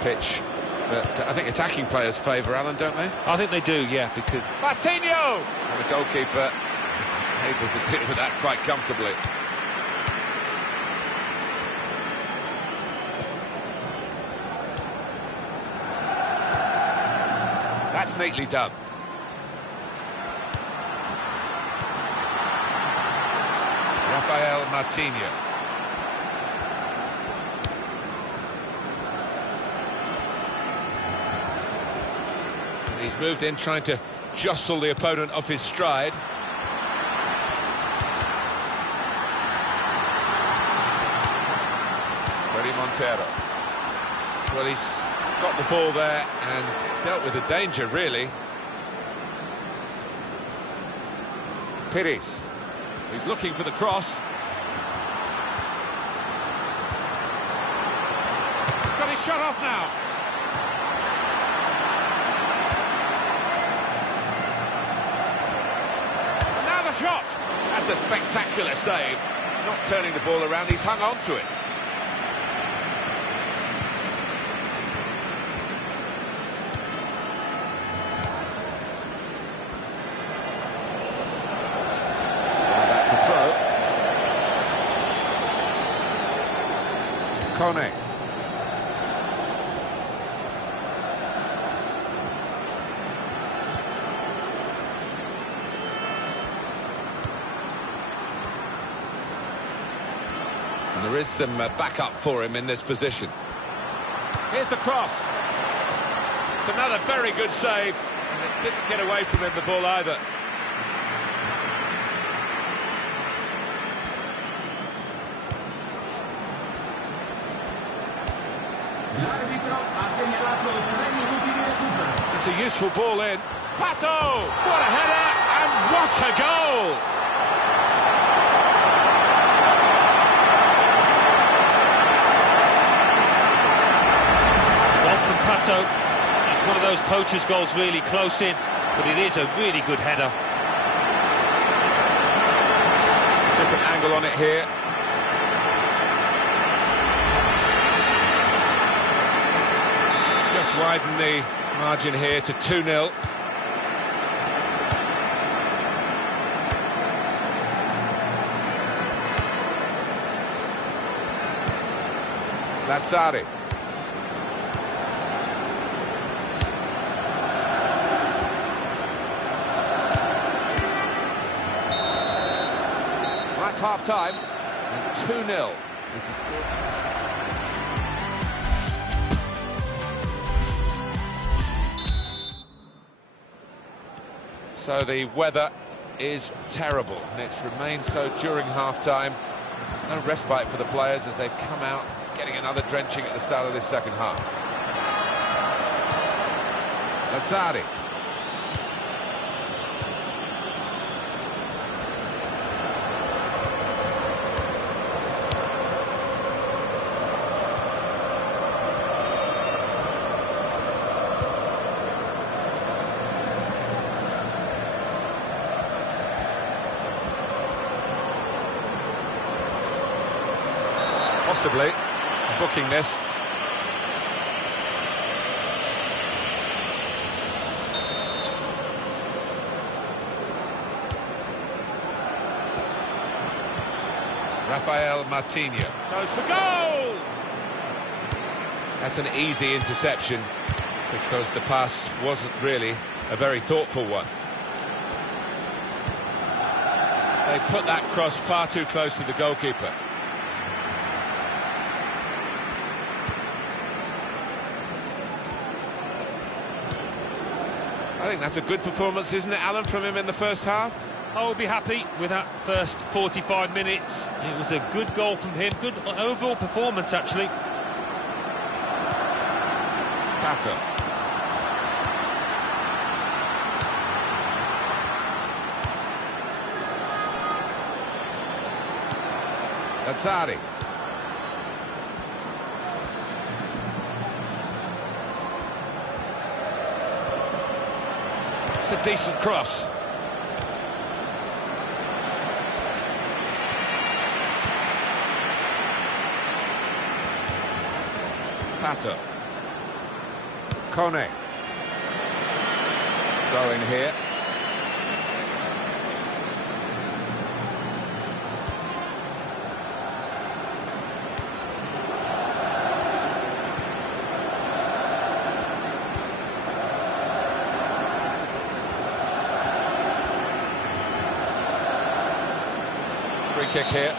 pitch that I think attacking players favour, Alan, don't they? I think they do, yeah, because... Martinho! And the goalkeeper able to deal with that quite comfortably. That's neatly done. Rafael Martinho. And he's moved in trying to jostle the opponent off his stride. Freddy Montero. Well, he's got the ball there and dealt with the danger, really. Pires. He's looking for the cross. He's got his shot off now. And now the shot. That's a spectacular save. Not turning the ball around, he's hung on to it. Kone. And there is some backup for him in this position. Here's the cross. It's another very good save. And it didn't get away from him, the ball, either. It's a useful ball in. Pato! What a header, and what a goal! One from Pato. It's one of those poachers' goals, really close in, but it is a really good header. Different angle on it here. Just widen the margin here to 2-0. Lazzari. half-time, and 2-0 is the score. So the weather is terrible, and it's remained so during half-time. There's no respite for the players as they've come out getting another drenching at the start of this second half. Lazzari. Possibly booking this. Rafael Martinho goes for goal! That's an easy interception because the pass wasn't really a very thoughtful one. They put that cross far too close to the goalkeeper. I think that's a good performance, isn't it, Alan, from him in the first half? I would be happy with that first 45 minutes. It was a good goal from him, good overall performance, actually. Pato. Lazzari. It's a decent cross. Pato. Kone. Throw in here. Free kick here.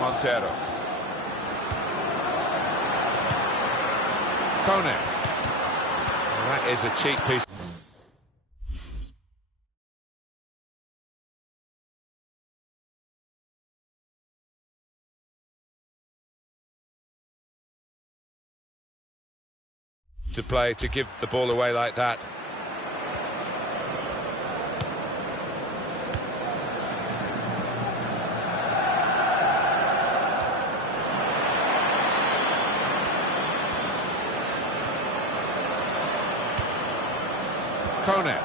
Montero. Kone. That is a cheap piece. To play, to give the ball away like that. Kone.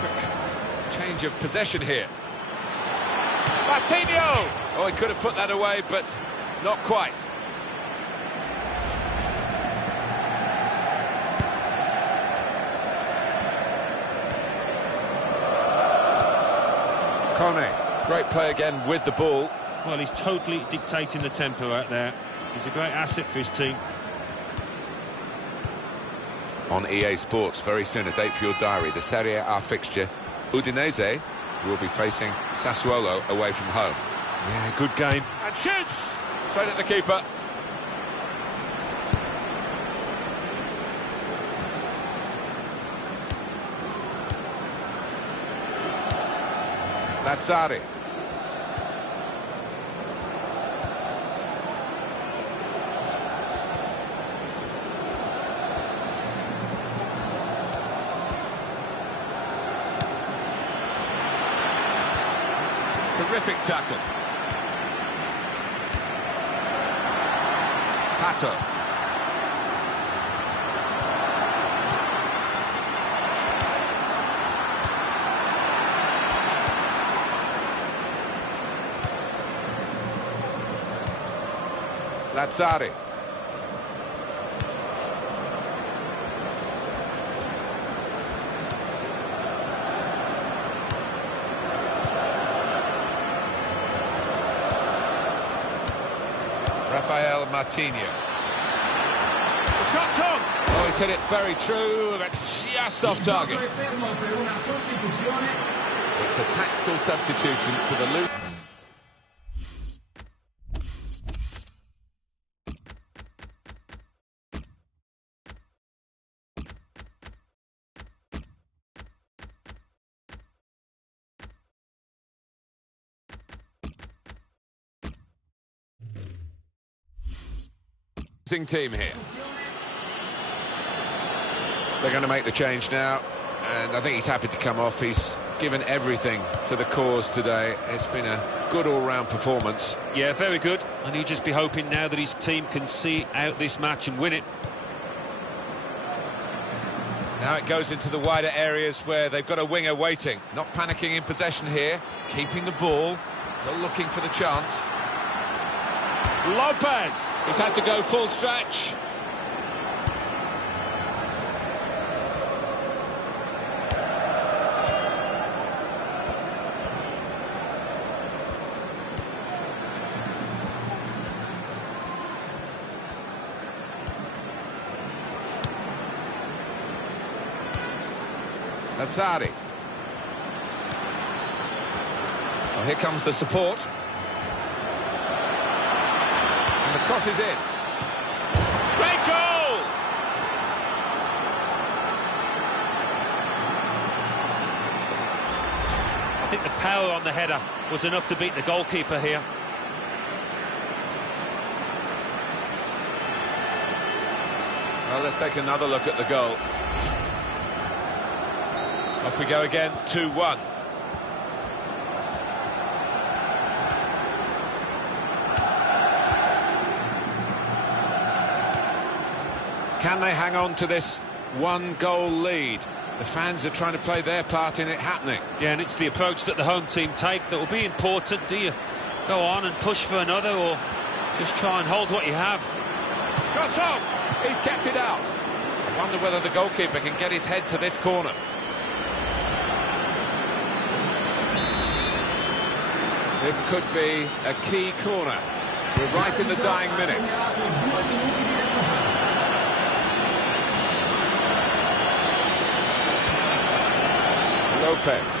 Quick change of possession here. Martinho! Oh, he could have put that away, but not quite. Kone. Great play again with the ball. Well, he's totally dictating the tempo out there. He's a great asset for his team. On EA Sports, very soon, a date for your diary, the Serie A fixture. Udinese will be facing Sassuolo away from home. Yeah, good game. And shoots! Straight at the keeper. Lazzari. Terrific tackle. Pato. Lazzari. Rafael Martinho. The shot's on! Oh, he's hit it very true, but just off target. It's a tactical substitution for the loop. Team here. They're going to make the change now, and I think he's happy to come off. He's given everything to the cause today. It's been a good all-round performance. Yeah, very good, and he'll just be hoping now that his team can see out this match and win it. Now it goes into the wider areas where they've got a winger waiting. Not panicking in possession here, keeping the ball, still looking for the chance. Lopez! He's had to go full stretch. Lazzari. Well, here comes the support. And the cross is in. Great goal! I think the power on the header was enough to beat the goalkeeper here. Well, let's take another look at the goal. Off we go again, 2-1. Can they hang on to this one-goal lead? The fans are trying to play their part in it happening. Yeah, and it's the approach that the home team take that will be important. Do you go on and push for another, or just try and hold what you have? Shot on! He's kept it out. I wonder whether the goalkeeper can get his head to this corner. This could be a key corner. We're right in the dying minutes. Lopez.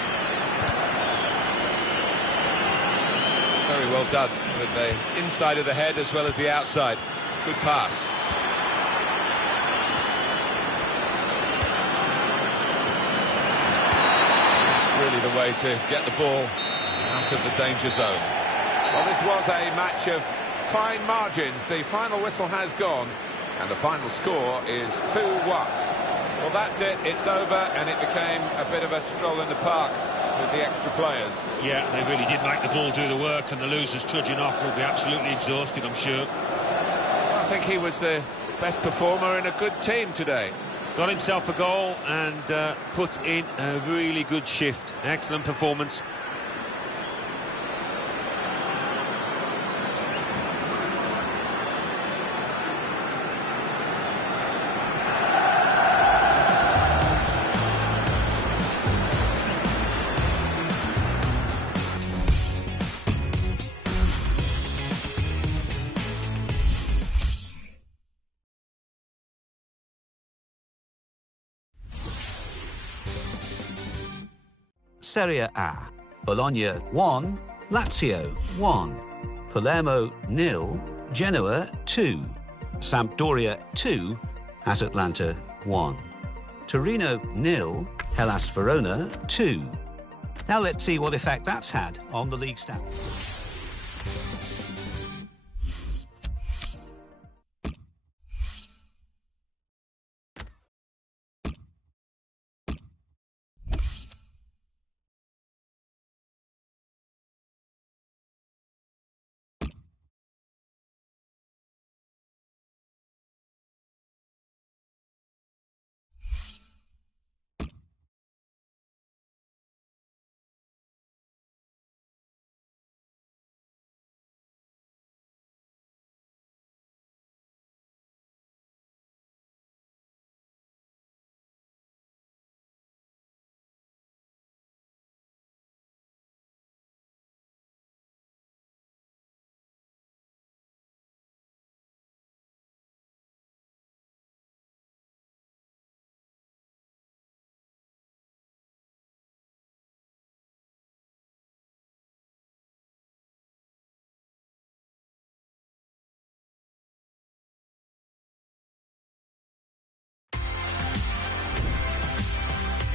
Very well done with the inside of the head as well as the outside. Good pass. It's really the way to get the ball out of the danger zone. Well, this was a match of fine margins. The final whistle has gone, and the final score is 2-1. Well, that's it. It's over, and it became a bit of a stroll in the park with the extra players. Yeah, they really did make the ball do the work, and the losers trudging off will be absolutely exhausted, I'm sure. I think he was the best performer in a good team today. Got himself a goal and put in a really good shift. Excellent performance. Serie A. Bologna 1, Lazio 1, Palermo 0, Genoa 2, Sampdoria 2, at Atlanta 1, Torino 0, Hellas Verona 2. Now let's see what effect that's had on the league stats.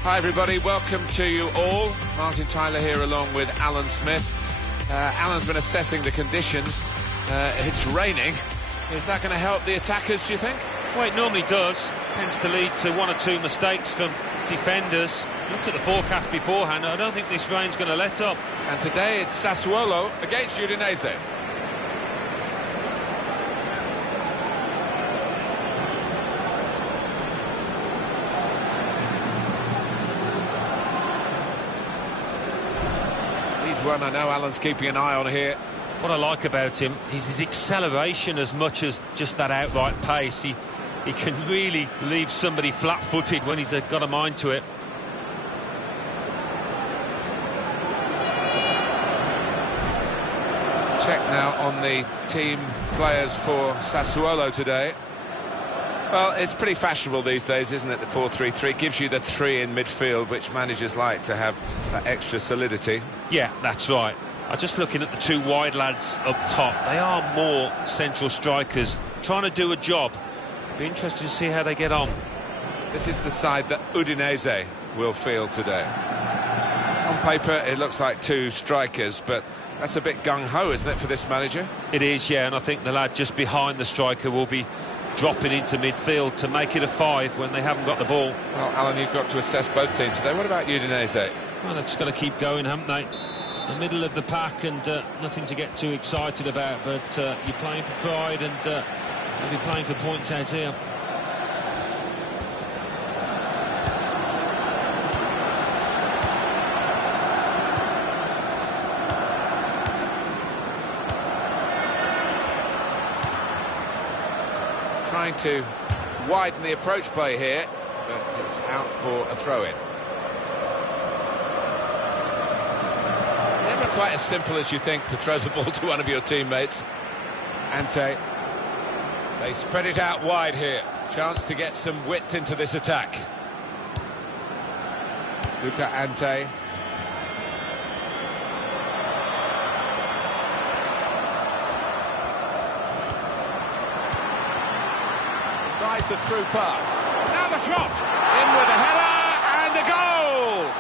Hi everybody, welcome to you all. Martin Tyler here along with Alan Smith. Alan's been assessing the conditions. It's raining. Is that going to help the attackers, do you think? Well, it normally does. Tends to lead to one or two mistakes from defenders. Looked at the forecast beforehand. I don't think this rain's going to let up. And today it's Sassuolo against Udinese. He's one I know Alan's keeping an eye on here. What I like about him is his acceleration as much as just that outright pace. He can really leave somebody flat-footed when he's got a mind to it. Check now on the team players for Sassuolo today. Well, it's pretty fashionable these days, isn't it? The 4-3-3 gives you the three in midfield, which managers like to have that extra solidity. Yeah, that's right. I'm just looking at the two wide lads up top. They are more central strikers, trying to do a job. Be interested to see how they get on. This is the side that Udinese will field today. On paper, it looks like two strikers, but that's a bit gung-ho, isn't it, for this manager? It is, yeah, and I think the lad just behind the striker will be dropping into midfield to make it a 5 when they haven't got the ball. Well, Alan, you've got to assess both teams today. What about Udinese? Well, they're just going to keep going, haven't they? The middle of the pack and nothing to get too excited about, but you're playing for pride and you'll be playing for points out here. Trying to widen the approach play here, but it's out for a throw-in. Never quite as simple as you think to throw the ball to one of your teammates. Ante. They spread it out wide here. Chance to get some width into this attack. Luca Ante. Tries the through pass. Now the shot! In with a header and a goal!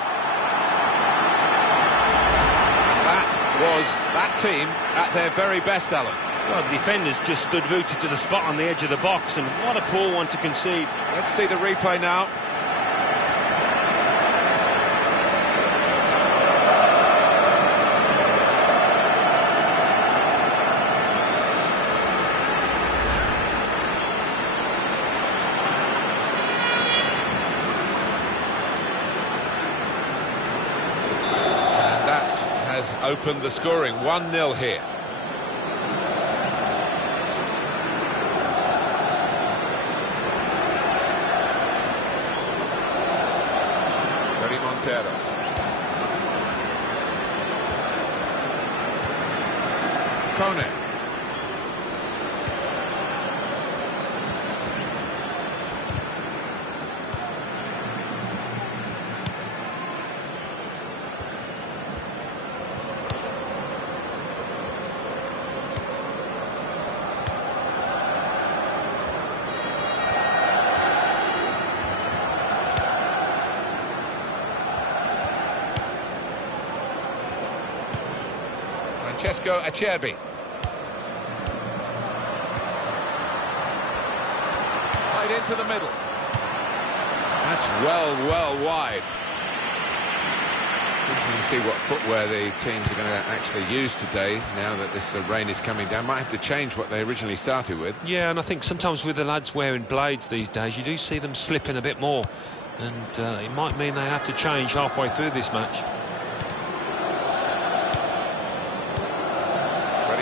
That was that team at their very best, Alan. Well, the defenders just stood rooted to the spot on the edge of the box, and what a poor one to concede. Let's see the replay now. Opened the scoring, 1-0 here. Ferry Montero. Kone. Francesco Acerbi. Played into the middle. That's well wide. Interesting to see what footwear the teams are going to actually use today now that this rain is coming down. Might have to change what they originally started with. Yeah, and I think sometimes with the lads wearing blades these days, you do see them slipping a bit more. And it might mean they have to change halfway through this match.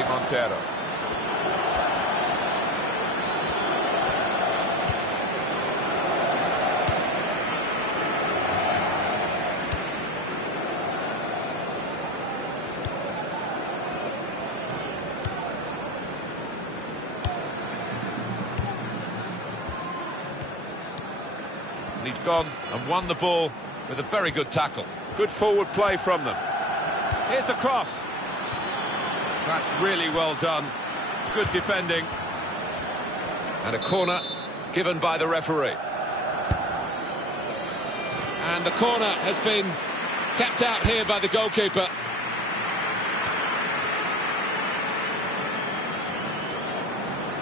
Montero. He's gone and won the ball with a very good tackle. Good forward play from them. Here's the cross. That's really well done. Good defending. And a corner given by the referee. And the corner has been kept out here by the goalkeeper.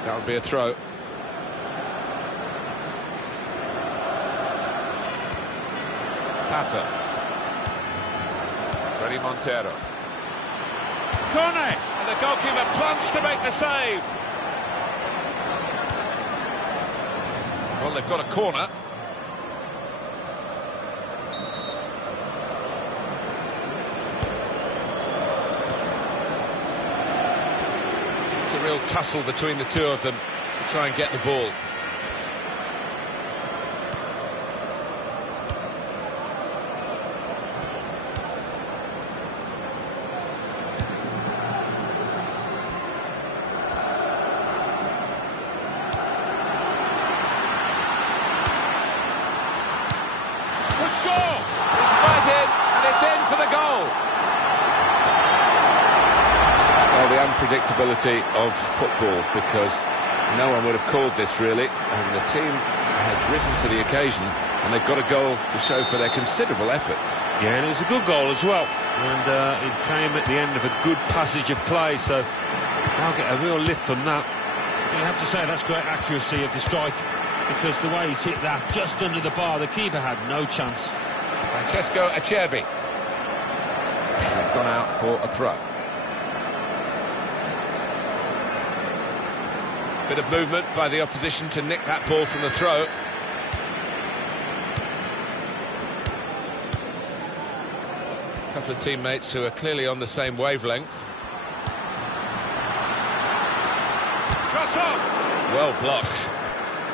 That would be a throw. Pata. Freddy Montero. Corner! And the goalkeeper plunged to make the save. Well, they've got a corner. It's a real tussle between the two of them to try and get the ball. Score! He's right in, and it's in for the goal. Well, the unpredictability of football, because no one would have called this really, and the team has risen to the occasion, and they've got a goal to show for their considerable efforts. Yeah, and it was a good goal as well, and it came at the end of a good passage of play, so they'll get a real lift from that. You have to say that's great accuracy of the strike, because the way he's hit that just under the bar, the keeper had no chance. Francesco Acerbi. And it's gone out for a throw. Bit of movement by the opposition to nick that ball from the throw. A couple of teammates who are clearly on the same wavelength. Shot on! Well blocked.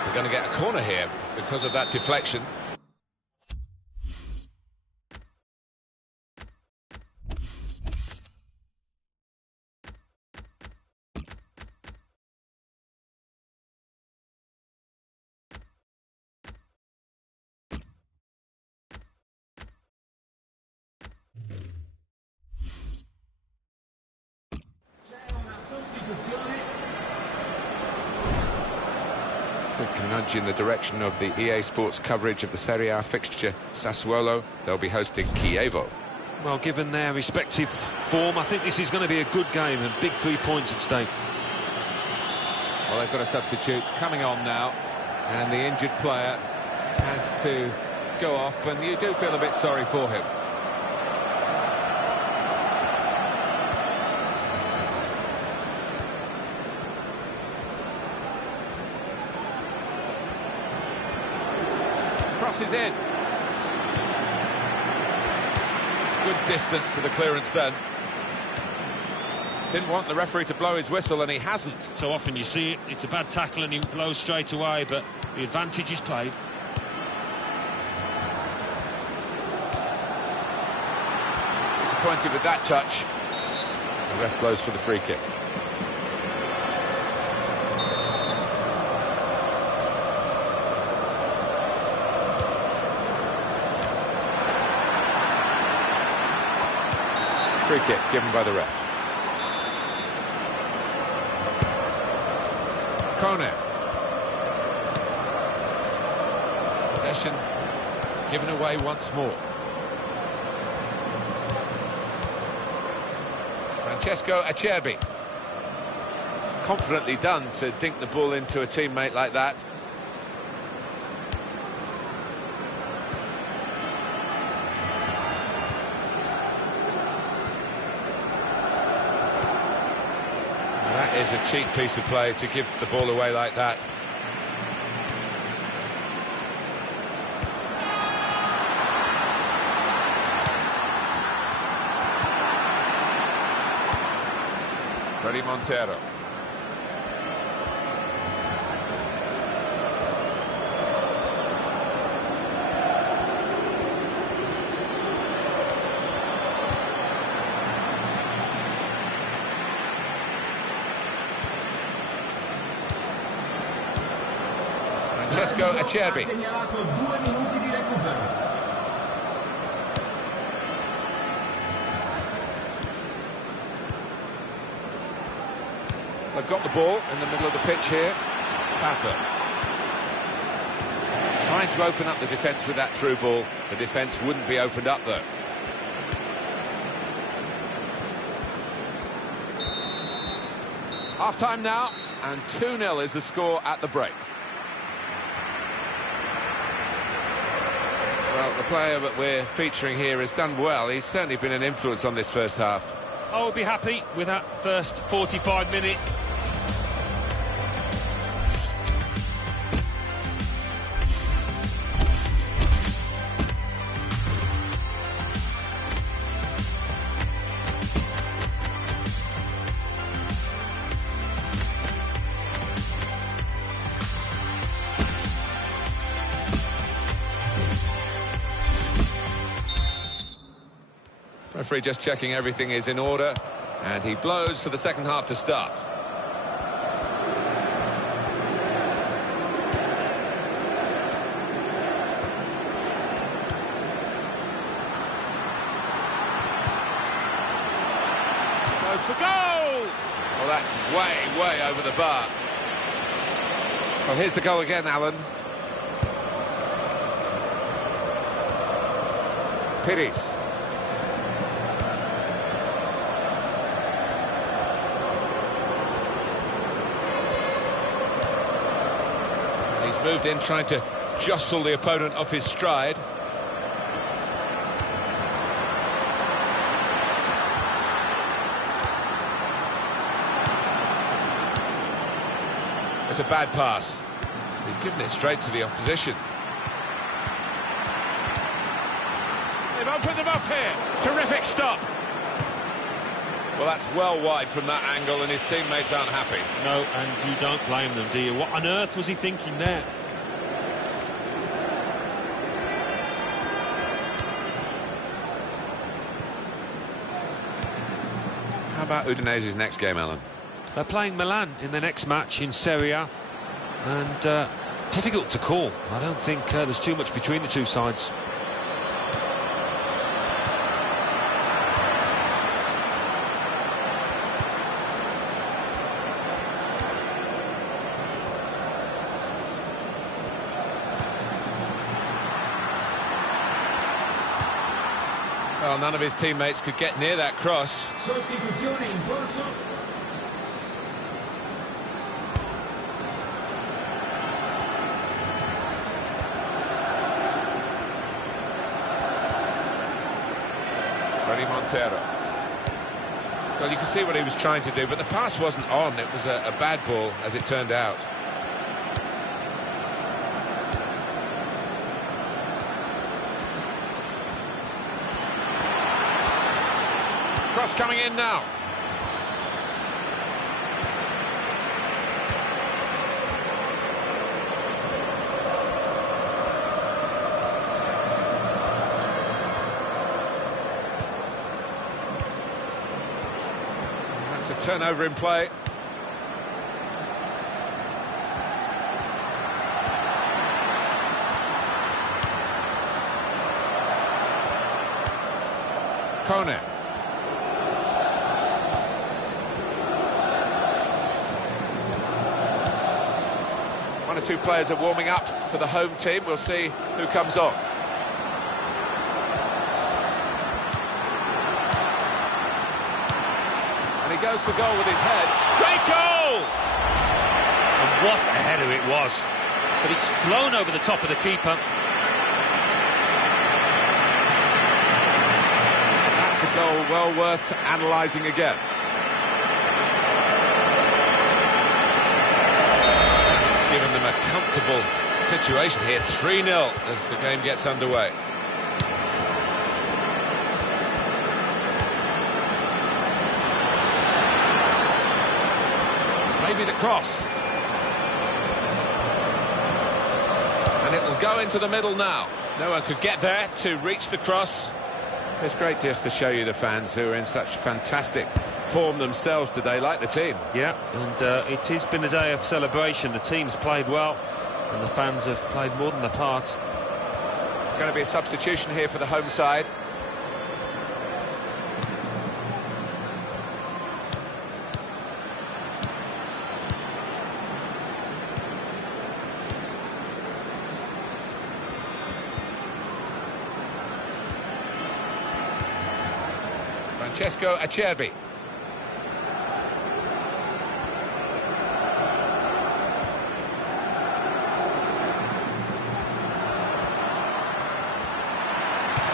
We're going to get a corner here because of that deflection. Quick nudge in the direction of the EA Sports coverage of the Serie A fixture. Sassuolo, they'll be hosting Chievo. Well, given their respective form, I think this is going to be a good game and big 3 points at stake. Well, they've got a substitute coming on now, and the injured player has to go off, and you do feel a bit sorry for him. Crosses in. Good distance to the clearance then. Didn't want the referee to blow his whistle, and he hasn't. So often you see it, it's a bad tackle and he blows straight away, but the advantage is played. Disappointed with that touch. The ref blows for the free kick. Free kick given by the ref. Kone. Possession given away once more. Francesco Acerbi. It's confidently done to dink the ball into a teammate like that. That is a cheap piece of play to give the ball away like that. Freddy Montero. Francesco Acerbi. Segnalato 2 minuti di recupero. They've got the ball in the middle of the pitch here. Pata. Trying to open up the defence with that through ball. The defence wouldn't be opened up, though. Half-time now, and 2-0 is the score at the break. Well, the player that we're featuring here has done well. He's certainly been an influence on this first half. I will be happy with that first 45 minutes. Referee just checking everything is in order, and he blows for the second half to start. Goes for goal! Well, that's way over the bar. Well, here's the goal again, Alan. Pires. He's moved in, trying to jostle the opponent off his stride. It's a bad pass. He's given it straight to the opposition. They've opened them up here. Terrific stop. Well, that's well wide from that angle, and his teammates aren't happy. No, and you don't blame them, do you? What on earth was he thinking there? How about Udinese's next game, Alan? They're playing Milan in the next match in Serie A, and difficult to call. I don't think there's too much between the two sides. Well, none of his teammates could get near that cross. Sostituzione in corso. Montero. Well, you can see what he was trying to do, but the pass wasn't on. It was a bad ball, as it turned out. Cross coming in now. That's a turnover in play. Kone. One or two players are warming up for the home team. We'll see who comes on. And he goes for goal with his head. Great goal! And what a header it was. But it's flown over the top of the keeper. That's a goal well worth analysing again. Given them a comfortable situation here, 3-0 as the game gets underway. Maybe the cross. And it will go into the middle now. No one could get there to reach the cross. It's great just to show you the fans who are in such fantastic form themselves today, like the team. Yeah, and it has been a day of celebration. The team's played well, and the fans have played more than their part. Going to be a substitution here for the home side. Francesco Acerbi.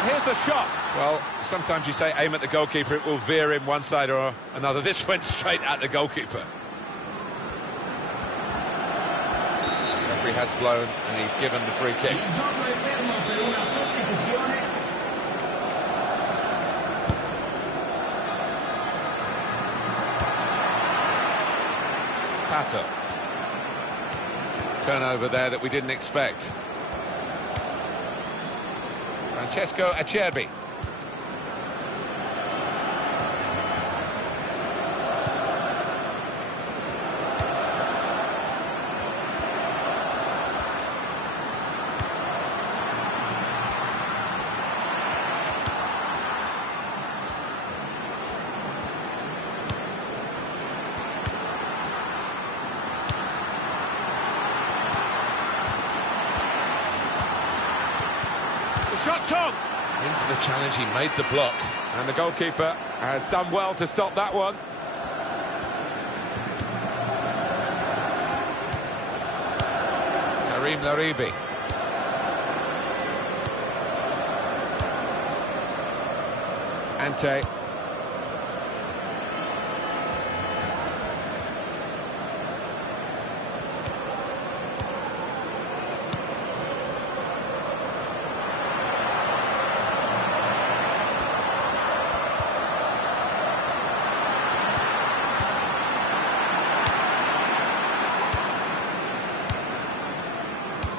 Here's the shot. Well, sometimes you say aim at the goalkeeper, it will veer in one side or another. This went straight at the goalkeeper. The referee has blown and he's given the free kick. Il gioco è fermo per una sostituzione. Pato. Turnover there that we didn't expect. Francesco Acerbi. The shot's on! In for the challenge, he made the block. And the goalkeeper has done well to stop that one. Karim Laribi. Ante.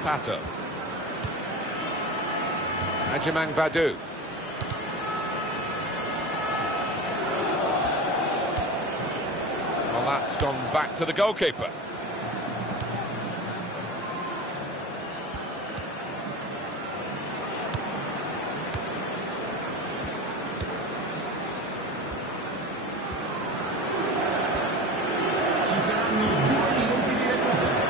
Pato. Ajamang Badu. Well, that's gone back to the goalkeeper. Ci saranno 2 minuti di recupero.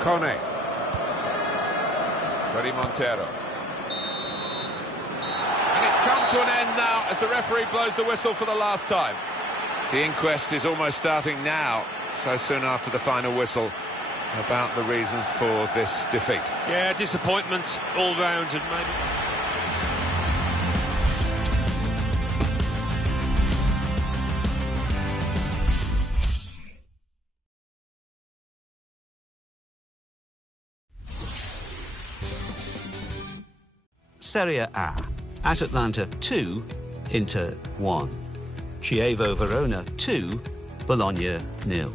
Kone. Freddy Montero. And it's come to an end now as the referee blows the whistle for the last time. The inquest is almost starting now, so soon after the final whistle, about the reasons for this defeat. Yeah, disappointment all round, and maybe... Serie A. At Atlanta 2, Inter 1. Chievo Verona 2, Bologna 0.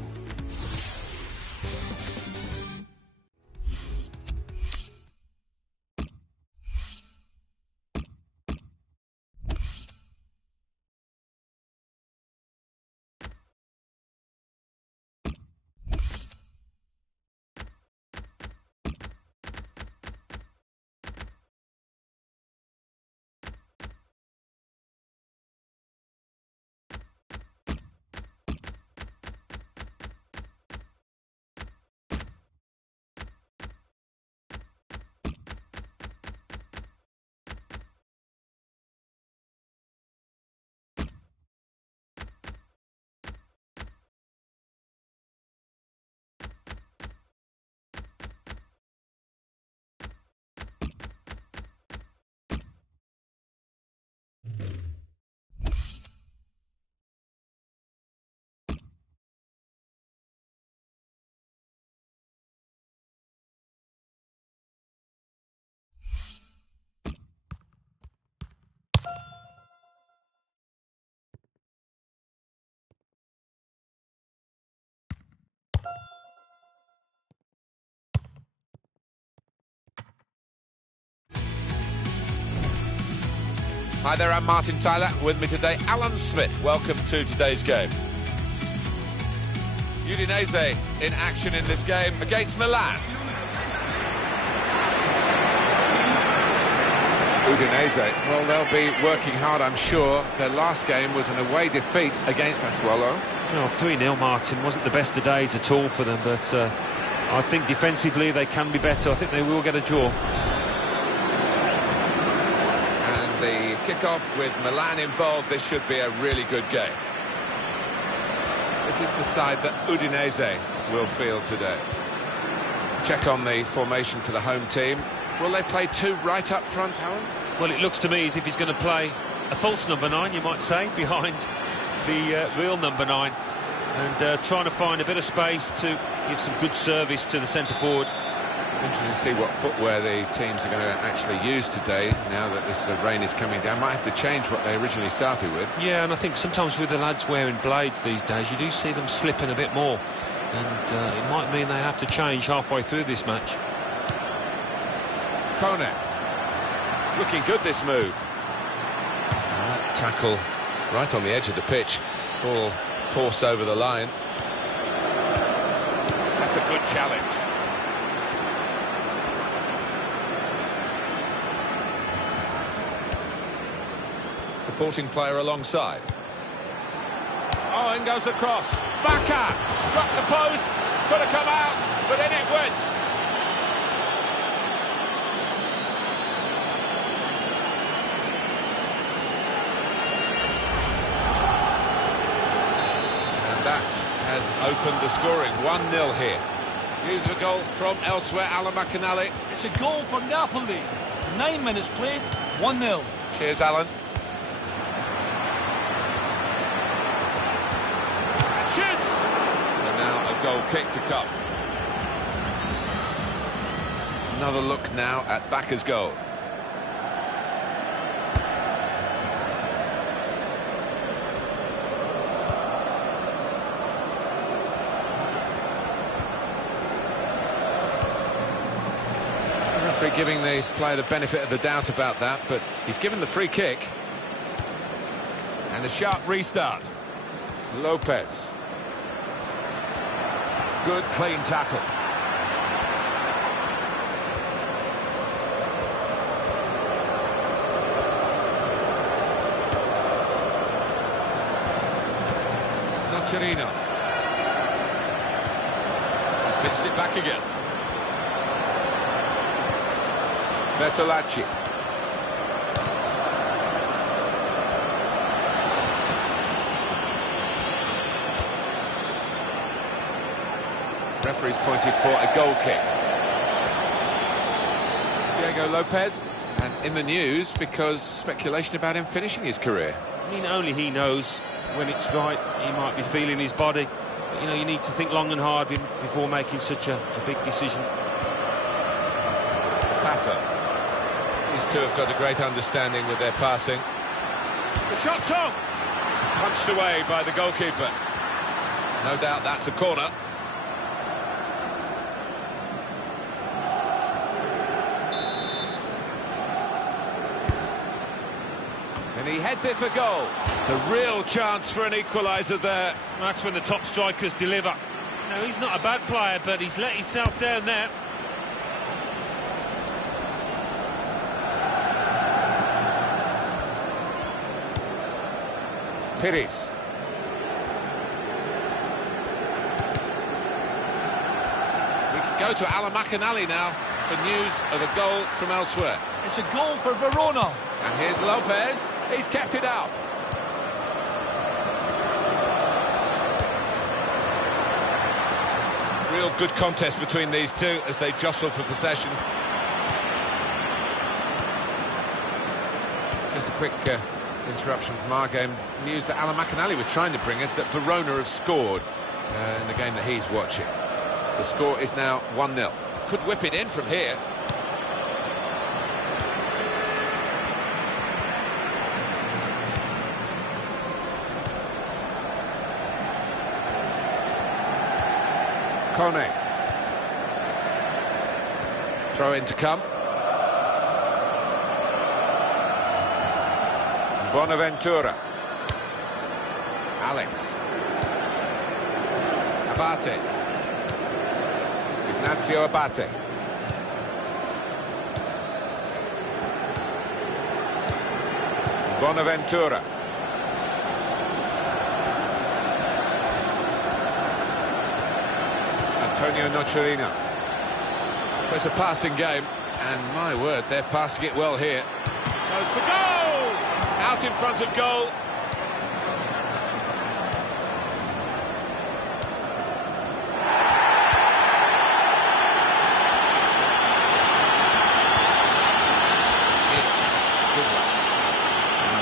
Hi there, I'm Martin Tyler. With me today, Alan Smith. Welcome to today's game. Udinese in action in this game against Milan. Udinese. Well, they'll be working hard, I'm sure. Their last game was an away defeat against Sassuolo. Oh, 3-0, Martin. Wasn't the best of days at all for them, but I think defensively they can be better. I think they will get a draw. And the kick-off with Milan involved, this should be a really good game. This is the side that Udinese will field today. Check on the formation for the home team. Will they play two right up front, Alan? Well, it looks to me as if he's going to play a false number 9, you might say, behind the real number 9, and trying to find a bit of space to give some good service to the centre-forward. Interesting to see what footwear the teams are going to actually use today, now that this rain is coming down. Might have to change what they originally started with. Yeah, and I think sometimes with the lads wearing blades these days, you do see them slipping a bit more, and it might mean they have to change halfway through this match. Kone. It's looking good, this move. That tackle right on the edge of the pitch. Ball forced over the line. That's a good challenge. Supporting player alongside. Oh, in goes the cross. Bacca struck the post. Could have come out, but in it went. That has opened the scoring. 1-0 here. News of a goal from elsewhere, Alan McAnally. It's a goal for Napoli. 9 minutes played, 1-0. Cheers, Alan. And shoots! So now a goal kick to come. Another look now at Bacca's goal. Giving the player the benefit of the doubt about that, but he's given the free kick. And a sharp restart. Lopez. Good clean tackle. Nocerino. He's pitched it back again. Bertolacci. Referee's pointed for a goal kick. Diego Lopez, and in the news because speculation about him finishing his career. I mean, only he knows when it's right. He might be feeling his body. But, you know, you need to think long and hard before making such a big decision. Pato. These two have got a great understanding with their passing. The shot's on! Punched away by the goalkeeper. No doubt that's a corner. And he heads it for goal. The real chance for an equaliser there. That's when the top strikers deliver. No, he's not a bad player, but he's let himself down there. Pires. We can go to Alan McAnally now for news of a goal from elsewhere. It's a goal for Verona. And here's Lopez. He's kept it out. Real good contest between these two as they jostle for possession. Just a quick interruption from our game. News that Alan McAnally was trying to bring us, that Verona have scored in the game that he's watching. The score is now 1-0. Could whip it in from here. Kone. Throw in to come. Bonaventura. Alex. Abate. Ignacio Abate. Bonaventura. Antonio Nocerino. It's a passing game, and my word, they're passing it well here. Goes for goal! Out in front of goal.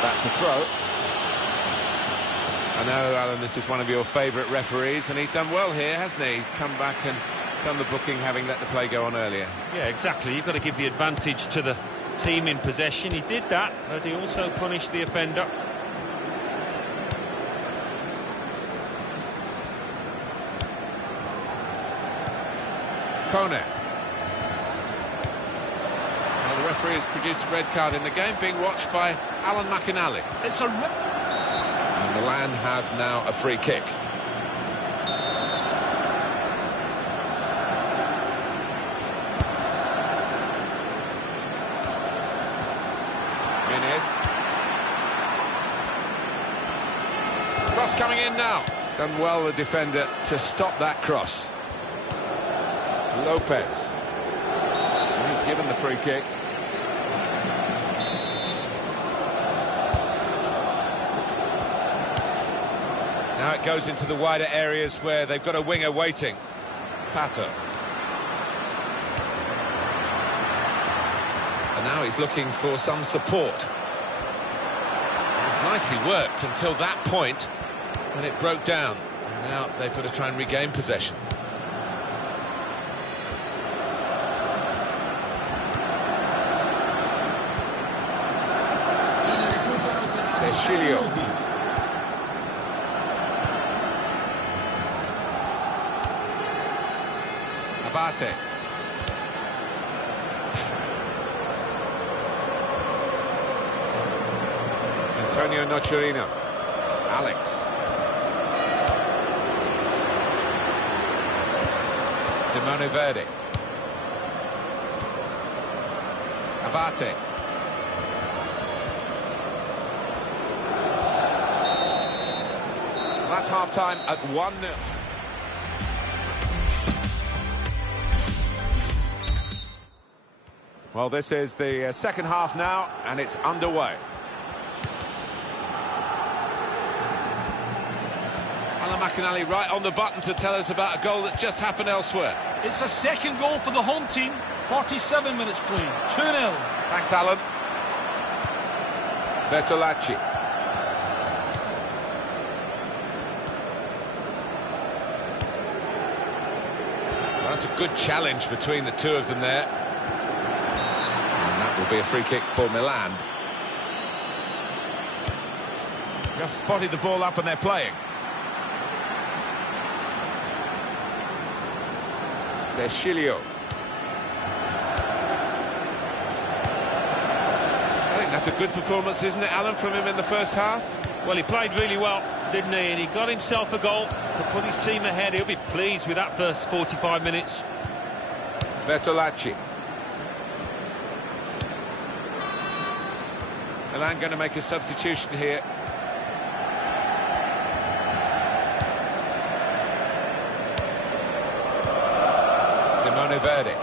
That's a throw. I know, Alan, this is one of your favourite referees, and he's done well here, hasn't he? He's come back and done the booking, having let the play go on earlier. Yeah, exactly. You've got to give the advantage to the team in possession. He did that, but he also punished the offender. Kone. Well, the referee has produced a red card in the game, being watched by Alan McInally. It's a rip. And Milan have now a free kick. Cross coming in now. Done well, the defender, to stop that cross. Lopez. He's given the free kick. Now it goes into the wider areas where they've got a winger waiting. Pato. And now he's looking for some support. It was nicely worked until that point. And it broke down. And now they've got to try and regain possession. Deschilio. Abate. Antonio Nocerino. Alex. Simone Verdi. Abate. That's half-time at 1-0. Well, this is the second half now, and it's underway. Alan McInally right on the button to tell us about a goal that's just happened elsewhere. It's a second goal for the home team. 47 minutes played. 2-0. Thanks, Alan. Bertolacci. Well, that's a good challenge between the two of them there. And that will be a free kick for Milan. Just spotted the ball up and they're playing. Deschilio. I think that's a good performance, isn't it, Alan, from him in the first half? Well, he played really well, didn't he? And he got himself a goal to put his team ahead. He'll be pleased with that first 45 minutes. Bertolacci. Milan going to make a substitution here. Simone Verdi.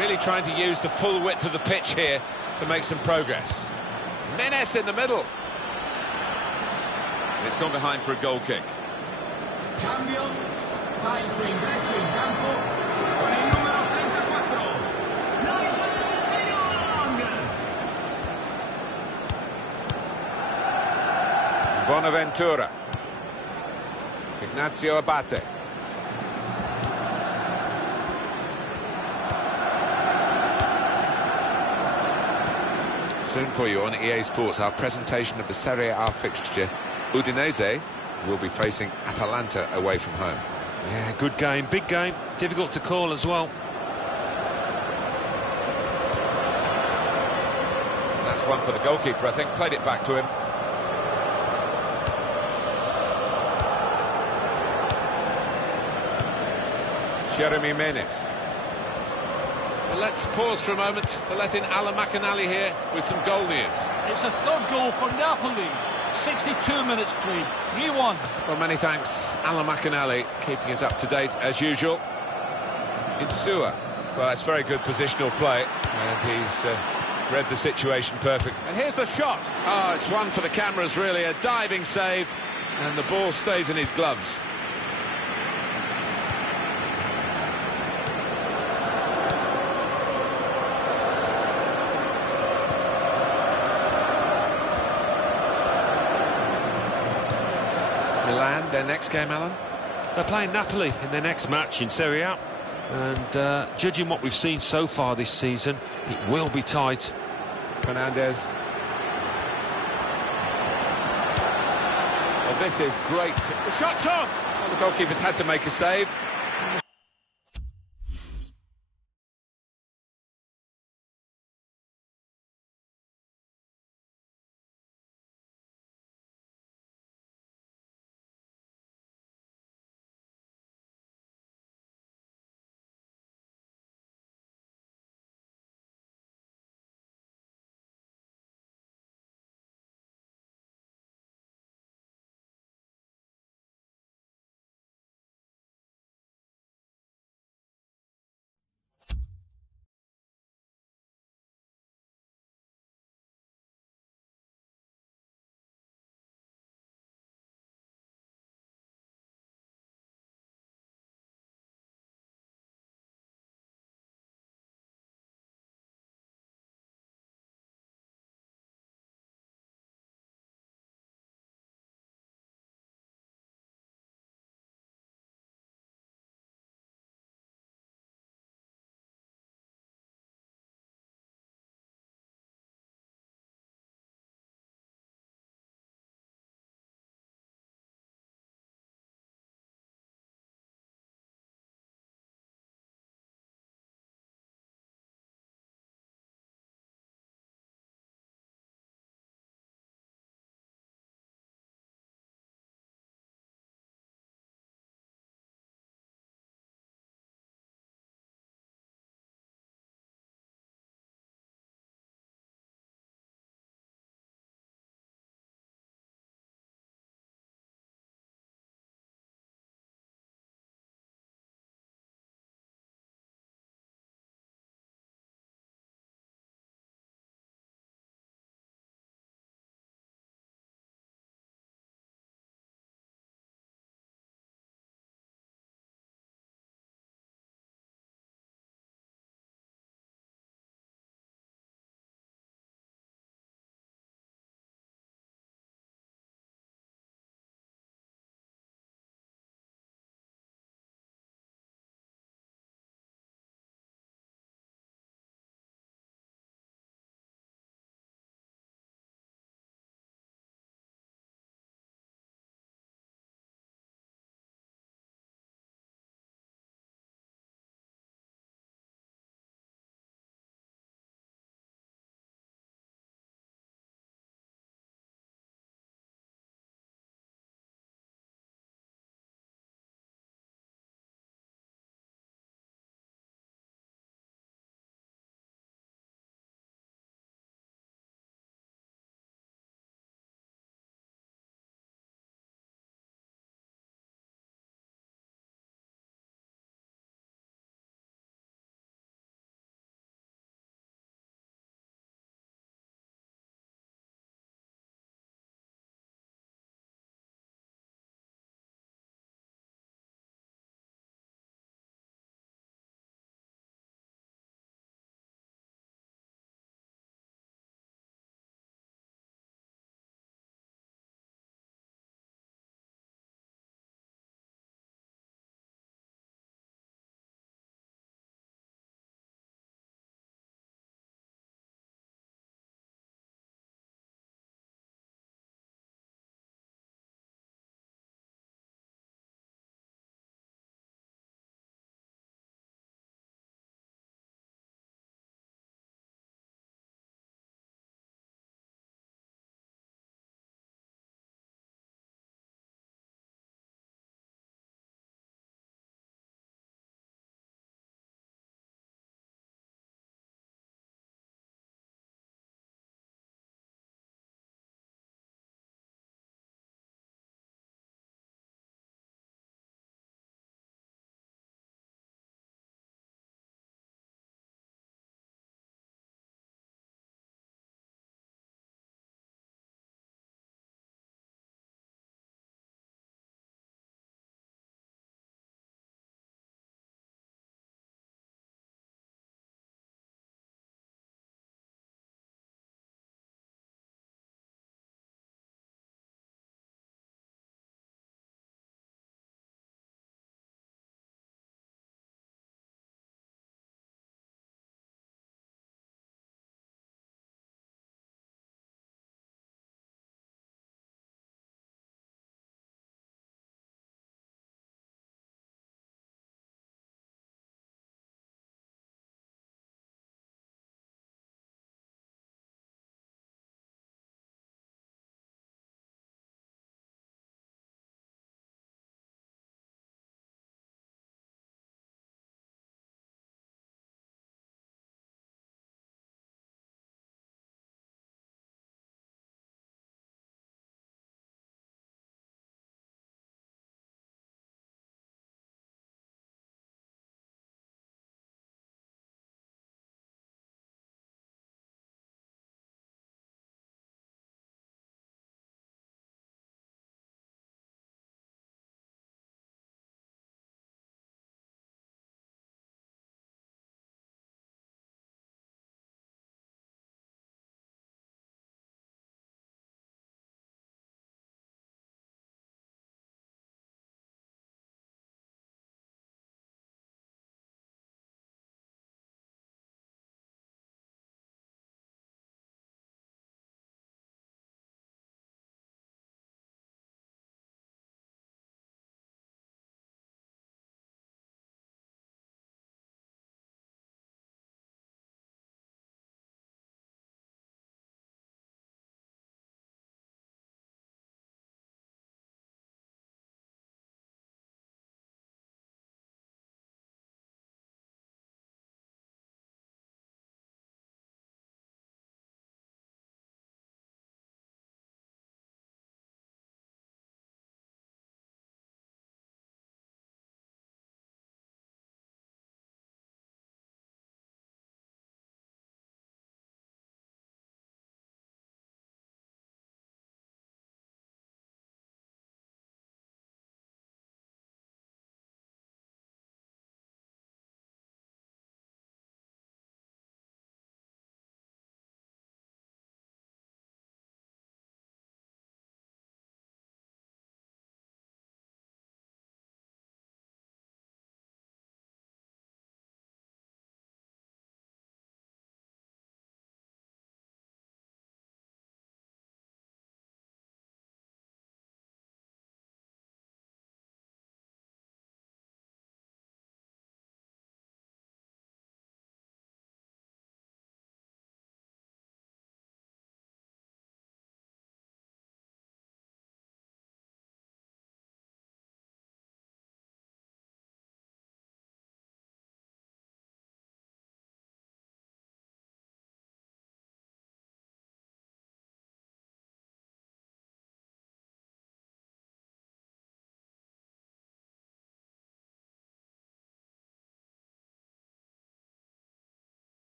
Really trying to use the full width of the pitch here to make some progress. Menes in the middle. It's gone behind for a goal kick. Cambio, fa il suo ingresso in campo con il numero 34. Nigel de Jong. Bonaventura. Ignacio Abate. Soon for you on EA Sports, our presentation of the Serie A fixture. Udinese will be facing Atalanta away from home. Yeah, good game, big game, difficult to call as well. That's one for the goalkeeper, I think. Played it back to him. Jeremy Menes. And let's pause for a moment to let in Alan McInally here with some goal news. It's a third goal for Napoli. 62 minutes played, 3-1. Well, many thanks, Alan McInally, keeping us up to date as usual. Insua. Well, that's very good positional play, and he's read the situation perfect. And here's the shot. Oh, it's one for the cameras, really. A diving save, and the ball stays in his gloves. Milan, their next game, Alan? They're playing Napoli in their next match in Serie A. And judging what we've seen so far this season, it will be tight. Fernandez. Well, this is great. The shot's on! Well, the goalkeeper's had to make a save.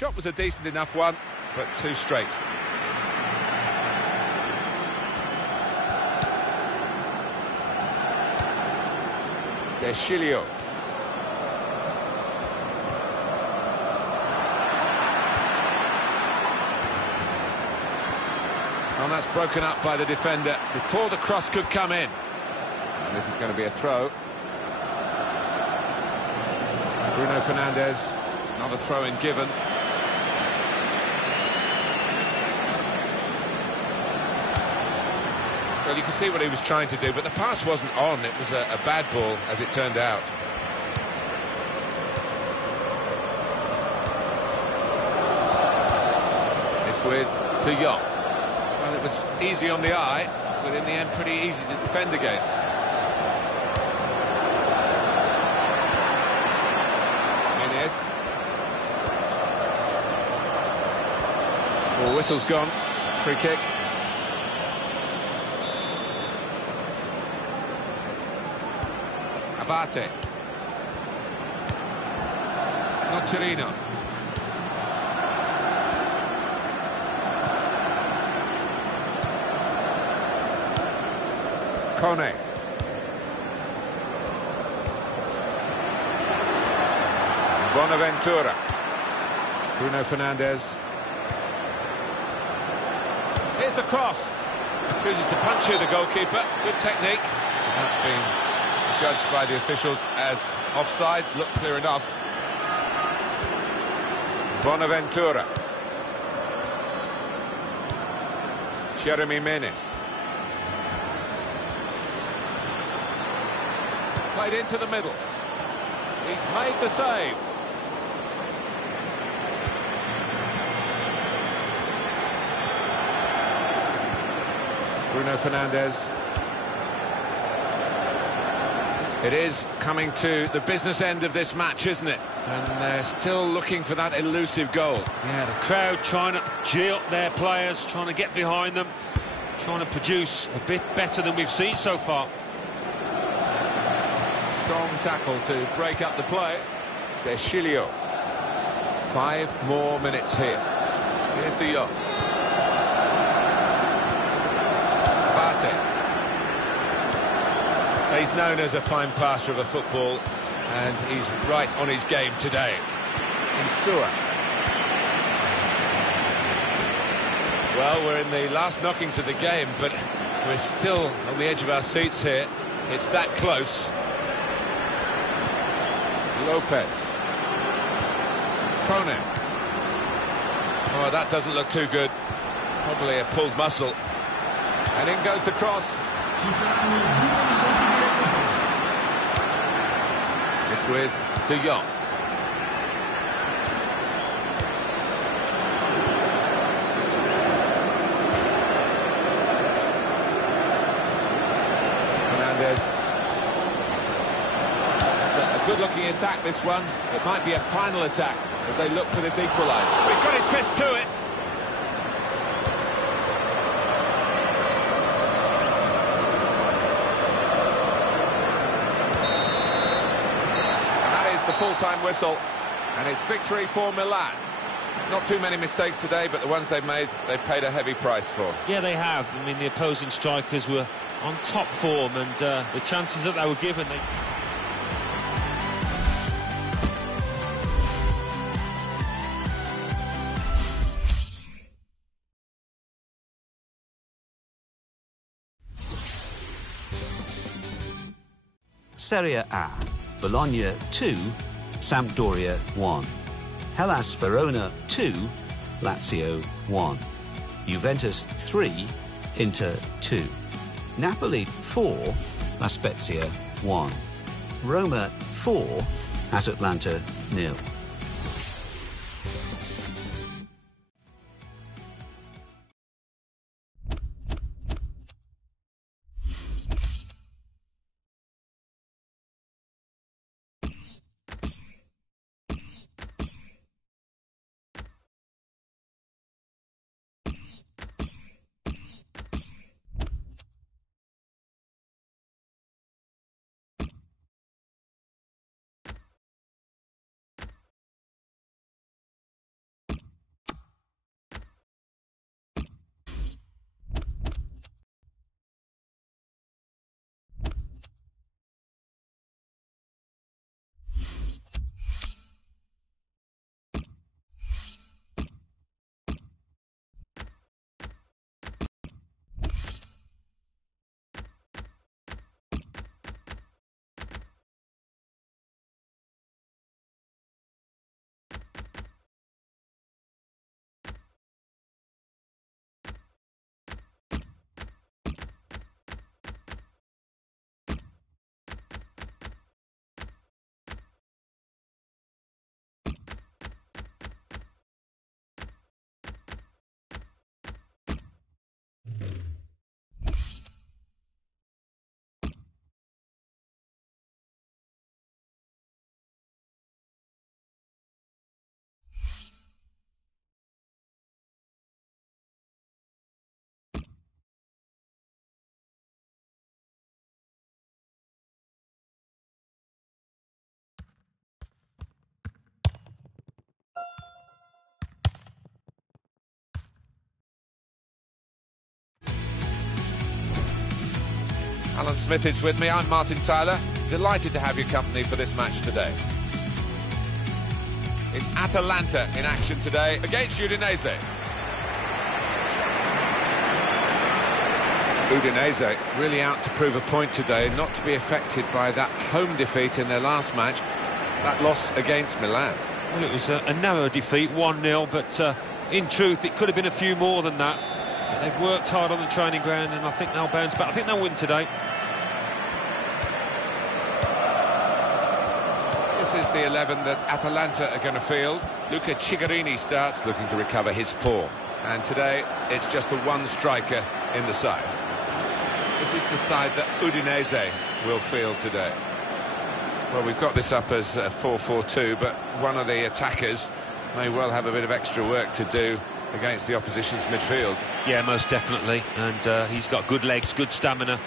shot was a decent enough one, but too straight. Deschilio. And that's broken up by the defender before the cross could come in. And this is going to be a throw. Bruno Fernandes, another throw-in given. Well, you can see what he was trying to do, but the pass wasn't on. It was a bad ball, as it turned out. It's with De Jong. Well, it was easy on the eye, but in the end pretty easy to defend against. Menez. Well, whistle's gone. Free kick. Abate. Nocerino. Kone. Bonaventura. Bruno Fernandes. Here's the cross. Chooses to punch you, the goalkeeper. Good technique. That's been judged by the officials as offside. Looked clear enough. Bonaventura. Jeremy Menez. Played into the middle. He's made the save. Bruno Fernandes. It is coming to the business end of this match, isn't it? And they're still looking for that elusive goal. Yeah, the crowd trying to cheer up their players, trying to get behind them, trying to produce a bit better than we've seen so far. Strong tackle to break up the play. Deschilio. 5 more minutes here. Here's De Jong. Abate. He's known as a fine passer of a football, and he's right on his game today. Insua. Well, we're in the last knockings of the game, but we're still on the edge of our seats here. It's that close. Lopez. Kone. Oh, that doesn't look too good. Probably a pulled muscle. And in goes the cross. It's with De Jong. Fernandes. It's a good-looking attack, this one. It might be a final attack as they look for this equaliser. We've got his fist to it. The full-time whistle, and it's victory for Milan. Not too many mistakes today, but the ones they've made, they've paid a heavy price for. Yeah, they have. I mean, the opposing strikers were on top form, and the chances that they were given, they... Serie A. Bologna 2, Sampdoria 1. Hellas Verona 2, Lazio 1. Juventus 3, Inter 2. Napoli 4, La Spezia 1. Roma 4, at Atlanta 0. Alan Smith is with me. I'm Martin Tyler. Delighted to have your company for this match today. It's Atalanta in action today against Udinese. Udinese really out to prove a point today, not to be affected by that home defeat in their last match, that loss against Milan. Well, it was a narrow defeat, 1-0, but in truth, it could have been a few more than that. But they've worked hard on the training ground, and I think they'll bounce back. I think they'll win today. This is the 11 that Atalanta are going to field. Luca Cigarini starts, looking to recover his form. And today, it's just the one striker in the side. This is the side that Udinese will field today. Well, we've got this up as 4-4-2, but one of the attackers may well have a bit of extra work to do against the opposition's midfield. Yeah, most definitely. And he's got good legs, good stamina.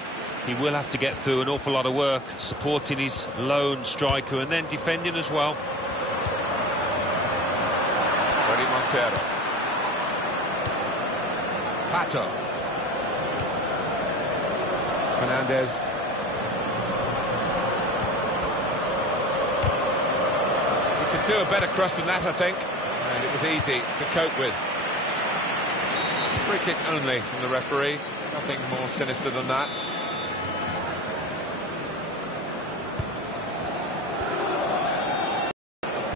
He will have to get through an awful lot of work, supporting his lone striker and then defending as well. Tony Montero. Pato. Fernandez. He could do a better cross than that, I think. And it was easy to cope with. Free kick only from the referee. Nothing more sinister than that.